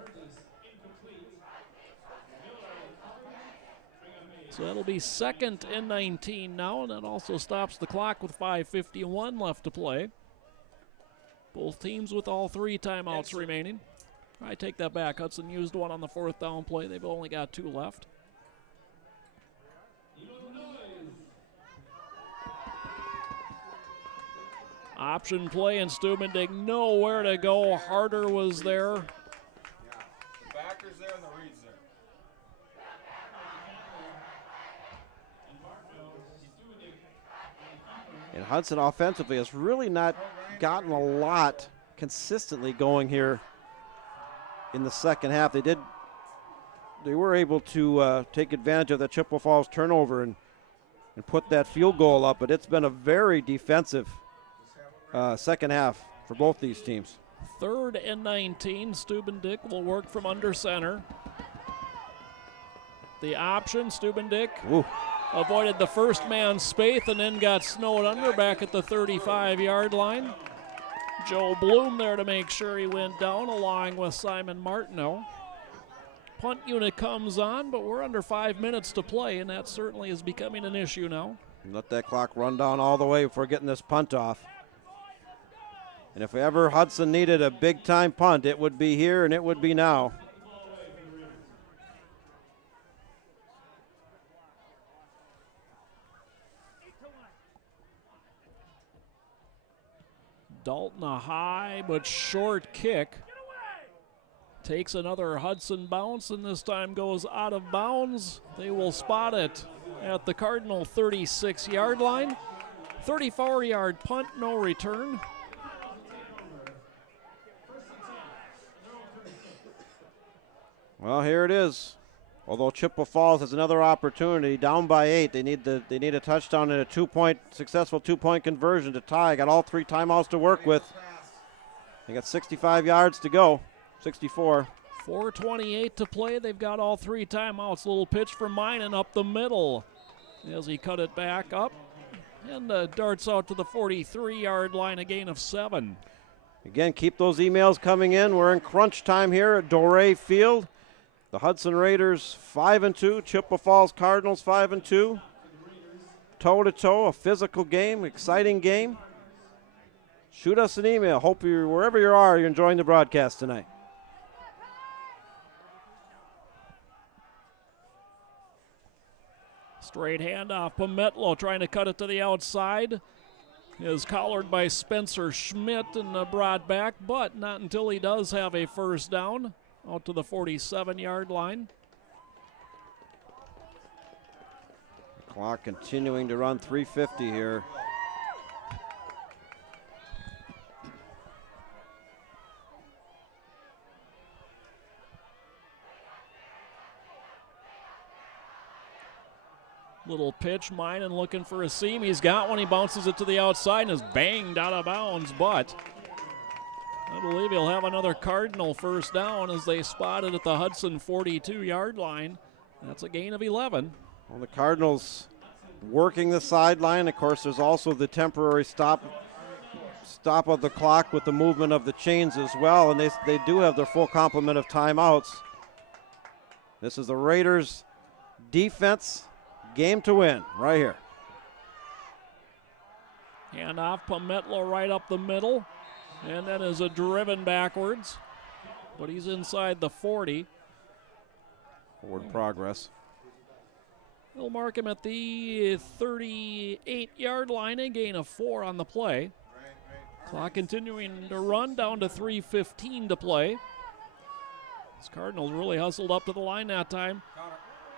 So that'll be 2nd and 19 now, and that also stops the clock with 5:51 left to play. Both teams with all 3 timeouts remaining. I take that back. Hudson used one on the 4th down play. They've only got 2 left. Option play, and Stubendick nowhere to go. Harder was there. The backer's there and the read's there. And Hudson offensively has really not gotten a lot consistently going here in the second half. They were able to take advantage of that Chippewa Falls turnover and put that field goal up, but it's been a very defensive second half for both these teams. 3rd and 19. Stubendick will work from under center. The option, Stubendick Ooh. avoided the first man, Spaeth, and then got snowed under back at the 35-yard line. Joe Bloom there to make sure he went down, along with Simon Martineau. Punt unit comes on, but we're under 5 minutes to play, and that certainly is becoming an issue now. Let that clock run down all the way before getting this punt off. And if ever Hudson needed a big-time punt, it would be here and it would be now. Dalton a high but short kick. Takes another Hudson bounce, and this time goes out of bounds. They will spot it at the Cardinal 36-yard line. 34-yard punt, no return. Well, here it is. Although Chippewa Falls has another opportunity, down by 8, they need a touchdown and a successful two-point conversion to tie. Got all 3 timeouts to work with. They got 65 yards to go, 64. 4:28 to play. They've got all 3 timeouts. Little pitch from Minen up the middle as he cut it back up and darts out to the 43-yard line, a gain of 7. Again, keep those emails coming in. We're in crunch time here at Doré Field. The Hudson Raiders 5-2, Chippewa Falls Cardinals 5-2. Toe-to-toe, a physical game, exciting game. Shoot us an email. Hope wherever you are, you're enjoying the broadcast tonight. Straight handoff. Pometlo trying to cut it to the outside. Is collared by Spencer Schmidt and brought back, but not until he does have a first down. Out to the 47-yard line. Clock continuing to run, 3:50 here. Little pitch, Minen looking for a seam. He's got one. He bounces it to the outside and is banged out of bounds, but I believe he'll have another Cardinal first down as they spot it at the Hudson 42-yard line. That's a gain of 11. Well, the Cardinals working the sideline. Of course, there's also the temporary stop of the clock with the movement of the chains as well, and they do have their full complement of timeouts. This is the Raiders' defense game to win right here. Handoff, Pometlo right up the middle. And that is a driven backwards, but he's inside the 40. Forward progress. They'll mark him at the 38-yard line, a gain of 4 on the play. Clock continuing to run, down to 3:15 to play. This Cardinals really hustled up to the line that time.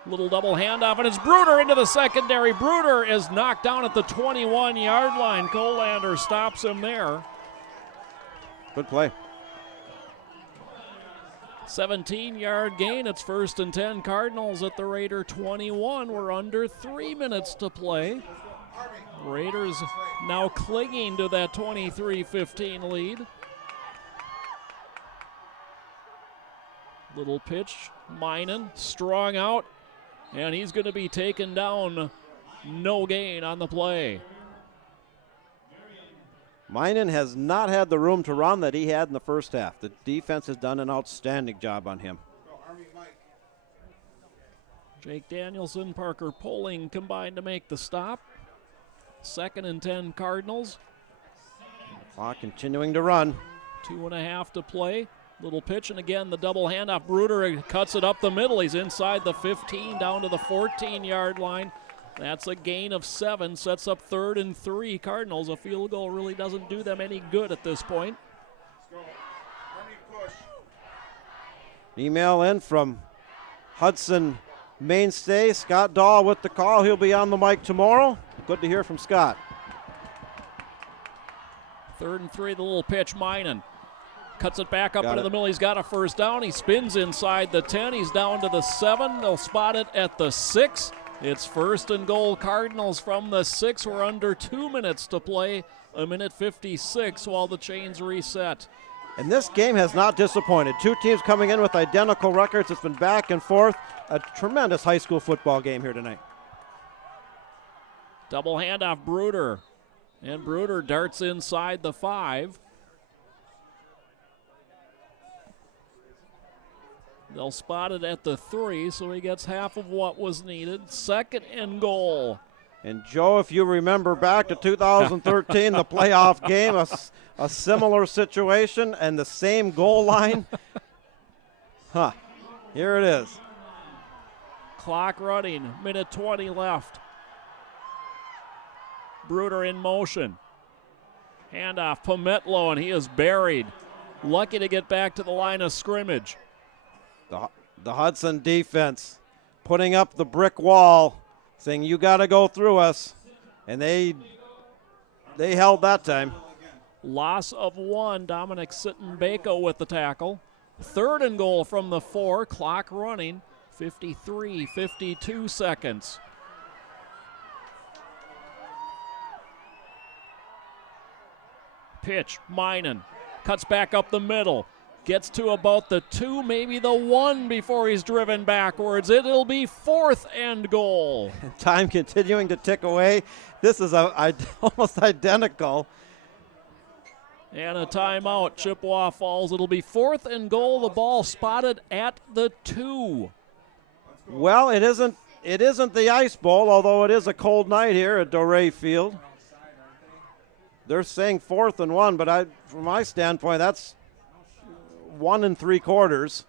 Little double handoff, and it's Bruder into the secondary. Bruder is knocked down at the 21-yard line. Colander stops him there. Good play. 17-yard gain. It's 1st and 10. Cardinals at the Raider 21. We're under 3 minutes to play. Raiders now clinging to that 23-15 lead. Little pitch. Minen strong out, and he's going to be taken down. No gain on the play. Minen has not had the room to run that he had in the first half. The defense has done an outstanding job on him. Jake Danielson, Parker Poling combined to make the stop. 2nd and 10 Cardinals. Clock continuing to run. 2.5 to play. Little pitch, and again the double handoff. Bruder cuts it up the middle. He's inside the 15 down to the 14-yard line. That's a gain of 7. Sets up 3rd and 3. Cardinals, a field goal really doesn't do them any good at this point. Email in from Hudson mainstay Scott Dahl with the call. He'll be on the mic tomorrow. Good to hear from Scott. 3rd and 3, the little pitch. Minen cuts it back up into the middle. He's got a first down. He spins inside the 10. He's down to the 7. They'll spot it at the 6. It's 1st and goal Cardinals from the 6. We're under 2 minutes to play. 1:56 while the chains reset. And this game has not disappointed. Two teams coming in with identical records. It's been back and forth. A tremendous high school football game here tonight. Double handoff, Bruder. And Bruder darts inside the 5. They'll spot it at the 3, so he gets half of what was needed. 2nd and goal. And Joe, if you remember back to 2013, the playoff game, a similar situation and the same goal line. Here it is. Clock running, 1:20 left. Bruder in motion. Handoff, Pometlo, and he is buried. Lucky to get back to the line of scrimmage. The Hudson defense putting up the brick wall, saying you got to go through us, and they held that time. Loss of 1. Dominic Sitton-Bako with the tackle. 3rd and goal from the 4. Clock running. 52 seconds. Pitch, Minen cuts back up the middle. Gets to about the 2, maybe the 1 before he's driven backwards. It'll be 4th and goal. Time continuing to tick away. This is almost identical. And a timeout. Chippewa Falls. It'll be 4th and goal. The ball spotted at the 2. Well, it isn't the Ice Bowl, although it is a cold night here at Doré Field. They're saying 4th and 1, but from my standpoint, that's 1 3/4.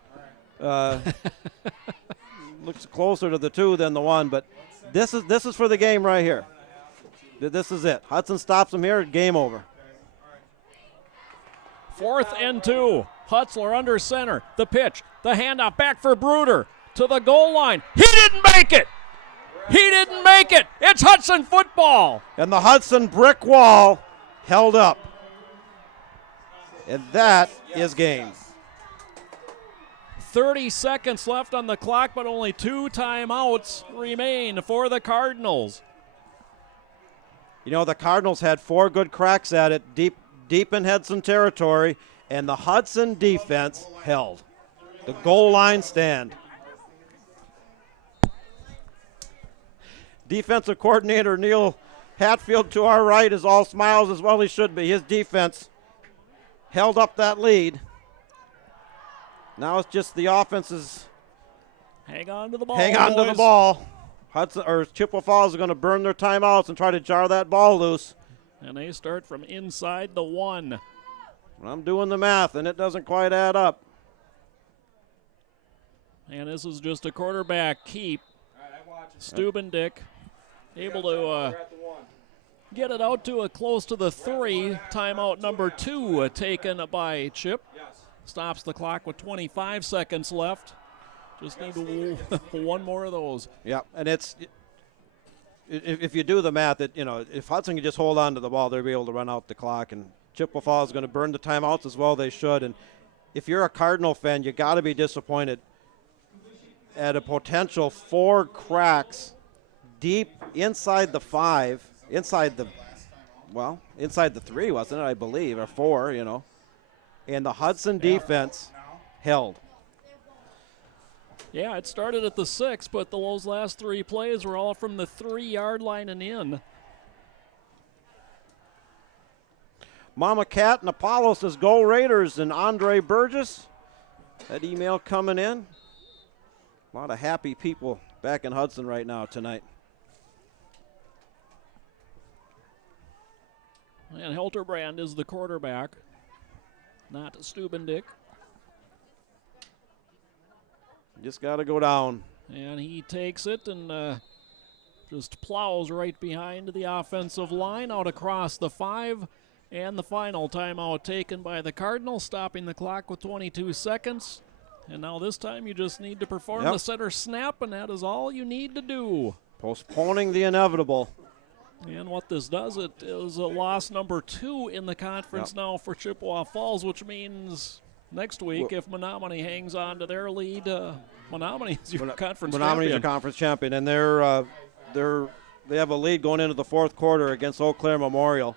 Looks closer to the 2 than the 1, but this is for the game right here. This is it. Hudson stops him here. Game over. 4th and 2. Hutzler under center. The pitch. The handoff back for Bruder to the goal line. He didn't make it. He didn't make it. It's Hudson football. And the Hudson brick wall held up. And that is game. 30 seconds left on the clock, but only 2 timeouts remain for the Cardinals. You know, the Cardinals had 4 good cracks at it deep in Hudson territory, and the Hudson defense held. The goal line stand. Defensive coordinator Neil Hatfield to our right is all smiles, as well he should be. His defense held up that lead. Now it's just the offenses hang on to the ball. Hang on to the ball. Hudson or Chippewa Falls are going to burn their timeouts and try to jar that ball loose. And they start from inside the 1. I'm doing the math, and it doesn't quite add up. And this is just a quarterback keep. Stubendick able to get it out to a close to the 3. Timeout number 2 taken by Chip. Stops the clock with 25 seconds left. Just need one more of those. Yeah, and if you do the math, if Hudson can just hold on to the ball, they'll be able to run out the clock. And Chippewa Falls is going to burn the timeouts as well. They should. And if you're a Cardinal fan, you got to be disappointed at a potential 4 cracks deep inside the 5, inside the 3, wasn't it? I believe, or 4. And the Hudson defense held. Yeah, it started at the 6, but those last 3 plays were all from the 3-yard line and in. Mama Cat and Apollo says, "Go Raiders," and Andre Burgess. That email coming in. A lot of happy people back in Hudson right now tonight. And Hilterbrand is the quarterback, not Stubendick. Just got to go down. And he takes it and just plows right behind the offensive line out across the 5. And the final timeout taken by the Cardinals, stopping the clock with 22 seconds. And now this time you just need to perform the center snap, and that is all you need to do. Postponing the inevitable. And what this does, it is a loss number 2 in the conference now for Chippewa Falls, which means next week, if Menominee hangs on to their lead, Menominee is your conference champion. Menominee is your conference champion, and they have a lead going into the 4th quarter against Eau Claire Memorial.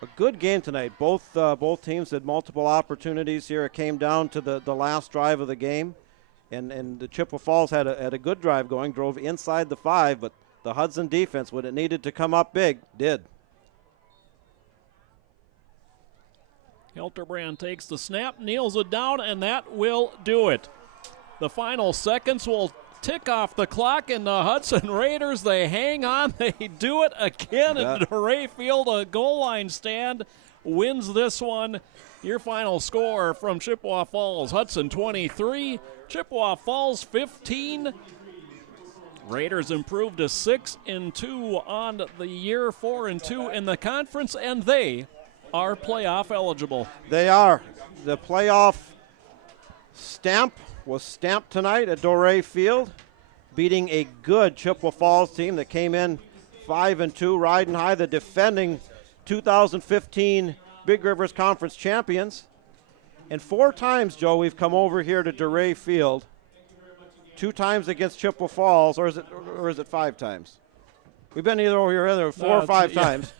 A good game tonight. Both teams had multiple opportunities here. It came down to the last drive of the game, and the Chippewa Falls had a good drive going, drove inside the 5, but the Hudson defense, when it needed to come up big, did. Hilterbrand takes the snap, kneels it down, and that will do it. The final seconds will tick off the clock, and the Hudson Raiders, they hang on. They do it again at DeRay Field. A goal line stand wins this one. Your final score from Chippewa Falls: Hudson 23, Chippewa Falls 15. Raiders improved to 6-2 on the year, 4-2 in the conference, and they are playoff eligible. They are. The playoff stamp was stamped tonight at DeRay Field, beating a good Chippewa Falls team that came in 5-2, riding high, the defending 2015 Big Rivers Conference champions. And 4 times, Joe, we've come over here to DeRay Field. 2 times against Chippewa Falls, or is it 5 times? We've been either over here or 4 or 5 times.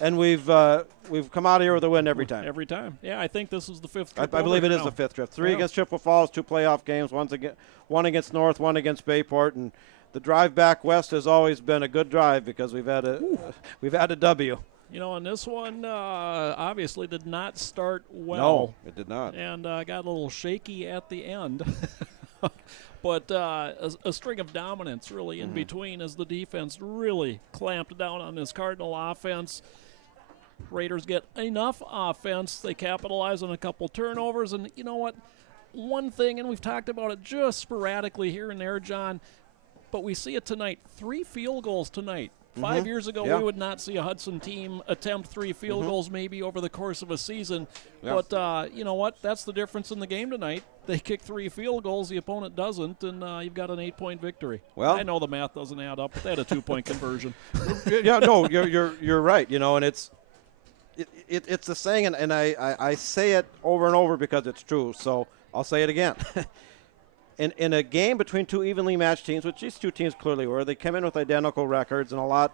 And we've come out of here with a win every time. Every time. Yeah, I think this is the 5th trip. I believe it is the 5th trip. 3 against Chippewa Falls, 2 playoff games, one against North, 1 against Bayport, and the drive back west has always been a good drive because we've had a W. And this one obviously did not start well. No, it did not. And got a little shaky at the end. But a string of dominance really in between as the defense really clamped down on this Cardinal offense. Raiders get enough offense. They capitalize on a couple turnovers. And you know what? One thing, and we've talked about it just sporadically here and there, John, but we see it tonight. 3 field goals tonight. 5 years ago, we would not see a Hudson team attempt 3 field goals maybe over the course of a season. But you know what? That's the difference in the game tonight. They kick 3 field goals, the opponent doesn't, and you've got an 8-point victory. Well, I know the math doesn't add up, but they had a 2-point conversion. Yeah, no, you're right. And it's a saying, and I say it over and over because it's true. So I'll say it again. In a game between 2 evenly matched teams, which these 2 teams clearly were, they came in with identical records and a lot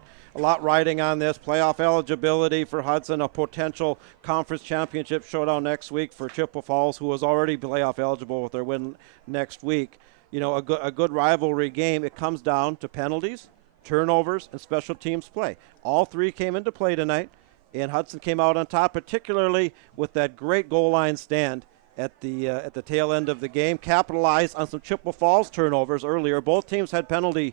riding on this. Playoff eligibility for Hudson, a potential conference championship showdown next week for Chippewa Falls, who was already playoff eligible with their win next week. A good rivalry game. It comes down to penalties, turnovers, and special teams play. All 3 came into play tonight, and Hudson came out on top, particularly with that great goal line stand at the tail end of the game. Capitalized on some Chippewa Falls turnovers earlier. Both teams had penalty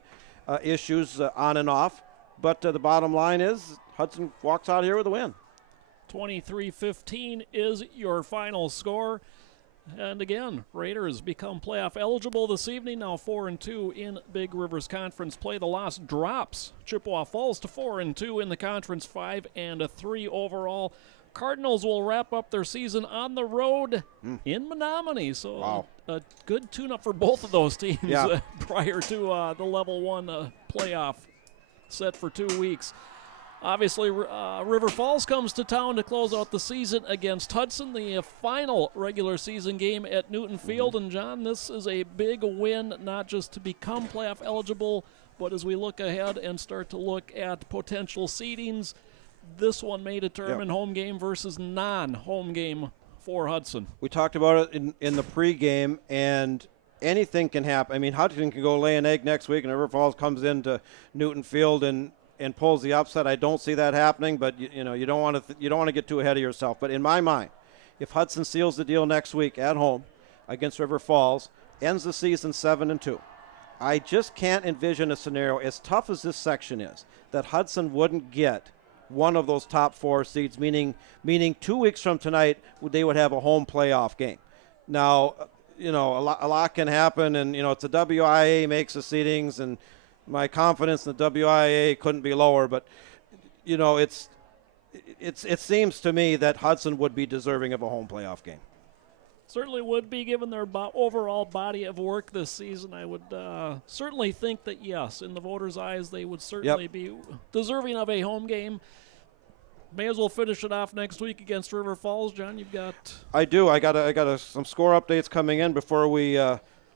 issues on and off, but the bottom line is Hudson walks out here with a win. 23-15 is your final score. And again, Raiders become playoff eligible this evening, now 4-2 in Big Rivers Conference play. The loss drops Chippewa falls to 4-2 in the conference, 5-3 overall. Cardinals will wrap up their season on the road in Menominee, so a good tune-up for both of those teams prior to the level 1 playoff set for 2 weeks. Obviously, River Falls comes to town to close out the season against Hudson, the final regular season game at Newton Field. And, John, this is a big win, not just to become playoff eligible, but as we look ahead and start to look at potential seedings, this one may determine home game versus non-home game for Hudson. We talked about it in the pregame, and anything can happen. I mean, Hudson can go lay an egg next week, and River Falls comes into Newton Field and pulls the upset. I don't see that happening, but you don't want to get too ahead of yourself. But in my mind, if Hudson seals the deal next week at home against River Falls, ends the season 7-2, I just can't envision a scenario, as tough as this section is, that Hudson wouldn't get one of those top 4 seeds, meaning 2 weeks from tonight they would have a home playoff game. Now, a lot can happen, and it's a WIA makes the seedings, and my confidence in the WIA couldn't be lower, but it seems to me that Hudson would be deserving of a home playoff game. Certainly would be, given their overall body of work this season. I would certainly think that, yes, in the voters' eyes, they would certainly be deserving of a home game. May as well finish it off next week against River Falls. John, you've got... I do. I got some score updates coming in before we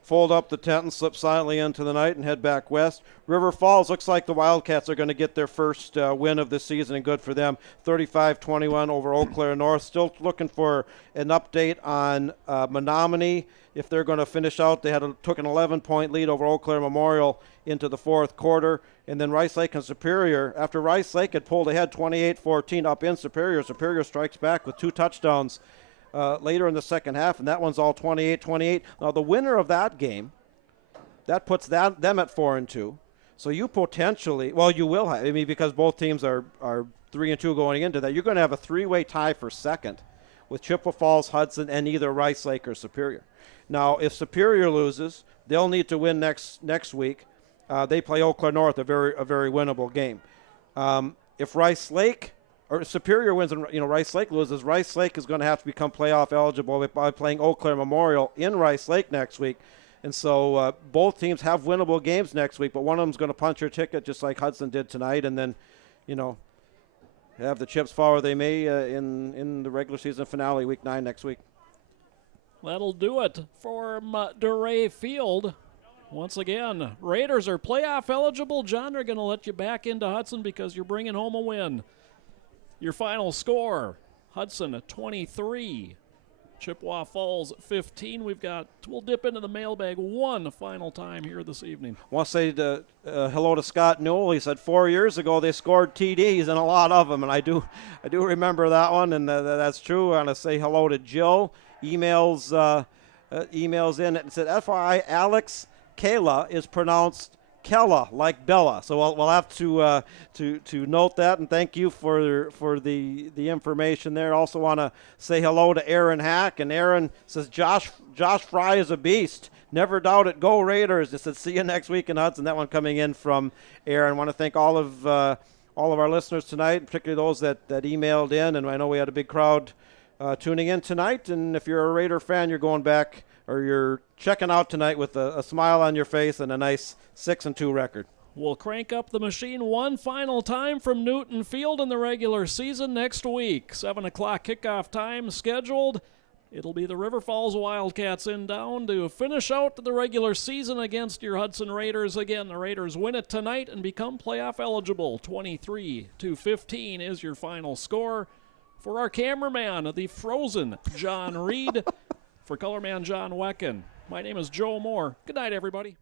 fold up the tent and slip silently into the night and head back west. River Falls, looks like the Wildcats are going to get their first win of this season, and good for them. 35-21 over Eau Claire North. Still looking for an update on Menominee. If they're going to finish out, they took an 11-point lead over Eau Claire Memorial into the fourth quarter. And then Rice Lake and Superior, after Rice Lake had pulled ahead 28-14 up in Superior, Superior strikes back with 2 touchdowns later in the second half, and that one's all 28-28. Now, the winner of that game, that puts them at 4-2. So you potentially, you will have, because both teams are 3-2 going into that, you're going to have a 3-way tie for second with Chippewa Falls, Hudson, and either Rice Lake or Superior. Now, if Superior loses, they'll need to win next week. They play Eau Claire North, a very winnable game. If Rice Lake or Superior wins and Rice Lake loses, Rice Lake is going to have to become playoff eligible by playing Eau Claire Memorial in Rice Lake next week. And so both teams have winnable games next week, but one of them is going to punch their ticket just like Hudson did tonight, and then, have the chips fall where they may in the regular season finale, week 9 next week. That'll do it for DeRay Field. Once again, Raiders are playoff eligible. John, they're going to let you back into Hudson because you're bringing home a win. Your final score, Hudson 23, Chippewa Falls 15. We'll dip into the mailbag one final time here this evening. I want to say hello to Scott Newell. He said 4 years ago they scored TDs, and a lot of them, and I do remember that one, and that's true. I want to say hello to Jill. Emails in and said, FYI, Alex Kayla is pronounced Kella, like Bella. So we'll have to note that, and thank you for the information there. Also want to say hello to Aaron Hack, and Aaron says Josh Fry is a beast. Never doubt it. Go Raiders. He said see you next week in Hudson. That one coming in from Aaron. Want to thank all of our listeners tonight, particularly those that emailed in, and I know we had a big crowd tuning in tonight. And if you're a Raider fan, you're going back, or you're checking out tonight with a smile on your face and a nice 6-2 record. We'll crank up the machine one final time from Newton Field in the regular season next week. 7 o'clock kickoff time scheduled. It'll be the River Falls Wildcats in down to finish out the regular season against your Hudson Raiders. Again, the Raiders win it tonight and become playoff eligible. 23-15 is your final score. For our cameraman, the frozen John Reed. For colorman John Wecken, my name is Joe Moore. Good night, everybody.